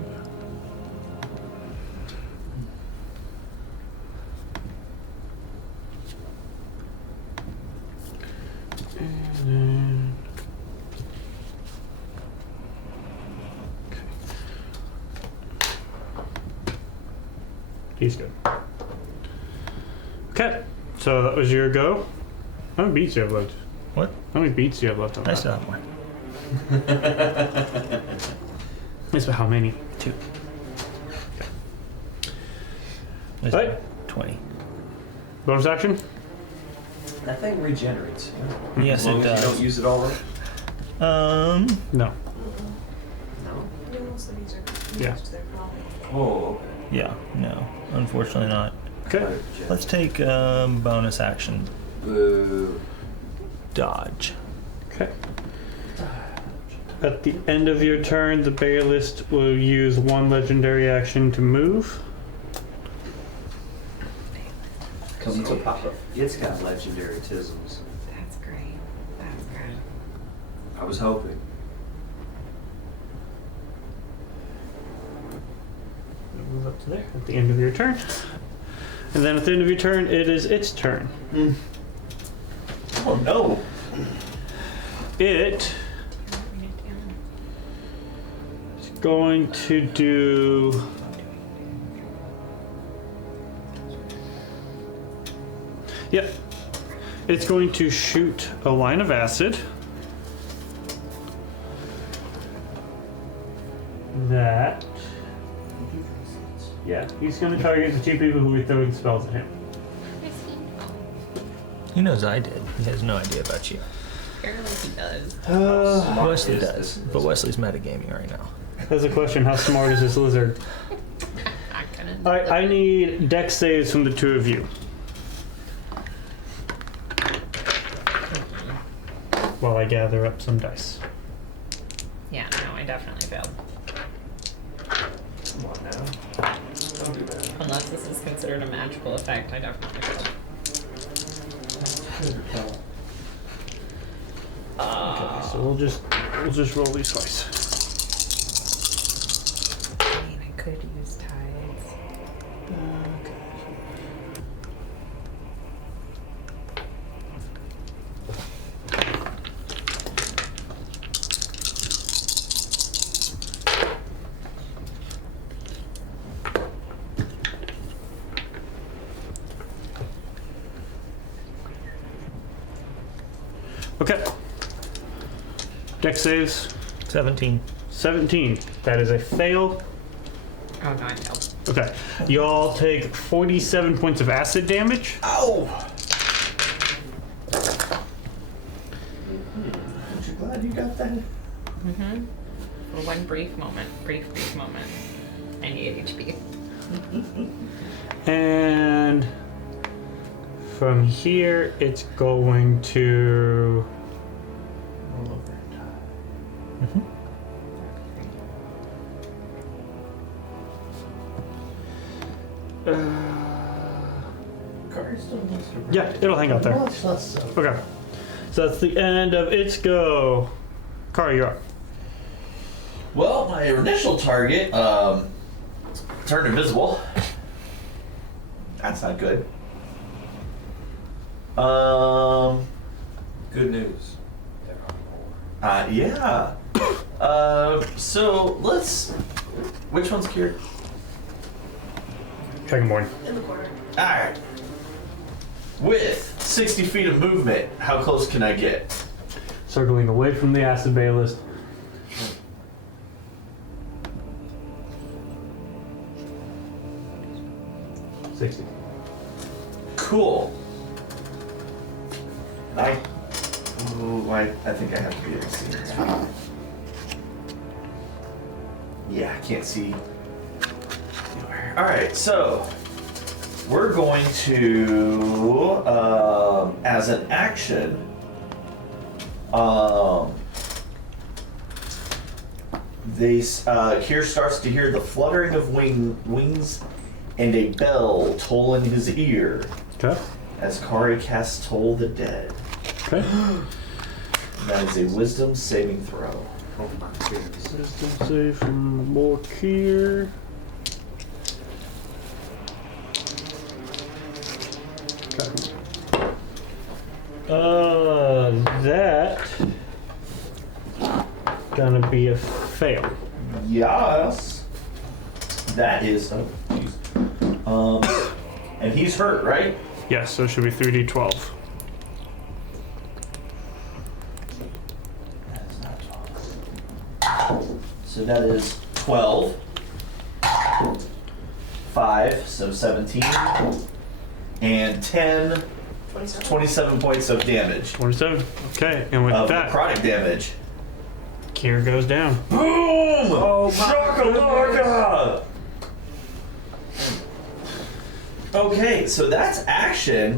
He's good. Okay, so that was your go. How many beats do you have left? What? How many beats do you have left on I that? still have one. Yes, but how many? 2. Is Right. that 20? Bonus action? That thing regenerates. Yes, As long it as you does. don't use it all right. No. No, most of these are Yeah. used, they're probably- Oh, okay. Yeah, no. Unfortunately not. Okay. Let's take bonus action. Boo. Dodge. Okay. At the end of your turn, the Bayalist will use 1 legendary action to move. Come to Papa. It's got legendary tisms. That's great. That's good. I was hoping. Move up to there at the end of your turn. And then at the end of your turn, it is its turn. Oh no. It is going to do... Yep. It's going to shoot a line of acid. That... Yeah, he's going to target the 2 people who are throwing spells at him. He knows I did. He has no idea about you. Apparently he does. Wesley does, but Wesley's metagaming right now. That's a question. How smart is this lizard? I couldn't. Alright, I need dex saves from the 2 of you. while I gather up some dice. Yeah, no, I definitely failed. Come on now. Don't do that. Unless this is considered a magical effect, I definitely failed. Okay, so we'll just roll these twice. I mean, I could use tides. Okay. Dex saves 17. 17. That is a fail. Oh no, I failed. Okay. You all take 47 points of acid damage. Ow! Aren't you glad you got that? Mm-hmm. For one brief moment. Brief moment. I need HP. And from here, it's going to. Roll over and die. Cards don't list around. Yeah, it'll hang out there. Much less so. Okay. So that's the end of its go. Kara, you're up. Well, my initial target turned invisible. That's not good. Good news. Yeah. So let's. Which one's cured? Dragonborn. In the corner. Alright. With 60 feet of movement, how close can I get? Circling away from the acid balist. Cool. I think I have to be able to see this. Yeah, I can't see. Alright, so we're going to, as an action, Kier starts to hear the fluttering of wings and a bell toll in his ear Okay. as Kari casts Toll the Dead. Okay. That is a wisdom saving throw. Oh my goodness. Wisdom save from Morkier. That gonna be a fail. Yes. That is. Oh, jeez. And he's hurt, right? Yes, so it should be 3d12. That's not 12. So that is 12. 5, so 17. And 10, 27. 27 points of damage. 27. Okay, and with Of that, necrotic damage. Kier goes down. Boom! Oh, Shakalaka! Okay, so that's action.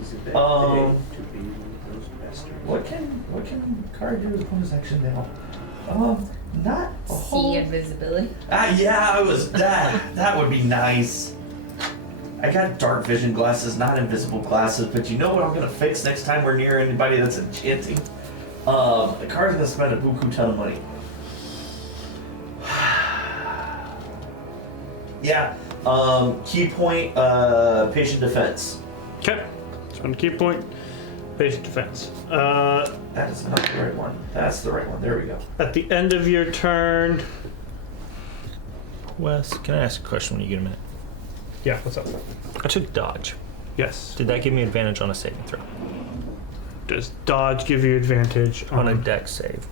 Is it that Um, day to be one of those bastards? What can Kari do as a bonus action now? Not a See whole. invisibility. Yeah, I was that. That would be nice. I got dark vision glasses, not invisible glasses, but you know what I'm gonna fix next time we're near anybody that's enchanting? The Kari's gonna spend a buku ton of money. Yeah. Key point, patient defense. Okay. So on key point, patient defense. That is not the right one. That's the right one. There we go. At the end of your turn. Wes, can I ask a question when you get a minute? Yeah, what's up? I took dodge. Yes. Did that give me advantage on a saving throw? Does dodge give you advantage On a dex save.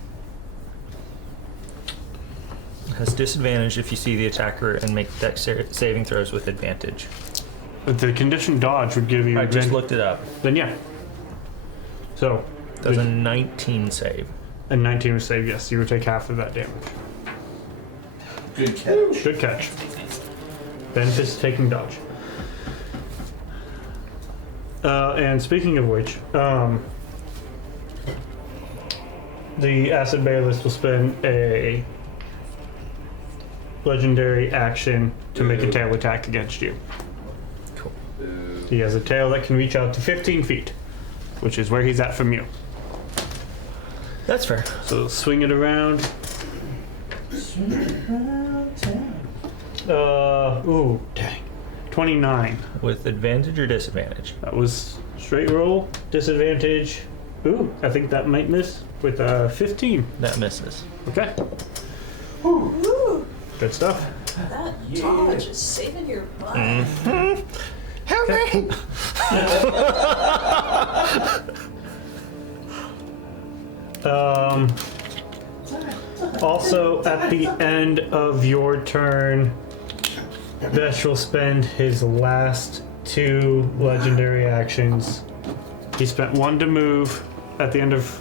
It has disadvantage if you see the attacker and make dex saving throws with advantage. The condition dodge would give you I advantage. just looked it up. Then yeah. So, Does a 19 save. a 19 would save, yes. You would take half of that damage. Good catch. Good catch. Benefits taking dodge. And speaking of which, the Acid Balist will spend a legendary action to make a tail attack against you. Cool. He has a tail that can reach out to 15 feet, which is where he's at from you. That's fair. So swing it around. Ooh, dang. 29. With advantage or disadvantage? That was straight roll, disadvantage. Ooh, I think that might miss with 15. That misses. Okay, Ooh, good stuff. that dodge is saving your butt. Okay. Also, at the end of your turn, Besh will spend his last 2 legendary actions. He spent 1 to move at the end of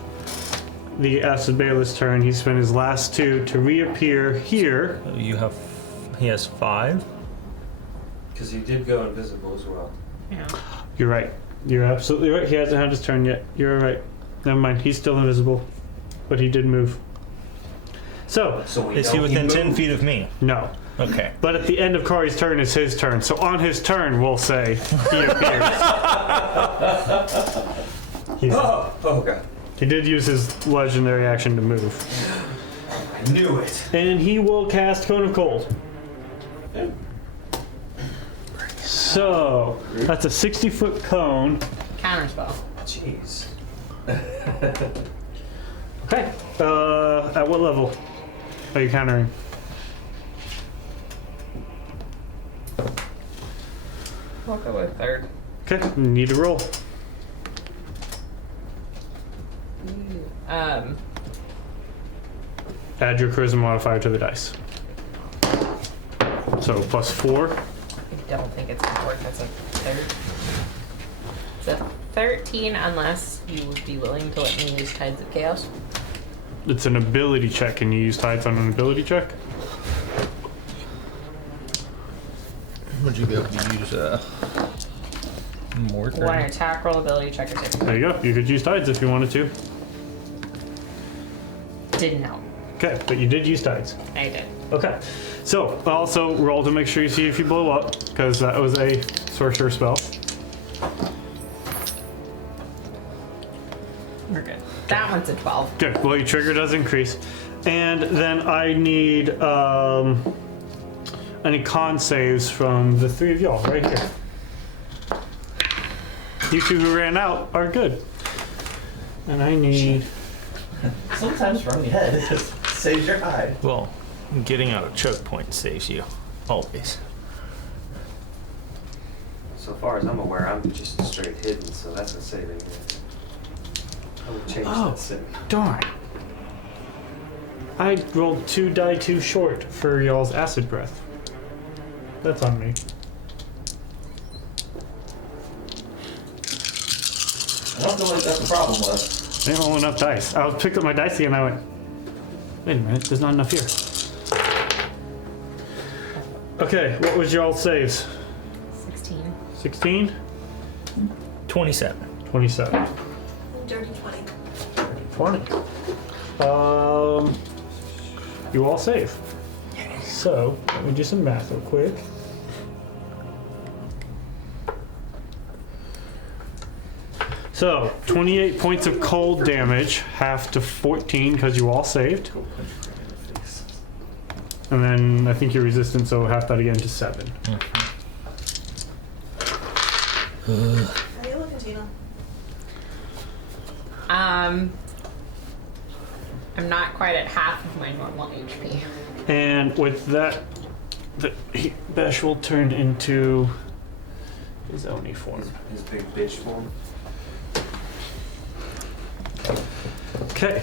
the Acid Balist's turn. He spent his last 2 to reappear here. He has 5. Because he did go invisible as well. Yeah. You're right. You're absolutely right. He hasn't had his turn yet. You're right. Never mind. He's still invisible, but he did move. So, So we Is know he within 10 moved. feet of me? no. Okay. But at the end of Kari's turn is his turn. So on his turn, we'll say he appears. Oh god. He did use his legendary action to move. I knew it. And he will cast Cone of Cold. So, that's a 60-foot cone. Counterspell. Jeez. Okay. At what level are you countering? We'll go with 3rd. Okay, need to roll. Um, Add your charisma modifier to the dice. So +4. I don't think it's gonna work. That's a 3rd. It's a 13 unless you would be willing to let me use Tides of Chaos. It's an ability check. Can you use tides on an ability check? Would you be able to use more? One attack roll, ability check, or save. There you go. You could use tides if you wanted to. Didn't know. Okay, but you did use tides. I did. Okay. So also roll to make sure you see if you blow up, because that was a sorcerer spell. We're good. That one's a 12. Good. Well, your trigger does increase. And then I need any con saves from the 3 of y'all right here. You 2 who ran out are good. And I need... Sometimes from your head saves your hide. Well, getting out of choke point saves you. Always. So far as I'm aware, I'm just straight hidden, so that's a saving. I would change Oh. that saving. Darn. I rolled 2 die too short for y'all's acid breath. That's on me. I don't feel like that's a problem with us. I didn't roll enough dice. I picked up my dice again and I went, wait a minute, there's not enough here. Okay, what was y'all saves? 16. 16? 27. 27. Dirty 20. 20. You all save. So, let me do some math real quick. So, 28 points of cold damage, half to 14 because you all saved. And then I think you're resistant, so half that again to 7. How you looking, Tina? I'm not quite at half of my normal HP. And with that, Besh will turn into his Oni form. His big bitch form. Okay,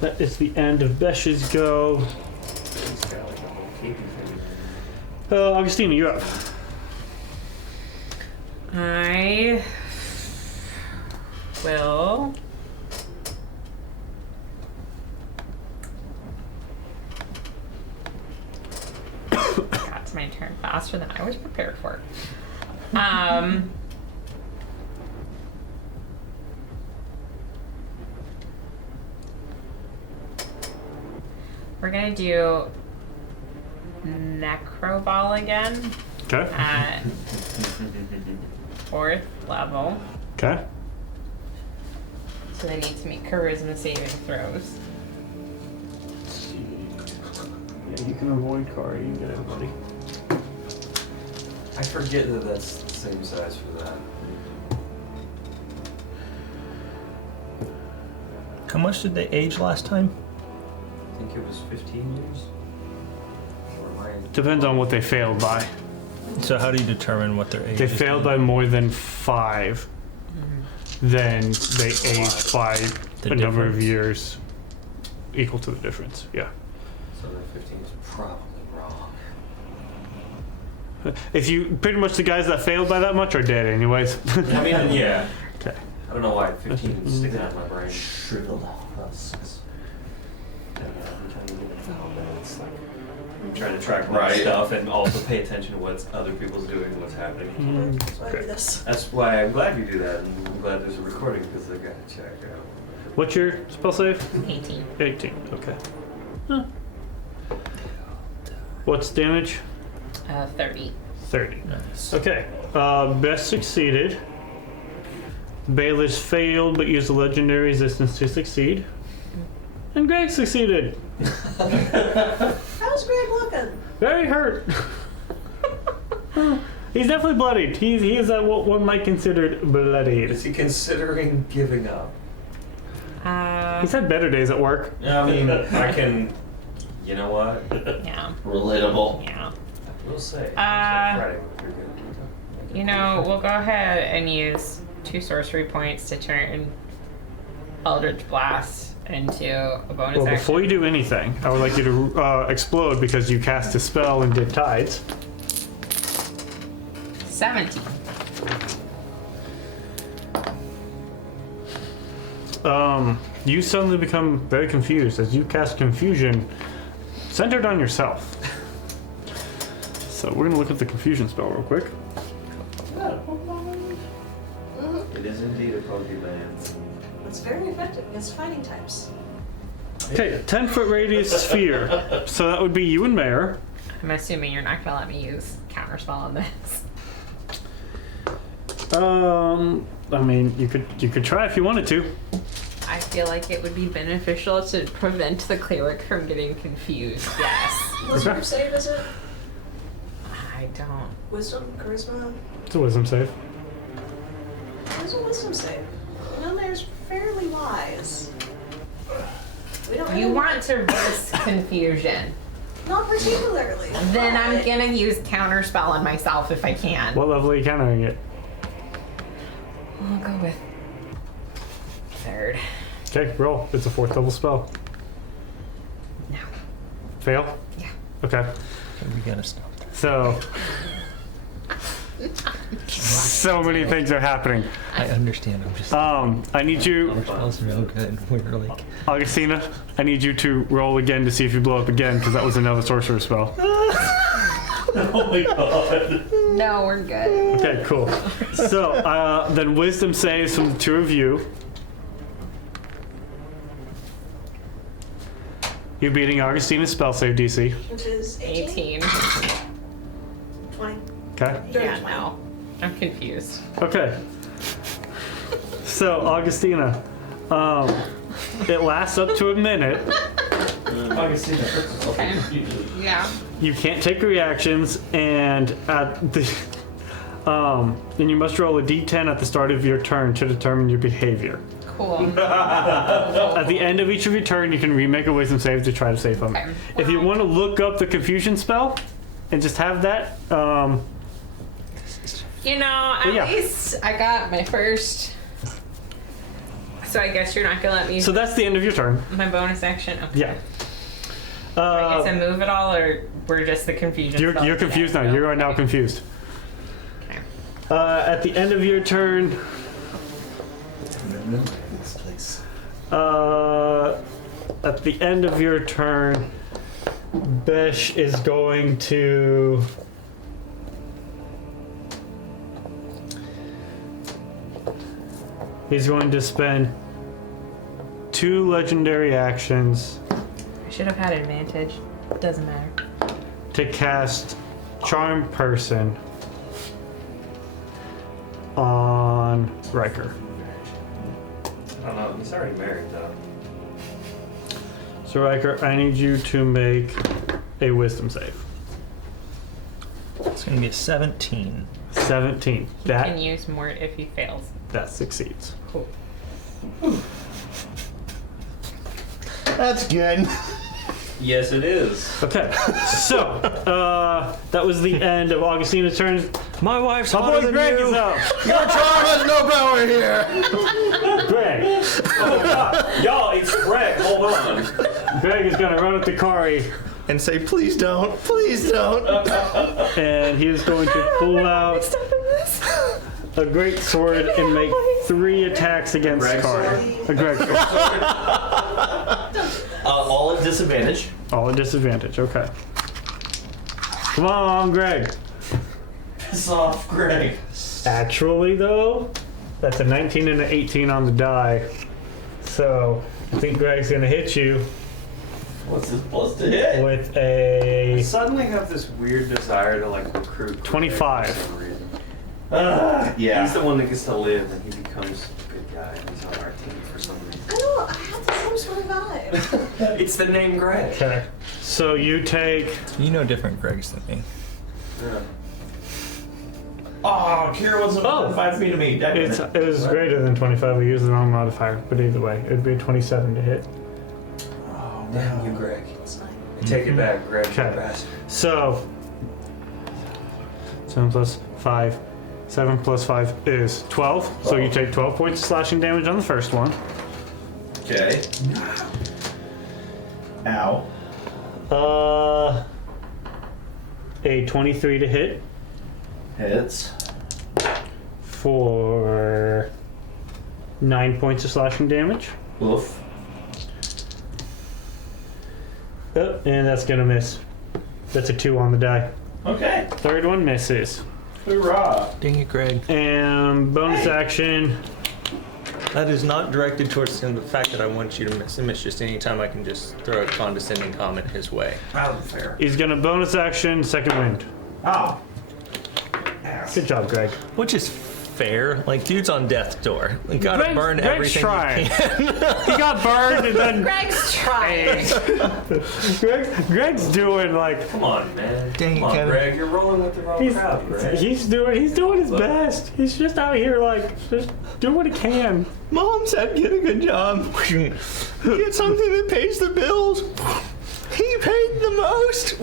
that is the end of Besh's go. He's got like a whole capey thing. Augustina, you're up. I will. Got to my turn faster than I was prepared for. we're gonna do Necroball again Okay. at 4th level. Okay. So they need to make charisma saving throws. Yeah, you can avoid Kari. You get it, buddy. I forget that that's the same size for that. How much did they age last time? I think it was 15 years. Or am I? Depends on what they failed by. So how do you determine what their age They is? failed by more than 5, then they aged by The a number of difference. years equal to the difference. Yeah. So that 15 is probably wrong. If you pretty much the guys that failed by that much are dead, anyways. I mean, yeah. Okay. I don't know why 15 is sticking out of my brain. Shriveled husks. And, every time you get a foul, then it's like I'm trying to track my Right. stuff and also pay attention to what other people's doing and what's happening. That's why I do this. That's why I'm glad you do that, and I'm glad there's a recording because I gotta check out. What's your spell save? 18. 18. Okay. Huh. What's damage? 30. 30. Nice. Okay. Besh succeeded. Baelish failed, but used a legendary resistance to succeed. And Greg succeeded. How's Greg looking? Very hurt. He's definitely bloodied. He is at what one might consider bloodied. Is he considering giving up? He's had better days at work. I mean, I can. You know what? Yeah. Relatable. Yeah. I will say. Uh, Friday, if you're good. You know, we'll go ahead and use 2 sorcery points to turn Eldritch Blast into a bonus Well, action. before you do anything, I would like you to explode because you cast a spell and did tides. 17. You suddenly become very confused as you cast confusion centered on yourself. So we're gonna look at the confusion spell real quick. It is indeed a Pokemon. It's very effective against fighting types. Okay, 10-foot radius sphere. So that would be you and Mayor. I'm assuming you're not gonna let me use counterspell on this. I mean, you could try if you wanted to. I feel like it would be beneficial to prevent the cleric from getting confused. Yes. What's your save, is it? I don't. Wisdom? Charisma? It's a wisdom save. Where's a wisdom save? You know, there's fairly wise. We don't You really- want to risk confusion. Not particularly. Then I'm but- gonna use counterspell on myself if I can. What level are you countering it? I'll go with 3rd. Okay, roll. It's a 4th level spell. No. Fail? Yeah. Okay. We gotta stop that. So many things are happening. I understand. I'm just. I need you, Counterspell's no good. We're like. Augustina, I need you to roll again to see if you blow up again, because that was another sorcerer spell. Oh my god. No, we're good. Okay, cool. So, then wisdom saves from the 2 of you. You're beating Augustina's spell save DC. Which is 18? 18. 20. Okay. Yeah, no. I'm confused. Okay. So, Augustina, it lasts up to a minute. Okay. Yeah. You can't take reactions, and at the and you must roll a d10 at the start of your turn to determine your behavior. Cool. At the end of each of your turn, you can remake a wisdom save to try to save them. Okay. If you want to look up the confusion spell and just have that, You know, at Yeah. least I got my first. So I guess you're not gonna let me use so that's the end of your turn. my bonus action. Okay. Yeah. Do I get to move at all, or we're just the confusion? You're spell? confused now. Yeah. You are now confused. Okay. At the end of your turn, This place. at the end of your turn, Besh is going to. He's going to spend 2 legendary actions should have had advantage. Doesn't matter. To cast Charm Person on Riker. I don't know. He's already married though. So Riker, I need you to make a Wisdom save. It's gonna be a 17. 17. Can use more if he fails. That succeeds. Cool. That's good. Yes, it is. Okay, so that was the end of Augustina's turn. My wife's My hotter boy than Greg you. is up. Your charm has no power here. Greg. Y'all, it's Greg. Hold on. Greg is gonna run up to Kari, And say, please don't. Please don't. and he is going to pull out a great sword and make 3 attacks against Greg Kari. A Greg sword. All at disadvantage. All at disadvantage. Okay. Come on, Greg. Piss off, Greg. Actually, though, that's a 19 and an 18 on the die. So I think Greg's gonna hit you What's it supposed to hit? with I a suddenly have this weird desire to like recruit. 25. For some reason. Yeah. He's the one that gets to live, and he becomes a good guy, and he's on our team for some reason. I know, I have the same sort of vibe. It's the name Greg. Okay. So you take You know different Gregs than me. Yeah. Oh, Kira wasn't Oh. 5 feet of me. it was greater than 25. We used the wrong modifier, but either way, it'd be a 27 to hit. Oh, Damn you, Greg. It's fine. I take it back, Greg. Okay. you bastard. So 7 plus 5. 7 plus 5 is 12. So you take 12 points of slashing damage on the first one. Okay. Ow. A 23 to hit Hits. for 9 points of slashing damage. Oof. Oh, and that's gonna miss. That's a 2 on the die. Okay. Third one misses. Hoorah. Dang it, Greg. And bonus action. That is not directed towards him. The fact that I want you to miss him. It's just anytime I can just throw a condescending comment his way. Proud and fair. He's gonna bonus action second wind. Ow. Good job, Greg. Which is fair. Like, dude's on death's door. You gotta Greg's- burn Greg's everything trying. you can. He got burned and then Greg's trying. Greg's doing like Come on, man. Dang it, Come on, Kevin. Greg. You're rolling with the wrong crowd, Greg. he's doing his best. He's just out here like just do what he can. Mom said get a good job. Get something that pays the bills. He paid the most.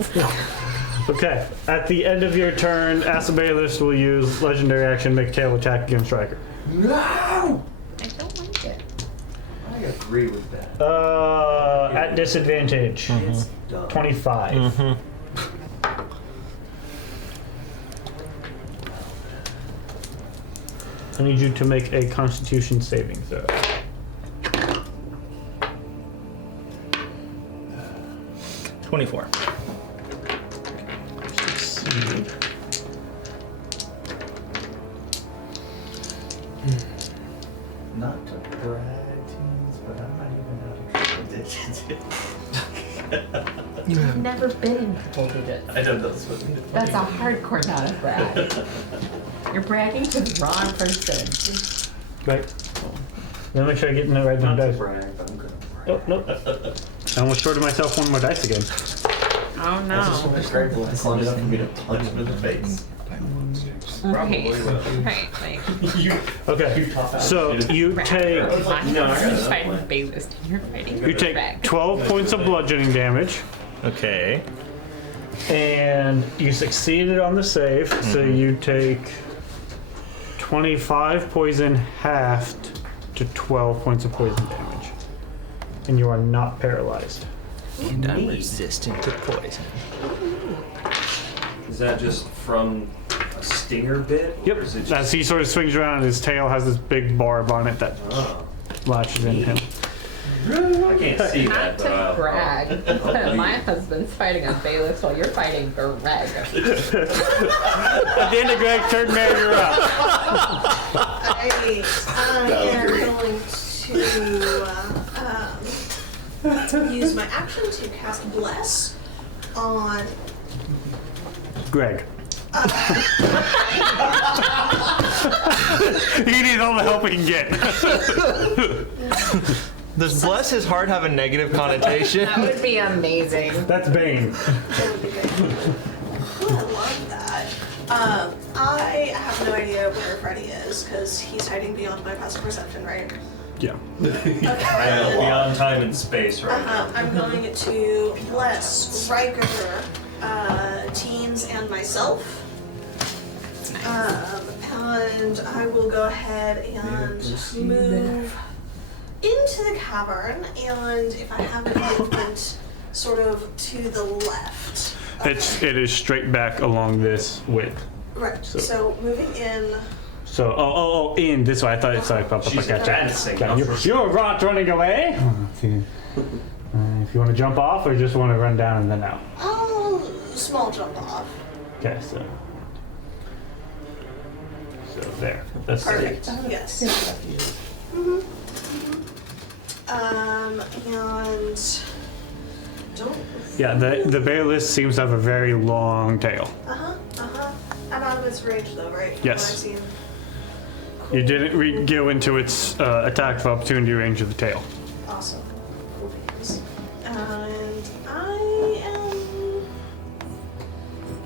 Okay. At the end of your turn, Asabalus will use legendary action, make tail attack against Riker. No! I don't like it. I agree with that. At disadvantage. It's dumb. 25. I need you to make a Constitution saving throw. $24. Not to brag, teens, but I'm not even out of triple digits. You've never been in triple digits. I know that's what That's a hardcore not a brag. You're bragging to the wrong person. Right. Let me make sure I get in the right Not to dice. brag, but I'm gonna brag. Oh, nope. I almost shorted myself one more dice again. Oh I just no. want to Greg to last long enough for me to punch him in the face. Okay. Right, like. Okay. So you take No, I got You're it. fighting Bayless and you're fighting you take 12 points of bludgeoning damage, Okay. and you succeeded on the save. So you take 25 poison halved to 12 points of poison damage, and you are not paralyzed. And I'm resistant to poison. Is that just from a stinger bit? Yep. Or is it As just... he sort of swings around, his tail has this big barb on it that Oh. latches into him. I can't see Not that, to brag. My husband's fighting a Bayless while you're fighting Greg. At the end of Greg's turn, Mary, you're up. I am going to use use my action to cast Bless on. Greg. He needs all the help he can get. Does bless his heart have a negative connotation? That would be amazing. That's Bane. That would be good. Ooh, I love that. I have no idea where Freddy is because he's hiding beyond my passive perception, right? Yeah. Okay. Beyond time and space right now. I'm going to bless Riker, teens, and myself. And I will go ahead and move into the cavern, and if I have any movement sort of to the left. It is straight back along this width. Right, so moving in. So, in this way. I thought it's like, She's advancing. You're not running away. If you want to jump off or just want to run down and then out. Oh, small jump off. Okay, so there. That's Perfect. it. Yes. And don't. Yeah, the Bayless seems to have a very long tail. I'm out of its range though, right? From Yes. what I've seen. You didn't go into its attack of opportunity range of the tail. Awesome. Cool beans. And I am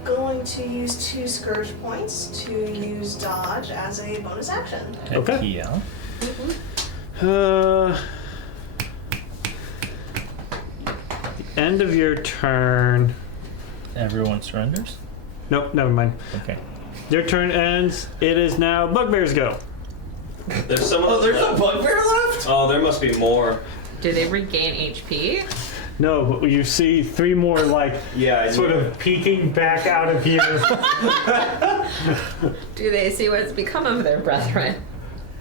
going to use 2 Scourge points to use dodge as a bonus action. Okay. Yeah. The end of your turn. Everyone surrenders? Nope, never mind. Okay. Your turn ends. It is now Bugbear's go. There's someone. Oh, there's a bugbear left? Oh, there must be more. Do they regain HP? No, but you see 3 more Yeah, I sort of peeking back out of here. Do they see what's become of their brethren?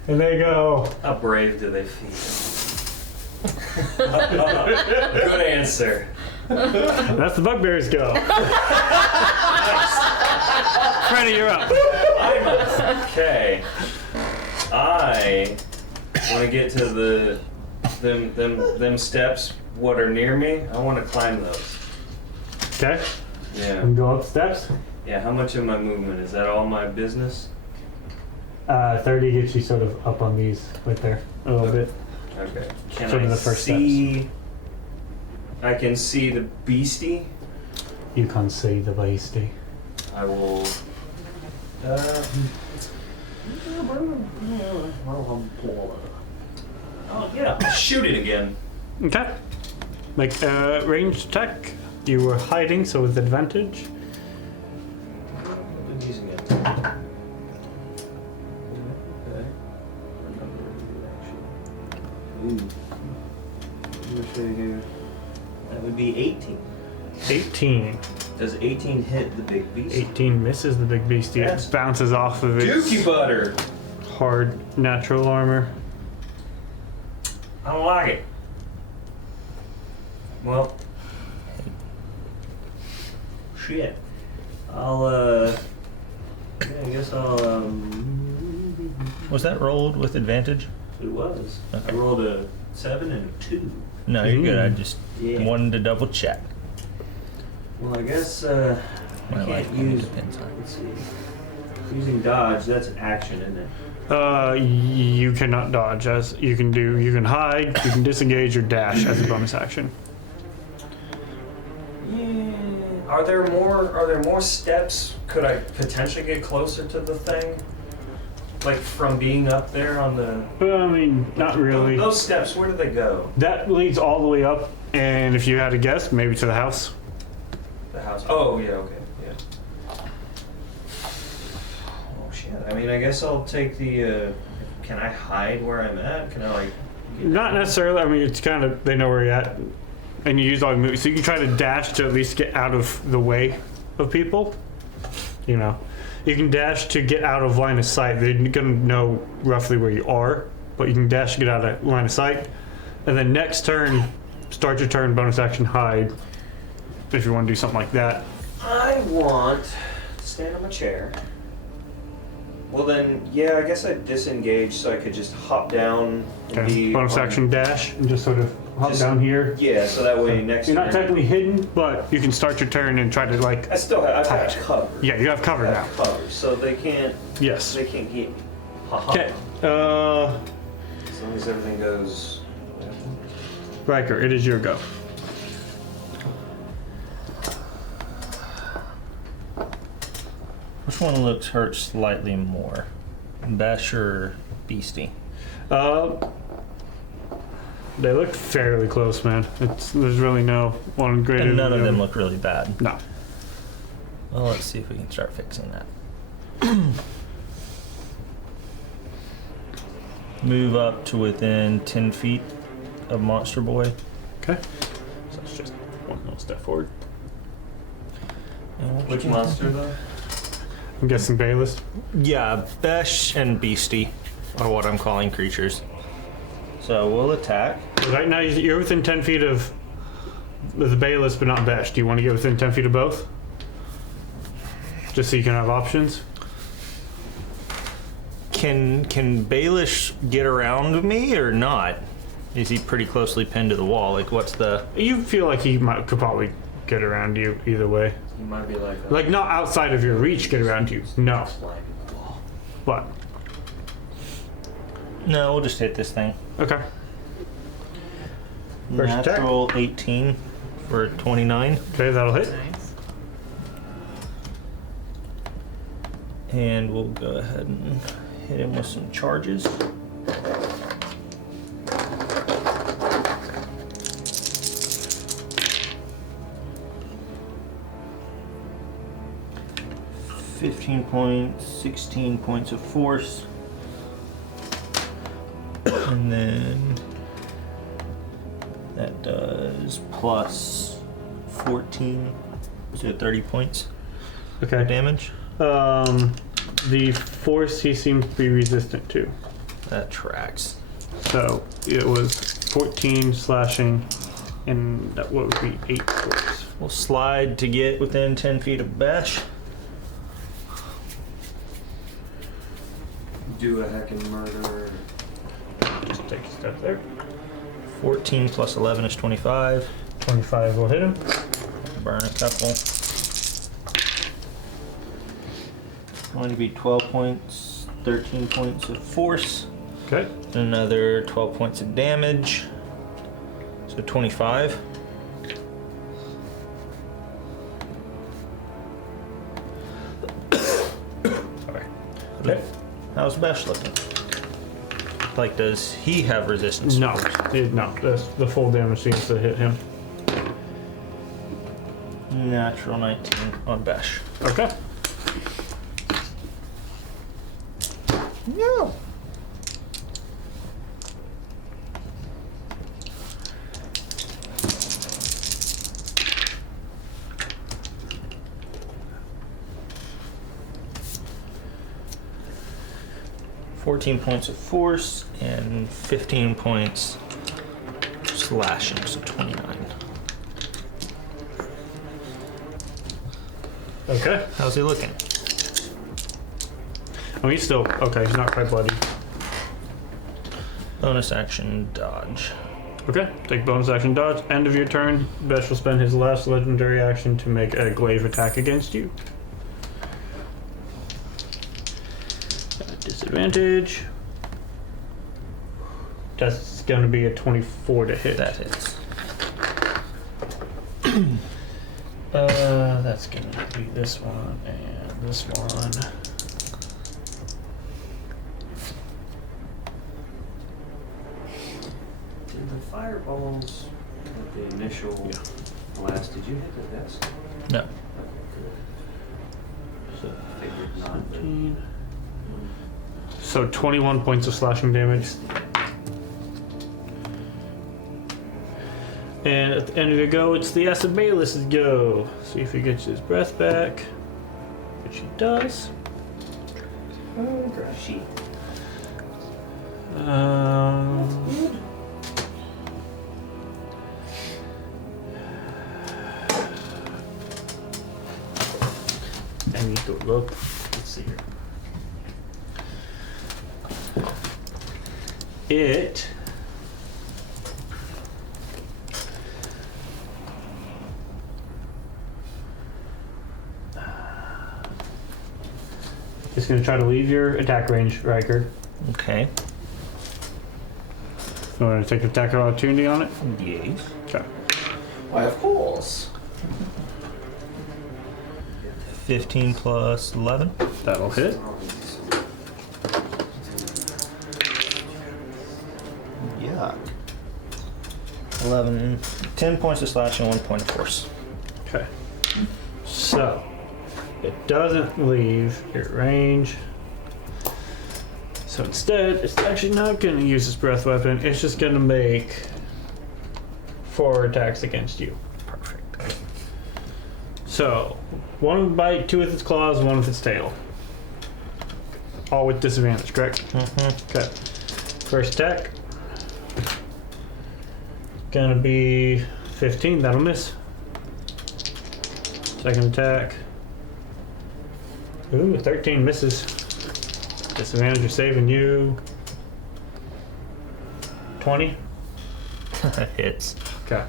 And they go, How brave do they feel? Good answer. that's the Bugbear's go. Freddy, you're up. Okay. I want to get to them steps. What are near me? I want to climb those. Okay. Yeah. And go up steps. Yeah. How much of my movement is that? All my business? 30 gets you sort of up on these right there a little bit. Okay. Can Sort I of the first see? I can see the beastie. You can't see the beastie. I will. Oh yeah. I'll shoot it again. Okay. Make a ranged attack. You were hiding, so with advantage. I've been using it. Okay. Ooh. Let me show you here. That would be 18. 18. Does 18 hit the big beast? 18 misses the big beastie. Yes. It bounces off of its Dookie butter. hard natural armor. I don't like it. Well, shit. I'll yeah, I guess I'll Was that rolled with advantage? It was. Okay. I rolled a 7 and a 2. No, you're good. I just Yeah. wanted to double check. Well, I guess I My life can't only use. depends on- Let's see. Using dodge, that's action, isn't it? You cannot dodge as you can hide, you can disengage or dash as a bonus action. Yeah. Are there more steps? Could I potentially get closer to the thing? Like from being up there on the. I mean, not really. Those steps, where do they go? That leads all the way up, and if you had to guess, maybe to the house. The house. Oh yeah. Okay. Yeah. Oh shit. I mean, I guess I'll take the. Can I hide where I'm at? Can I like? Not necessarily. I mean, it's kind of they know where you're at, and you use all your moves, so you can try to dash to at least get out of the way of people. You know, you can dash to get out of line of sight. They're gonna know roughly where you are, but you can dash to get out of line of sight, and then next turn, start your turn, bonus action, hide. If you want to do something like that. I want to stand on my chair. Well then, yeah, I guess I'd disengage so I could just hop down and Okay. be Bonus on- action dash and just sort of hop Just- down here. Yeah, so that way next You're not turn- technically hidden, but you can start your turn and try to like. I still have, I've got cover. Yeah, you have cover I now. have cover, so they can't Yes. get me. Haha. Okay. As long as everything goes. Riker, it is your go. Which one looks hurt slightly more? Besh or Beastie? They look fairly close, man. There's really no one greater And than none the of them other. look really bad. No. Well, let's see if we can start fixing that. Move up to within 10 feet of Monster Boy. Okay. So it's just one little step forward. Which monster though? I'm guessing Bayless. Yeah, Besh and Beastie are what I'm calling creatures. So we'll attack. Right now you're within 10 feet of the Bayless, but not Besh. Do you want to get within 10 feet of both? Just so you can have options? Can Baelish get around me or not? Is he pretty closely pinned to the wall? Like, what's the... You feel like he could probably get around you either way. You might be like. Like, not outside of your reach, get around you. No. But, No, we'll just hit this thing. okay. First attack. Natural 18 for 29. Okay, that'll hit. Nice. And we'll go ahead and hit him with some charges. .16 points of force. And then that does plus 14, so 30 points of Okay. damage. The force he seems to be resistant to. That tracks. So it was 14 slashing, and that what would be 8 force. We'll slide to get within 10 feet of Besh. Do a heck and murder. Just take a step there. 14 plus 11 is 25. 25 will hit him. Burn a couple. Going to be 12 points, 13 points of force, Okay. another 12 points of damage, so 25. Sorry. Okay. How's Besh looking? Like, does he have resistance? No, no. That's the full damage seems to hit him. Natural 19 on Besh. Okay. No. .14 points of force and 15 points slashing, so 29. Okay. How's he looking? Oh, he's still okay. He's not quite bloody. Bonus action dodge. Okay. Take bonus action dodge. End of your turn. Besh will spend his last legendary action to make a glaive attack against you. Disadvantage. That's going to be a 24 to hit. That hits. That's going to be this one and this one. Did the fireballs at the initial blast, did you hit the desk? No. So figured not, but 14. So 21 points of slashing damage. And at the end of your go, it's the Acid Bayless's go. See if he gets his breath back, which he does. oh, grashy. I need to look. Let's see here. it. It's going to try to leave your attack range, Riker. Okay. You want to take an attack of opportunity on it? Yes. Okay. Why, of course. 15 plus 11. That'll hit. Yuck. 11. 10 points of slashing, 1 point of force. Okay. So, it doesn't leave your range. So instead, it's actually not going to use its breath weapon. It's just going to make 4 attacks against you. Perfect. So, 1 with bite, 2 with its claws, 1 with its tail. All with disadvantage, correct? Mm-hmm. Okay. First attack. Gonna be 15, that'll miss. Second attack. Ooh, 13 misses. Disadvantage is saving you. 20. Hits. Okay.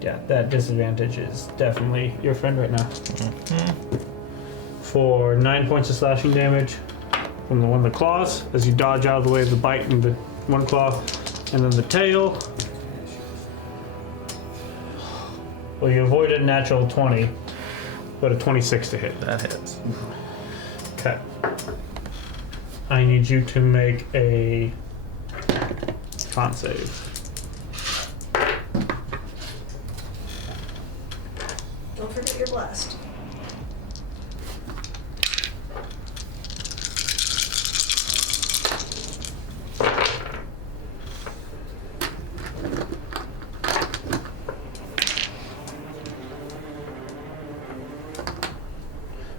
Yeah, that disadvantage is definitely your friend right now. For 9 points of slashing damage from the one of the claws, as you dodge out of the way of the bite and the one claw, and then the tail. Well, you avoided a natural 20, but a 26 to hit. That hits. Okay. I need you to make a con save. Don't forget you're blessed.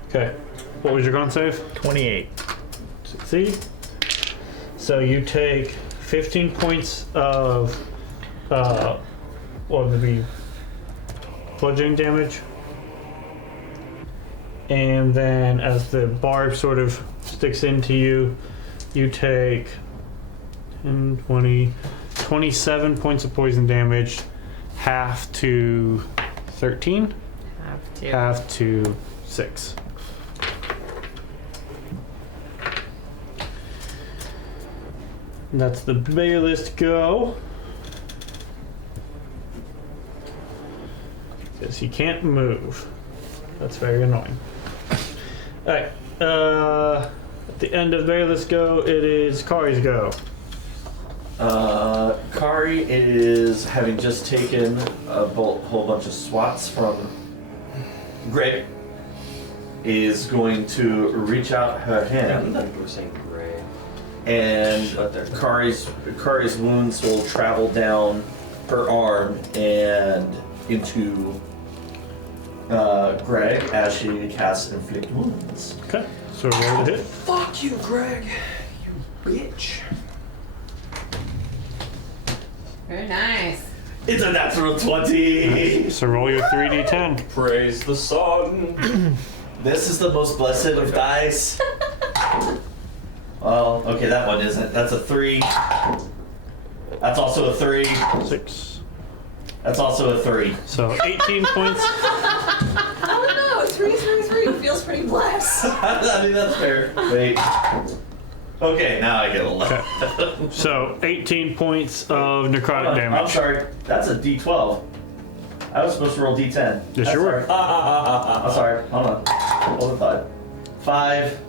Okay. What was your con save? 28. Succeed. So you take 15 points of what would be bludgeoning damage, and then as the barb sort of sticks into you, you take 10, 20, 27 points of poison damage, half to 13, Have to. half to 6. That's the Bayless go. Because he can't move. That's very annoying. Alright. At the end of Bayless go, it is Kari's go. Kari is, having just taken a whole bunch of swats from Greg, is going to reach out her hand, We're saying gray. and Shut their- Kari's wounds will travel down her arm and into Greg as she casts inflict wounds. Okay. So roll the hit. Fuck you, Greg. You bitch. Very nice. It's a natural 20. So roll your 3d10. Praise the sun. This is the most blessed of dice. Well, okay, that one isn't. That's a 3. That's also a 3. 6. That's also a 3. So 18 points. I don't know, 3 feels pretty blessed. I mean, that's fair. Wait. Okay, now I get a lot. Okay. So 18 points of necrotic I'm damage. sorry. That's a D12. I was supposed to roll D10. Yes, That's you were. sorry. I'm sorry. Hold on. Hold on. 5.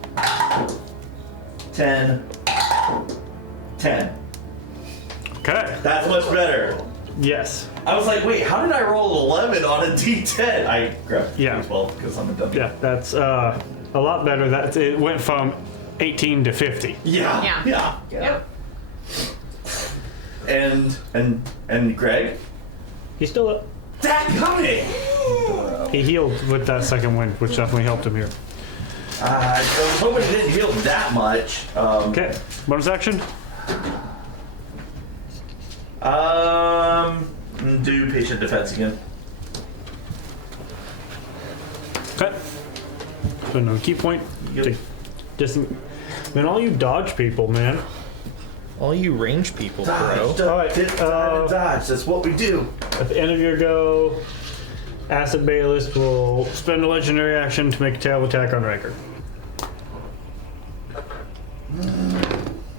10. 10. Okay. That's much better. Yes. I was like, wait, how did I roll an 11 on a D10? I grabbed Yeah. D12 because I'm a dummy. Yeah, that's a lot better. That it went from 18 to 50. Yeah. Yeah. Yeah. And Greg? He's still up. That coming! He healed with that second wind, which definitely helped him here. I was hoping it didn't heal that much. Okay. Bonus action. Do patient defense again. Okay. So no key point. Yep. Just Man, all you dodge people, man. All you range people, bro. Dodge, All right, dodge. That's what we do. At the end of your go, Acid Bayless will spend a legendary action to make a tail attack on Riker.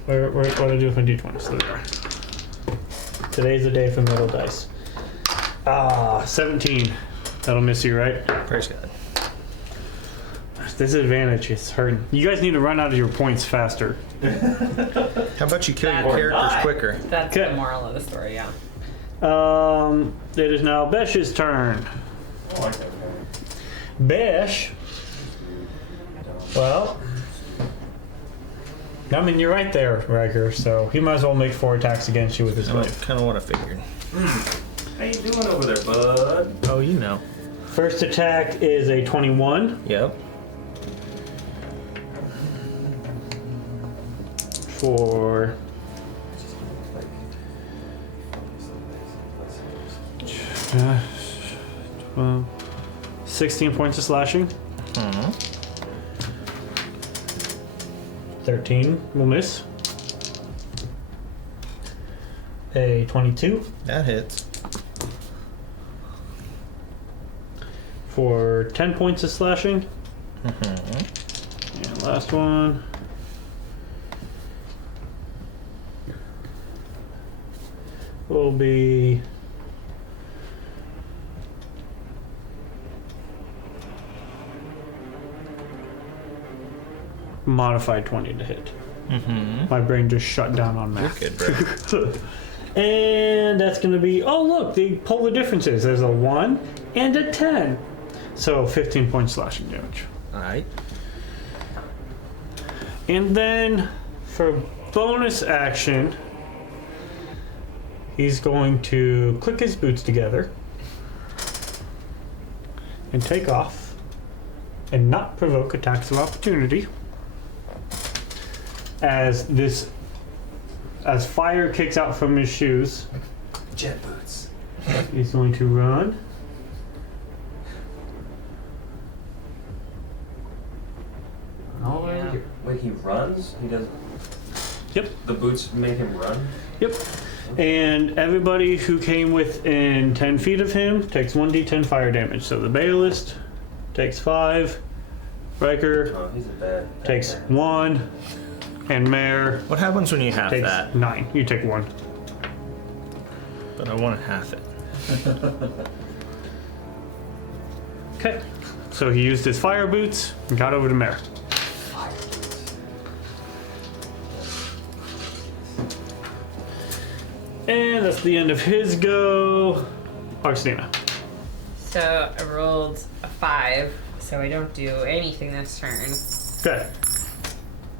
What do I do with my d20s? There they are. Today's the day for metal dice. 17. That'll miss you, right? Praise God. Disadvantage is hurting. You guys need to run out of your points faster. How about you kill your Or characters not. quicker? That's Okay. the moral of the story, yeah. It is now Besh's turn. I like that guy. Besh. Well, I mean, you're right there, Riker, so he might as well make 4 attacks against you with his blade. Kind of what I figured. How you doing over there, bud? Oh, you know. First attack is a 21 Yep. for 16 points of slashing. 13 will miss. A 22 That hits. for 10 points of slashing. And last one. Will be modified 20 to hit. My brain just shut down on math. Good, bro. And that's going to be, oh look, the polar differences. There's a 1 and a 10. So 15 points slashing damage. Alright. And then for bonus action, he's going to click his boots together and take off and not provoke attacks of opportunity. As fire kicks out from his shoes, Jet boots. he's going to run. Oh, Yeah. wait, he runs? He does. Yep. The boots make him run? Yep. And everybody who came within 10 feet of him takes 1d10 fire damage. So the Balist takes 5, Riker Oh, he's a bad takes man. 1, and Mare What happens when you half takes that? 9. You take 1. But I want to half it. Okay. So he used his fire boots and got over to Mare. And that's the end of his go. Augustina. So I rolled a 5, so I don't do anything this turn. Okay.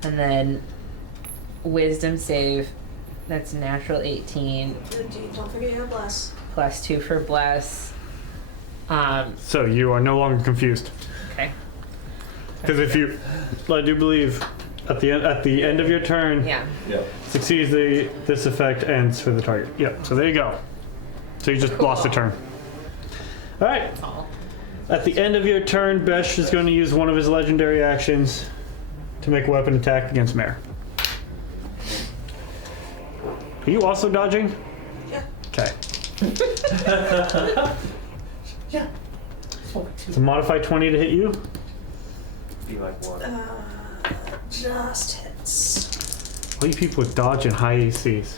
And then wisdom save, that's a natural 18, Don't forget your bless. plus 2 for bless. So you are no longer confused. Okay. Because if you, I do believe, at the end of your turn, Yeah. Yep. succeeds this effect ends for the target. Yep. So there you go. So you just lost a turn. All right. That's all. At the end of your turn, Besh is going to use one of his legendary actions to make a weapon attack against Mare. Are you also dodging? Yeah. Okay. Yeah. It's a modified 20 to hit you. Be like one. Just hits. All you people with dodge and high ACs.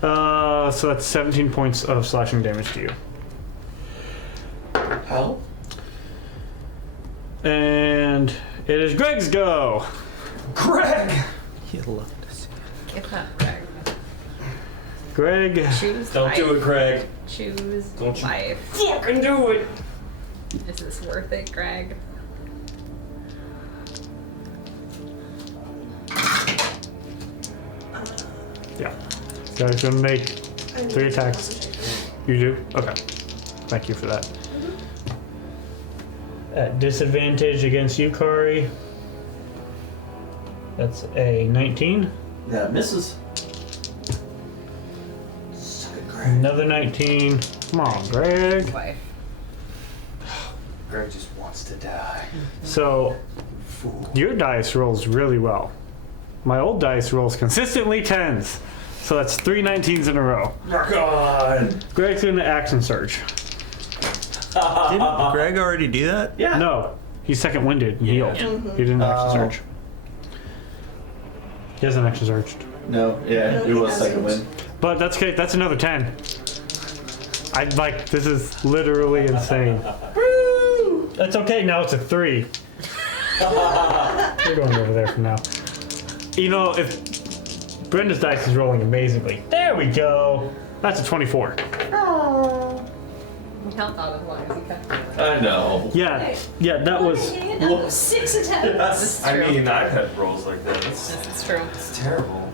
So that's 17 points of slashing damage to you. How? And it is Greg's go. Greg! You'd love to see. Get that, Greg. Greg, Choose Don't life. do it, Greg. Choose Don't you- life. Fucking do it! Is this worth it, Greg? yeah. So he's going to make 3 attacks. You do? Okay. Thank you for that. At disadvantage against you, Kari. That's a 19. That misses. Another 19. Come on, Greg. Life. Greg just wants to die. So, Your dice rolls really well. My old dice rolls consistently 10s. So that's 3 19s in a row. Rock on! Greg's doing an action surge. Didn't Greg already do that? Yeah. No, he's second winded and healed. Mm-hmm. He did an action surge. He hasn't action surged. No, yeah, No, it he was second hasn't. win. But that's okay, that's another 10. This is literally insane. That's okay, now it's a 3. We're going over there for now. You know, if Brenda's dice is rolling amazingly. There we go. That's a 24. He held out as long as he could. I know. Yeah, that was. Whoa. 6 attempts. This is I true. mean, I've had rolls like that. This is true. It's terrible.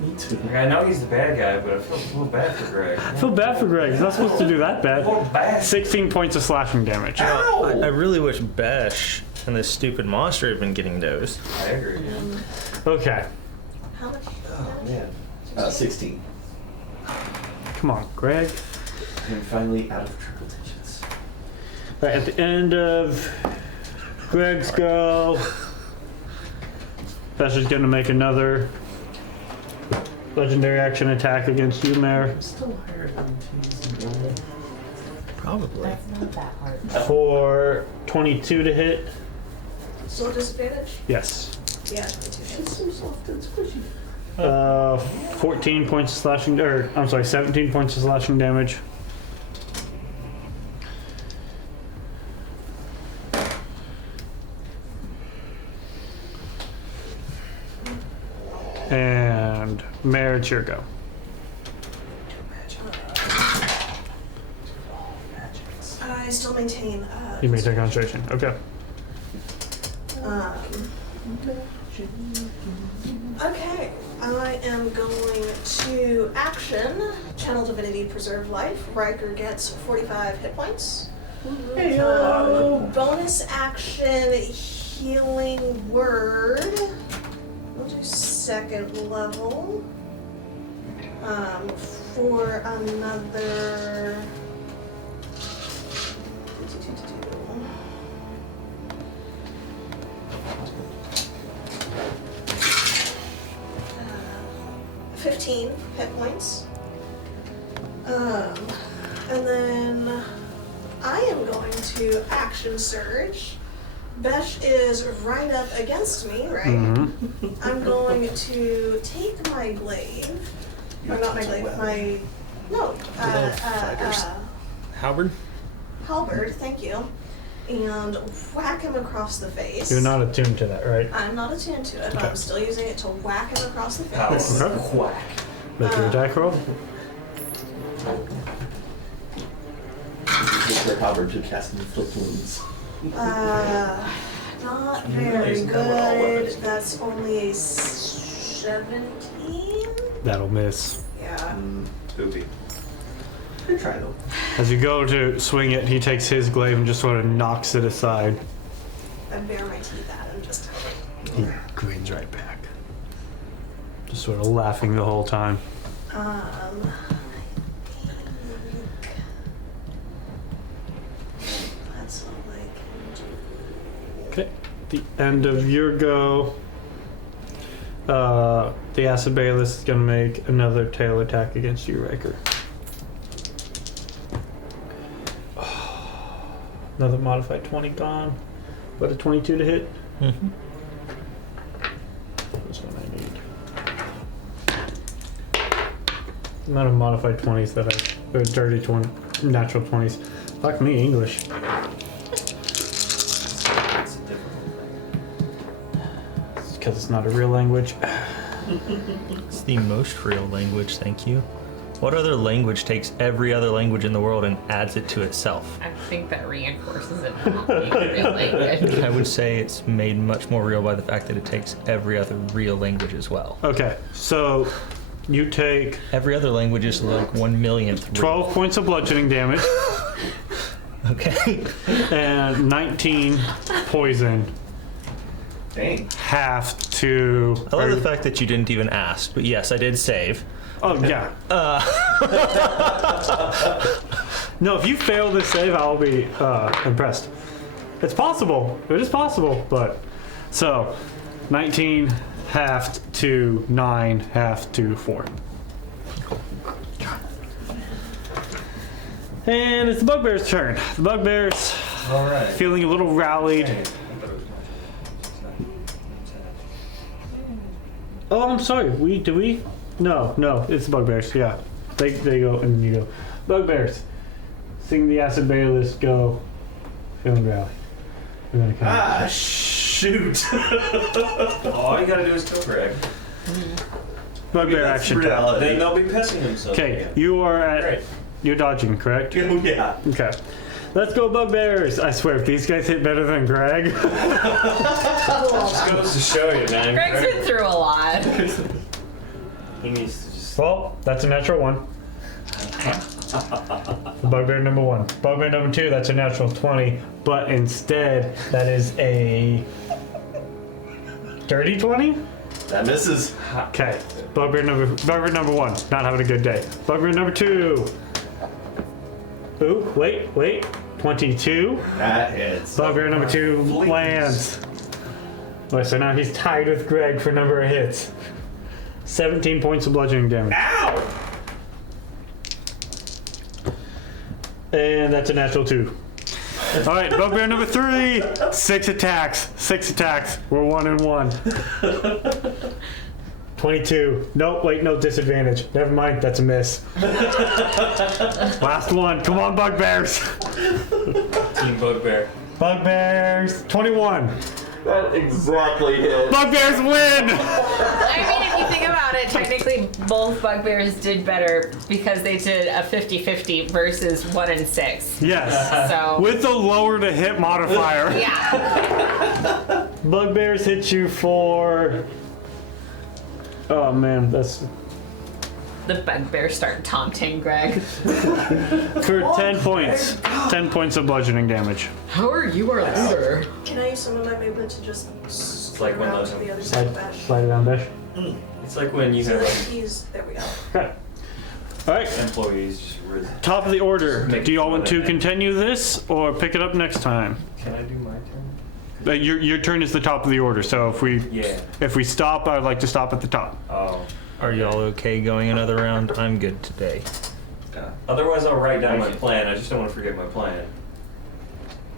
Me too. Like, I know he's the bad guy, but I feel a little bad for Greg. I feel bad for Greg. He's not supposed to do that I bad. feel bad. 16 points of slashing damage. I really wish Besh and this stupid monster had been getting dosed. I agree. Okay, How much? Oh, man. 16. come on, Greg. I'm finally out of triple digits. Right, at the end of Greg's go, Besh is going to make another legendary action attack against you, Mare, I'm still higher than T's and L. Probably. Not that hard. for 22 to hit. Still disadvantage? Yes. Yeah, 22 It's so soft and squishy. 14 points of slashing, or I'm sorry, 17 points of slashing damage. And Mare, it's your go. I still maintain. You may take concentration. Okay. Okay, I am going to action Channel Divinity Preserve Life. Riker gets 45 hit points. Bonus action Healing Word. We'll do second level. For another. Uh, 15 hit points. And then I am going to action surge. Besh is right up against me, right? Mm-hmm. I'm going to take my glaive. Or not my glaive, my. No. Halberd? Halberd, thank you. And whack him across the face. You're not attuned to that, right? I'm not attuned to it, but Okay. I'm still using it to whack him across the Power. face. Quack. Make your attack roll. Use your Halberd to cast inflict wounds. Not very good. That's only a 17. That'll miss. Yeah. Poopy. Good try though. As you go to swing it, he takes his glaive and just sort of knocks it aside. I bare my teeth at him just. He grins right back. Just sort of laughing the whole time. I think that's all I can do. Okay. The end of your go. The Acid Bayless is going to make another tail attack against you, Riker. Another modified 20 gone. But a 22 to hit. Mm-hmm. This one I need. The amount of modified 20s that or dirty 20, natural 20s. Fuck me, English. It's a difficult Because it's not a real language. It's the most real language, thank you. What other language takes every other language in the world and adds it to itself? I think that reinforces it not being a real language. I would say it's made much more real by the fact that it takes every other real language as well. Okay, so you take Every other language is like 1/1,000,000th real. 12 points of bludgeoning damage Okay. and 19 poison. Dang. Half to. I love the fact that you didn't even ask, but yes, I did save. Oh, yeah. No, if you fail this save, I'll be impressed. It's possible. It is possible, but So 19 halved to 9 halved to 4. And it's the bugbear's turn. The bugbear's All right. feeling a little rallied. Oh, I'm sorry. Did we? No, it's the bugbears. Yeah, they go and then you go. Bugbears, sing the acid bear list. Go, feeling rally. We're gonna come. Ah, shoot. All you gotta do is kill Greg. Bugbear That's action. reality. Then they'll be pissing themselves. Okay, again. you are at. Great. You're dodging, correct? Yeah. Okay. Let's go, bugbears. I swear, if these guys hit better than Greg. Just goes to show you, man. Greg's been through a lot. He needs to just. Well, that's a natural 1. Bugbear number 1. Bugbear number 2, that's a natural 20. But instead, that is a dirty 20? That misses. Okay. Bugbear number 1, not having a good day. Bugbear number 2. Ooh, wait. 22. That hits. Bugbear number 2 Please. lands. Oh, so now he's tied with Greg for number of hits. 17 points of bludgeoning damage. Ow! And that's a natural 2. All right, bugbear number 3. 6 attacks. We're 1 and 1. 22. Nope, wait, no disadvantage. Never mind, that's a miss. Last one. Come on, bugbears. Team Bugbear. Bugbears. 21. That exactly hit. Bugbears win. I mean, if you think about it, technically both bugbears did better because they did a 50-50 versus 1 and 6. Yes. So With the lower to hit modifier. yeah, Bugbears hit you for. Oh man, that's the bugbears start taunting Greg. for 10 points. 10 points of bludgeoning damage. How are you our leader? Can I use some of my movement to just like slide when around those- to the other side of Slide, Besh? slide it down, Besh. It's like when you So have that like he's, there we go. Okay. All right. employees just. Top of the order. Make Do y'all want to fun of it. continue this or pick it up next time? Can I do my turn? Your turn is the top of the order. So Yeah. if we stop, I'd like to stop at the top. Oh. Are y'all okay going another round? I'm good today. Otherwise, I'll write down my plan. I just don't want to forget my plan.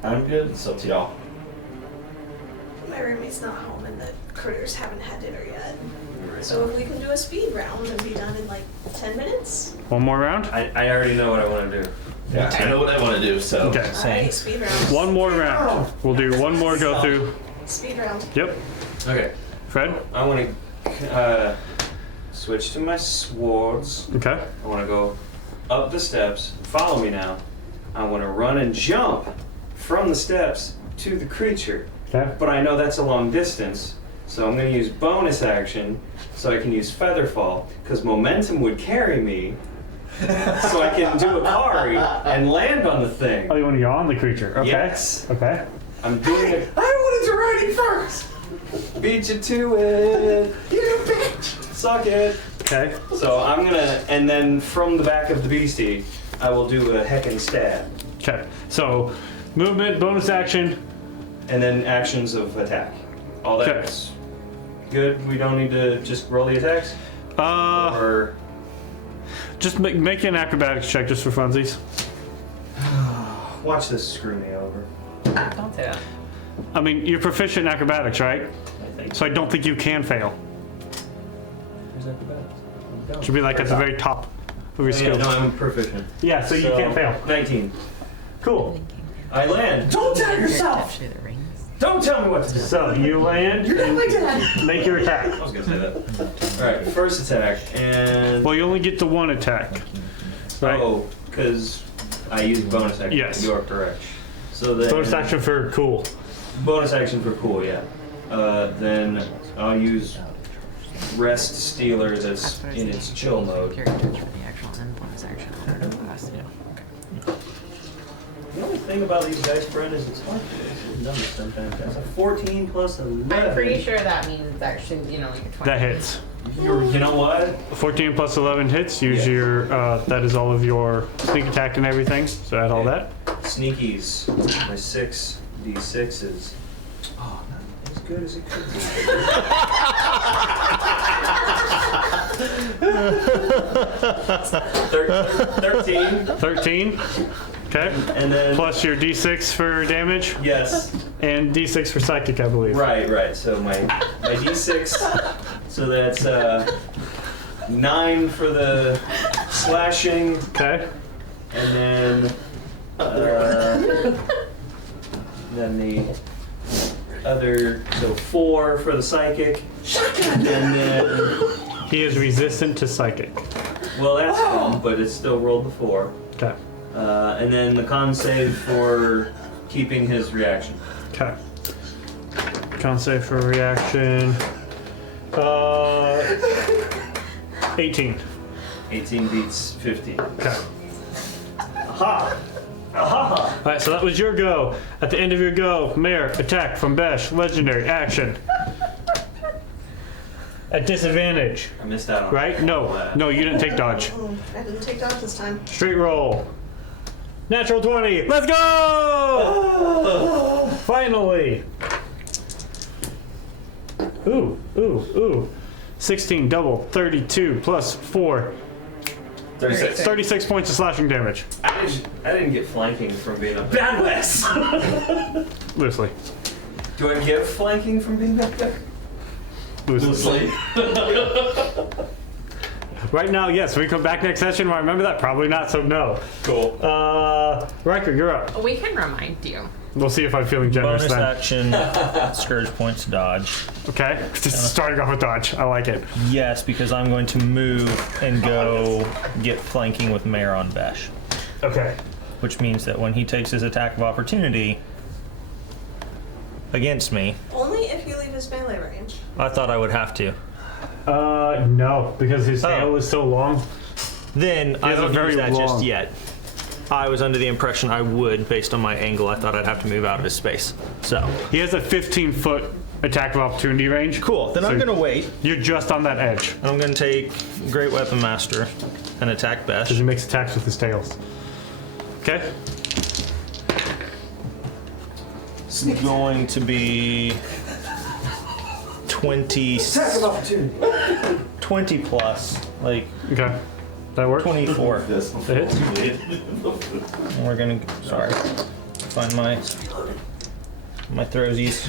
I'm good. It's up to y'all. My roommate's not home and the critters haven't had dinner yet. So if we can do a speed round and be done in like 10 minutes? One more round. I already know what I want to do. Yeah, I know what I want to do, so. Okay. Alright, speed round. One more round. We'll do one more go through. Speed round. Yep. Okay. Fred. I want to switch to my swords. Okay. I want to go up the steps. Follow me now. I want to run and jump from the steps to the creature. Okay. But I know that's a long distance, so I'm going to use bonus action so I can use Featherfall, because momentum would carry me, so I can do a parry and land on the thing. Oh, you want to go on the creature? Okay. Yes. Okay. I'm doing it. I wanted to ride it first. Beat you to it. You bitch. Suck it. Okay. So I'm gonna, and then from the back of the beastie, I will do a heckin' stab. Okay. So, movement, bonus action. And then actions of attack. All Okay. that's good. We don't need to just roll the attacks? Or Just make an acrobatics check just for funsies. watch this screw me over. Don't say that. I mean, you're proficient in acrobatics, right? I think. So I don't think you can fail. Where's acrobatics? Should be like at the very top of your Yeah, skill. no, I'm proficient. Yeah, so you can't fail. 19. Cool. I land. Don't tell yourself. Don't tell me what to do. So you land You're not my dad. and make your attack. I was gonna say that. Alright, first attack, and... Well, you only get the one attack. Right? Oh, because I used bonus action. Yes. You are correct. So then... Bonus action for cool. Bonus action for cool, yeah. Then I'll use Rest Stealer that's in its chill mode. The only thing about these dice, Brent, is it's hard to do numbers sometimes. That's a 14 plus 11. I'm pretty sure that means it's actually, like a 20. That hits. You know what? 14 plus 11 hits. Use Yeah. your, that is all of your sneak attack and everything. So add all that. Sneakies, my 6d6s. Oh, not as good as it could be. 13. 13. Okay. And then Plus your d6 for damage yes. and d6 for psychic, I believe. Right. So my d6. So that's 9 for the slashing, Okay. and then the other. So 4 for the psychic, and then He is resistant to psychic. well that's fun, but it still rolled the 4. Okay. And then the con save for keeping his reaction. Okay. Con save for reaction. 18. 18 beats 15. Okay. Aha! Aha! Alright, so that was your go. At the end of your go, Mayor, attack from Besh, legendary, action. At disadvantage, I missed out on right? No, you didn't take dodge. I didn't take dodge this time. Straight roll. Natural 20, let's go! Finally. Ooh. 16 double, 32 plus 4. 36. 36 points of slashing damage. I didn't get flanking from being a badass. Loosely. Do I get flanking from being back there? Loosely. Right now, yes. When we come back next session, will I remember that? Probably not, so no. Cool. Riker, you're up. We can remind you. We'll see if I'm feeling generous Bonus then. action, scourge points, dodge. Okay? Just starting off with dodge. I like it. Yes, because I'm going to move and go get flanking with Mare on Besh. Okay. Which means that when he takes his attack of opportunity against me, Only if you leave his melee range. I thought I would have to. No, because his tail is so long. Then I has a don't very use that long- just yet. I was under the impression I would, based on my angle. I thought I'd have to move out of his space. So, He has a 15-foot attack of opportunity range. cool. Then I'm So going to wait. You're just on that edge. I'm going to take Great Weapon Master and attack Besh. Because he makes attacks with his tails. Okay? It's going to be 20, Attack of opportunity. 20 plus, like Okay. That work? 24. This It hits? And we're going to, sorry, find my throwsies.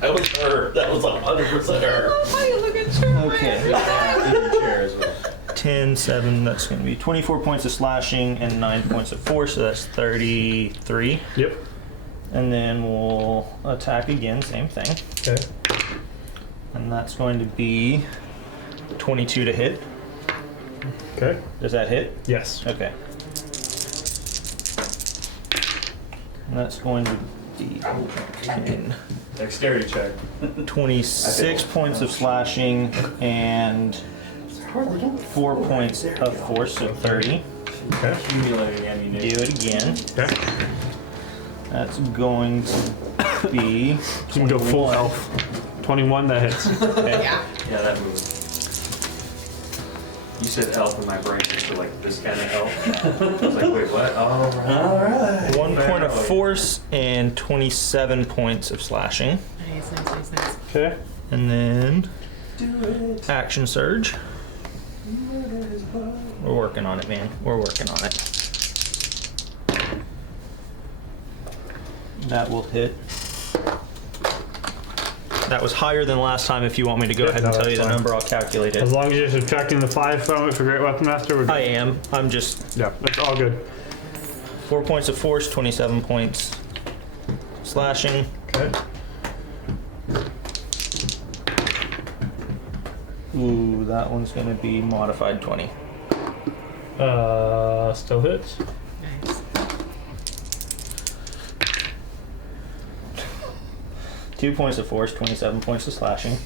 That was her. That was 100% her. Oh, look at you. Okay. In your chair as well. 10, 7, that's going to be 24 points of slashing and 9 points of force, so that's 33. Yep. And then we'll attack again, same thing. Okay. And that's going to be 22 to hit. Okay. Does that hit? Yes. Okay. And that's going to be 10. Dexterity check. 26 points of slashing and 4 points of force, so 30. Okay. Accumulating Do ammunition. it again. Okay. That's going to be. You can go full health. 21, that hits. Okay. Yeah. Yeah, that moves. You said elf in my brain for like this kind of elf. I was like, wait, what? Oh, right. 1 point of force and 27 points of slashing. Nice. Okay. And then Do it. action surge. Murder his body. We're working on it, man. We're working on it. That will hit. That was higher than last time. If you want me to go Yep, ahead and no, tell you that's the fine. number, I'll calculate As it. long as you're subtracting the 5 from it for Great Weapon Master, we're good. I am. I'm just Yeah, that's all good. 4 points of force, 27 points slashing. Okay. Ooh, that one's going to be modified 20. Still hits. Nice. 2 points of force, 27 points of slashing.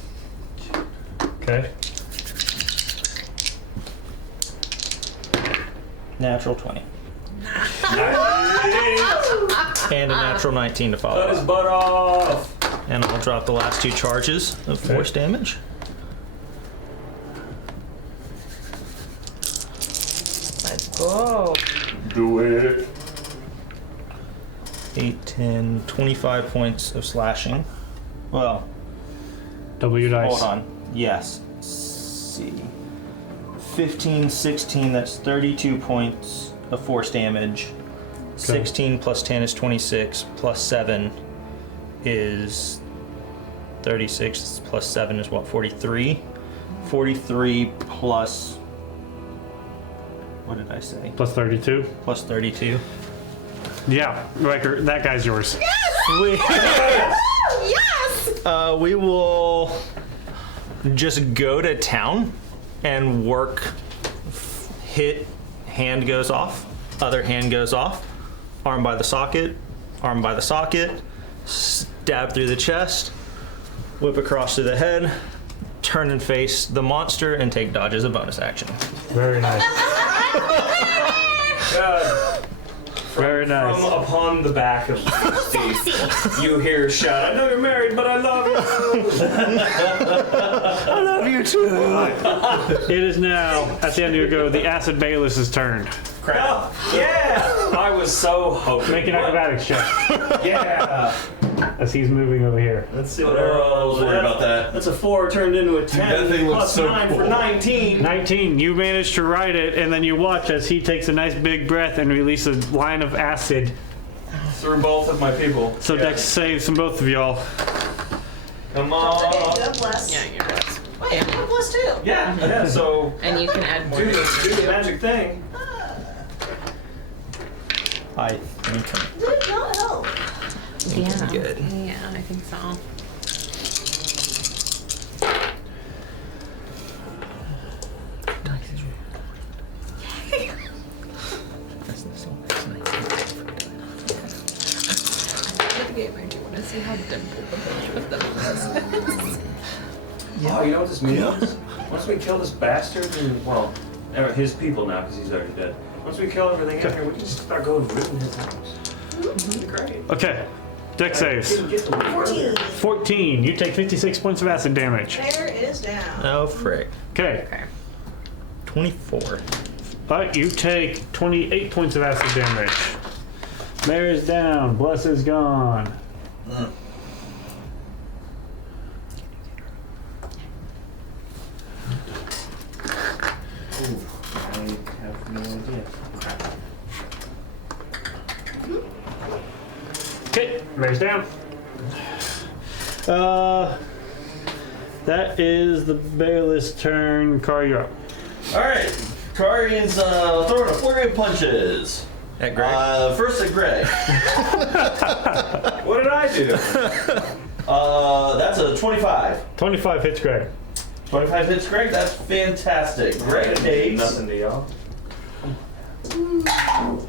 Okay. Natural 20. And a natural 19 to follow Cut his up. butt off. And I'll drop the last 2 charges of force damage. Let's go. Do it. 8, 10, 25 points of slashing. Well, Double your dice. hold on. Yes. Let's see. 15, 16, that's 32 points of force damage. 16 plus 10 is 26, plus 7 is 36, plus 7 is what, 43? 43 plus, what did I say? Plus 32. Plus 32. Yeah, Riker, that guy's yours. Sweet. Yes! We will just go to town and work. Hit, hand goes off, other hand goes off, arm by the socket, stab through the chest, whip across to the head, turn and face the monster, and take dodge as a bonus action. Very nice. Very nice. From upon the back of Steve, you hear a shout, I know you're married, but I love you. I love you too. It is now, at the end of your go, the Acid Bayless's turn. Crap. Yeah! I was so hoping. Make an acrobatics check Yeah! as he's moving over here. Let's see what Errol's worried about that. That's a 4 turned into a 10. that thing looks Plus so 9 for cool. 19. 19, you manage to ride it, and then you watch as he takes a nice big breath and releases a line of acid. Through both of my people. So Dex saves from both of y'all. Come Don't forget, on. you have bless. Yeah, you're right. Wait, you have bless too. Yeah, so And you can add more. do the magic thing. I think Did not help. Yeah. good. Yeah, I think so. I see how dimpled the bush with them was. Oh, you know what this means? Once we kill this bastard, and, well, his people now, because he's already dead. Once we kill everything in here, we can just start going rooting his house. Great. Okay, Dex saves. 14. 14, you take 56 points of acid damage. There is down. Oh, frick. Okay, Okay. 24. you take 28 points of acid damage. Mare is down, Bless is gone. I have no idea. Okay, Mare's down. That is the Bayless turn. Car, you're up. Alright, Kari's throwing a flurry of punches. At Greg? First at Greg. What did I do? That's a 25. 25 hits Greg. 25 hits Greg, that's fantastic. Greg takes Nothing to y'all.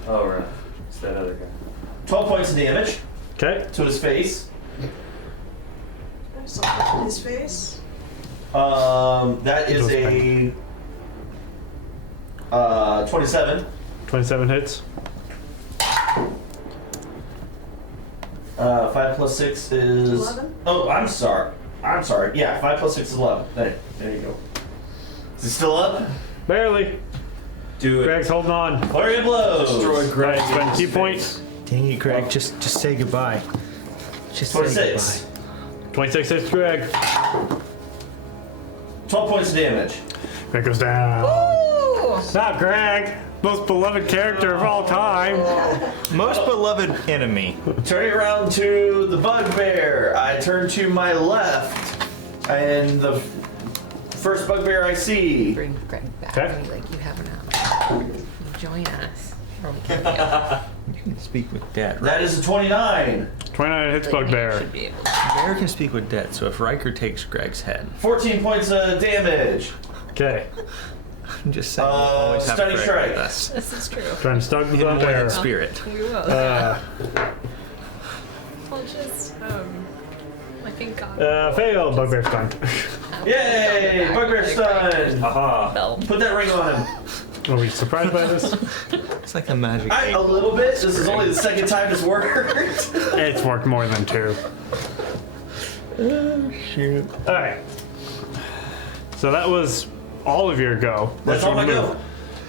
Oh, right. It's that other guy. 12 points of damage Okay, to his face. Something in his face. That is Those a 27. 27 hits. 5 plus 6 is 11? Oh, I'm sorry. Yeah, 5 plus 6 is 11. There you go. Is it still up? Barely. Do it. Greg's holding on. Flurry of blows. Destroy Greg. Right, spend key points. Dang it, Greg. Just say goodbye. Just 26. say goodbye. 26 hits Greg. 12 points of damage. Greg goes down. Ooh! Not Greg. Most beloved character of all time. Most beloved enemy. Turning around to the bugbear, I turn to my left, and the first bugbear I see. Bring Greg back. Okay. Like you have an join us. Or we can You can speak with Dad, right? That is a 29. 29 hits should Bugbear. be able to. Bear can speak with Dad, so if Riker takes Greg's head, 14 points of damage. Okay. I'm just saying, we'll always have stunning Greg strike. with us. This is true. Trying to stug the In one Bugbear. spirit. We will. Uh, I'll just I think God. fail. Bugbear stunned. Yay! Bugbear stunned. Haha. Bell. Put that ring on him. Are we surprised by this? It's like a magic A eight. little bit. This is only the second time it's worked. It's worked more than 2. Shoot. Alright. So that was all of your go. That's all I move. go.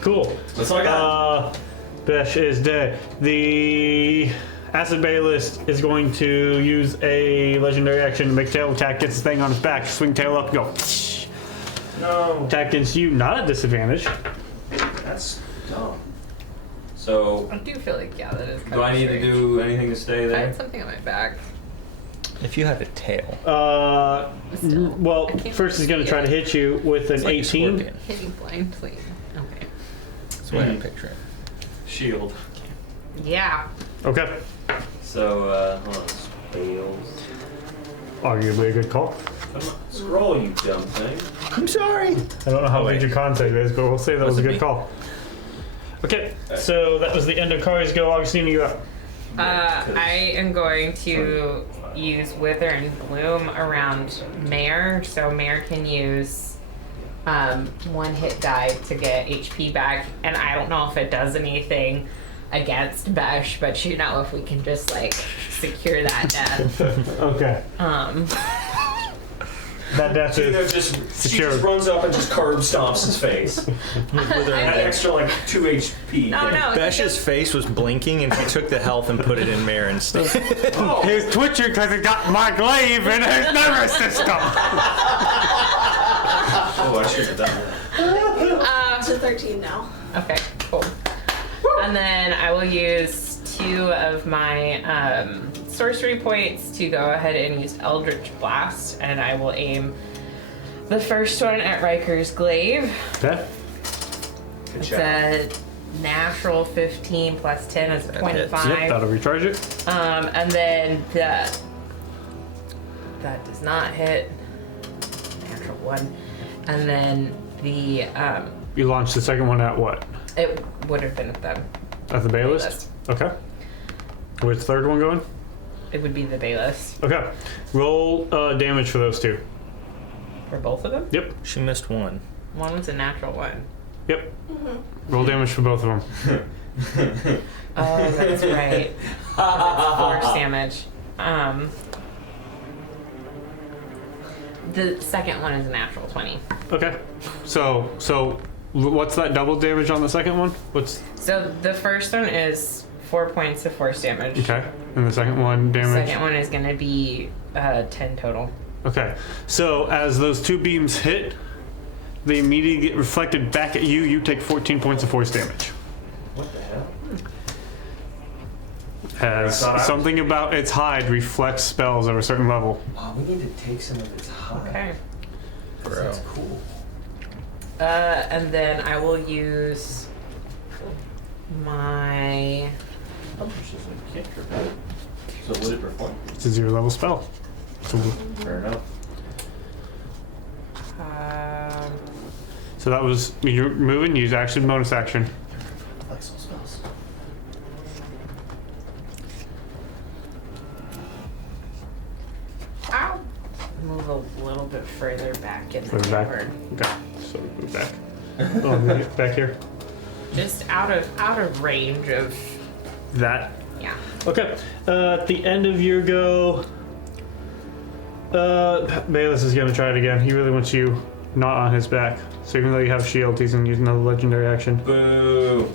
Cool. That's all I got. Besh is dead. The Acid Bayless is going to use a legendary action to make tail attack, gets the thing on its back, swing tail up, go. No. Attack against you, not at disadvantage. That's dumb. So, I do feel like, yeah, that is kind do of I need to strange. do anything to stay I there? had something on my back. If you had a tail, Still, Well, I can't first he's going to see try it. to hit you with an it's like a 18. scorpion. Hitting blindly. Okay. That's the way I picture it. Shield. Yeah. Okay. So, hold on. Spells. Arguably a good call. Come on. Scroll, you dumb thing. I'm sorry. I don't know how Oh, big wait. your con save is, but we'll say that was Was a it good me? call. Okay, so that was the end of Kari's go. Augustine, you up. I am going to use Wither and Bloom around Mare, so Mare can use one hit die to get HP back, and I don't know if it does anything against Besh, but you know, if we can just like secure that death. Okay. That death She secure. just runs up and just curb stomps his face. That extra like 2 HP. No, no. Besh's face was blinking, and she took the health and put it in Mare instead. He's twitching because he got my glaive in his nervous system. Oh, I should have done that. To 13 now. Okay, cool. And then I will use 2 of my sorcery points to go ahead and use Eldritch Blast, and I will aim the first one at Riker's glaive. Okay. Good It's job. a natural 15 plus 10 is That 25. hits. Yep, that'll recharge it. And then that does not hit. Natural 1. And then the You launched the second one at what? it would have been at the At the Baylist? Baylist. Okay. Where's the third one going? It would be the Baylist Okay. Roll damage for those 2. for both of them. Yep. She missed one. One was a natural 1. Yep. Roll damage for both of them. Oh, that's right. 'Cause it's force damage. The second one is a natural 20. Okay. So what's that double damage on the second one? What's So the first one is 4 points of force damage. okay? And the second one The damage. second one is going to be 10 total. Okay. So as those 2 beams hit, they immediately get reflected back at you. You take 14 points of force damage. What the hell? As I thought I- something about its hide reflects spells of a certain level. Oh, we need to take some of its hide. Okay. That's cool. And then I will use my... So would it perform? It's a 0 level spell. So, Fair enough. so that was you're moving. Use action, bonus action. Flexible spells. I'll move a little bit further back in the Further back. cavern. Okay. So we move back. Oh, move back here. Just out of range of... That. Yeah. Okay. At the end of your go, Bayless is gonna try it again. He really wants you not on his back. So even though you have shield, he's gonna use another legendary action, Boo.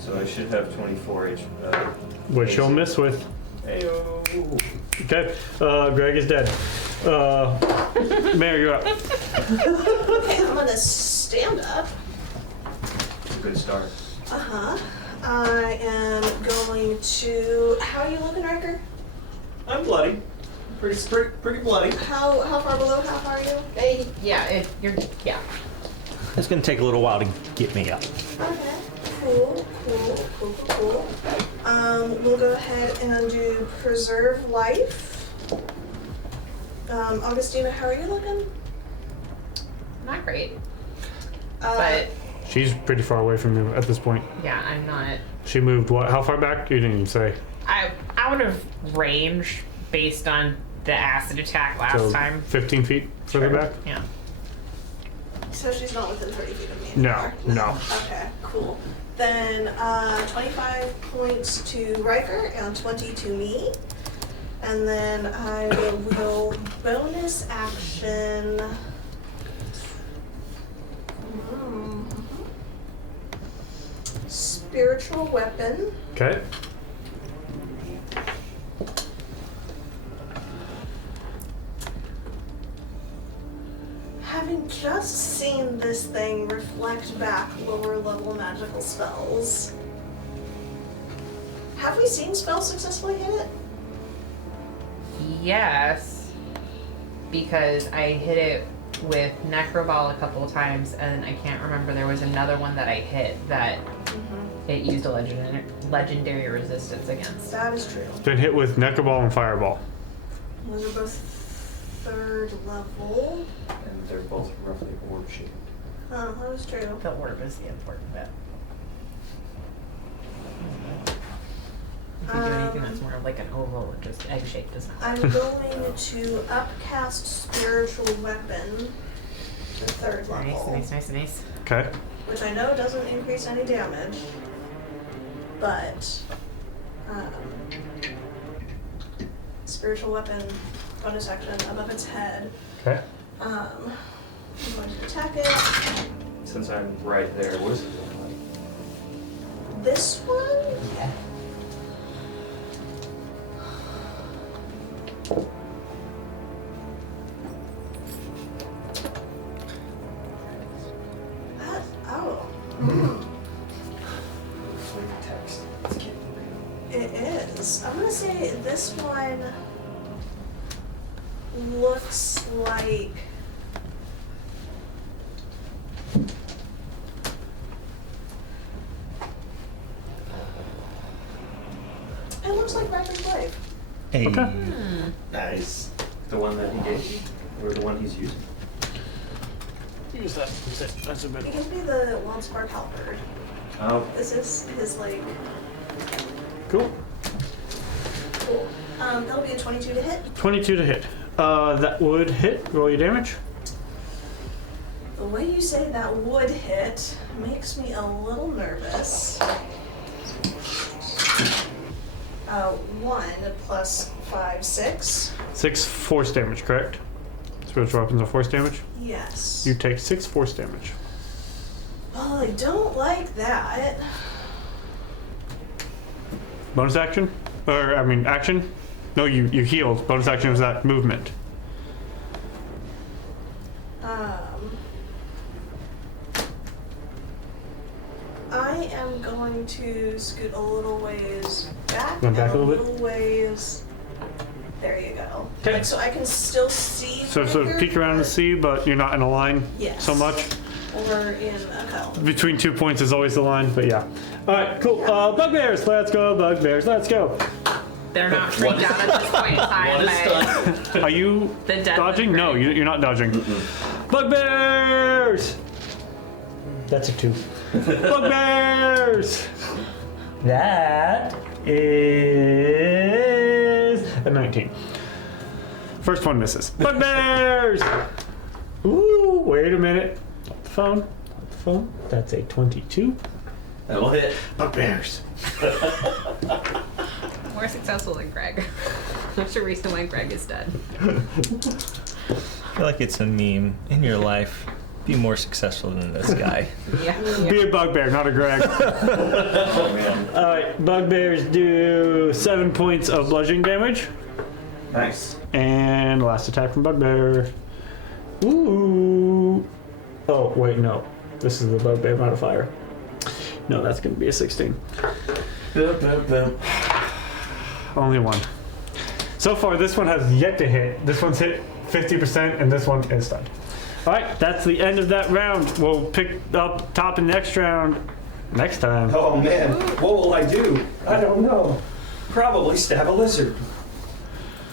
So I should have 24 H. which he'll miss with. Ayo. Okay. Greg is dead. Mary, you're up. Okay, I'm gonna stand up. It's a good start. I am going to. How are you looking, Riker? I'm bloody. Pretty bloody. How far below half are you? Yeah, yeah. It's gonna take a little while to get me up. Okay. Cool. We'll go ahead and do preserve life. Augustina, how are you looking? Not great. Uh, She's pretty far away from you at this point. Yeah, I'm not... She moved what? How far back? You didn't even say. Out of range based on the acid attack last So time. 15 feet further back? Yeah. So she's not within 30 feet of me No, anymore? no. Okay, cool. Then 25 points to Riker and 20 to me. And then I will bonus action. Spiritual weapon. Okay. just seen this thing reflect back lower level magical spells. Have we seen spells successfully hit it? Yes, because I hit it with Necroball a couple of times, and I can't remember, there was another one that I hit that it used a legendary resistance against. That is true. It's been hit with Necroball and Fireball. Those are both 3rd level. And they're both roughly orb shaped. Oh, that was true. The orb is the important bit. If you do anything that's more like an oval, just egg-shaped does not. I'm going to upcast Spiritual Weapon to 3rd level. Nice. Okay. Which I know doesn't increase any damage, but Spiritual Weapon, bonus action, above its head. Okay. I'm going to attack it. Since I'm right there, what is it look like? This one? Yeah. Text. It is. I'm gonna say this one looks like Riker's Blade. Hey. Okay. Nice. The one that he gave you? Or the one he's using? Use that. That's a bit. It can be the Wildspark Halberd. Oh, This is his Cool. cool. That'll be a 22 to hit. 22 to hit. That would hit. Roll your damage. The way you say that would hit makes me a little nervous. 1 plus 5, 6. 6 force damage, correct? Spiritual weapons are force damage. Yes. You take 6 force damage. Well, I don't like that. Bonus action? Or, I mean, action? No, you healed. Bonus action was that movement. I am going to scoot a little ways back. Run back and a little bit? ways. There you go. Okay. Like, so I can still see. So sort of peek around and see, but you're not in a line Yes. so much. Or in a cone. Between 2 points is always the line, but yeah. Alright, cool. Bugbears, let's go, bugbears, let's go. They're not freaked out at this point in time by Are you the death dodging? of No, Greg. you're not dodging. Bugbears! That's a 2. Bugbears! That is a 19. First one misses. Bugbears! Ooh, wait a minute. Not the phone. Not the phone. That's a 22. That'll hit. Bugbears. More successful than Greg. That's the reason why Greg is dead. I feel like it's a meme in your life. Be more successful than this guy. Yeah. Be a bugbear, not a Greg. oh man. Alright, bugbears do 7 points of bludgeoning damage. Nice. And last attack from bugbear. Ooh. Oh, wait, no. This is the bugbear modifier. No, that's going to be a 16. Only one. So far, this one has yet to hit. This one's hit 50%, and this one is stunned. Alright, that's the end of that round. We'll pick up top in the next round next time. Oh man, what will I do? I don't know. Probably stab a lizard.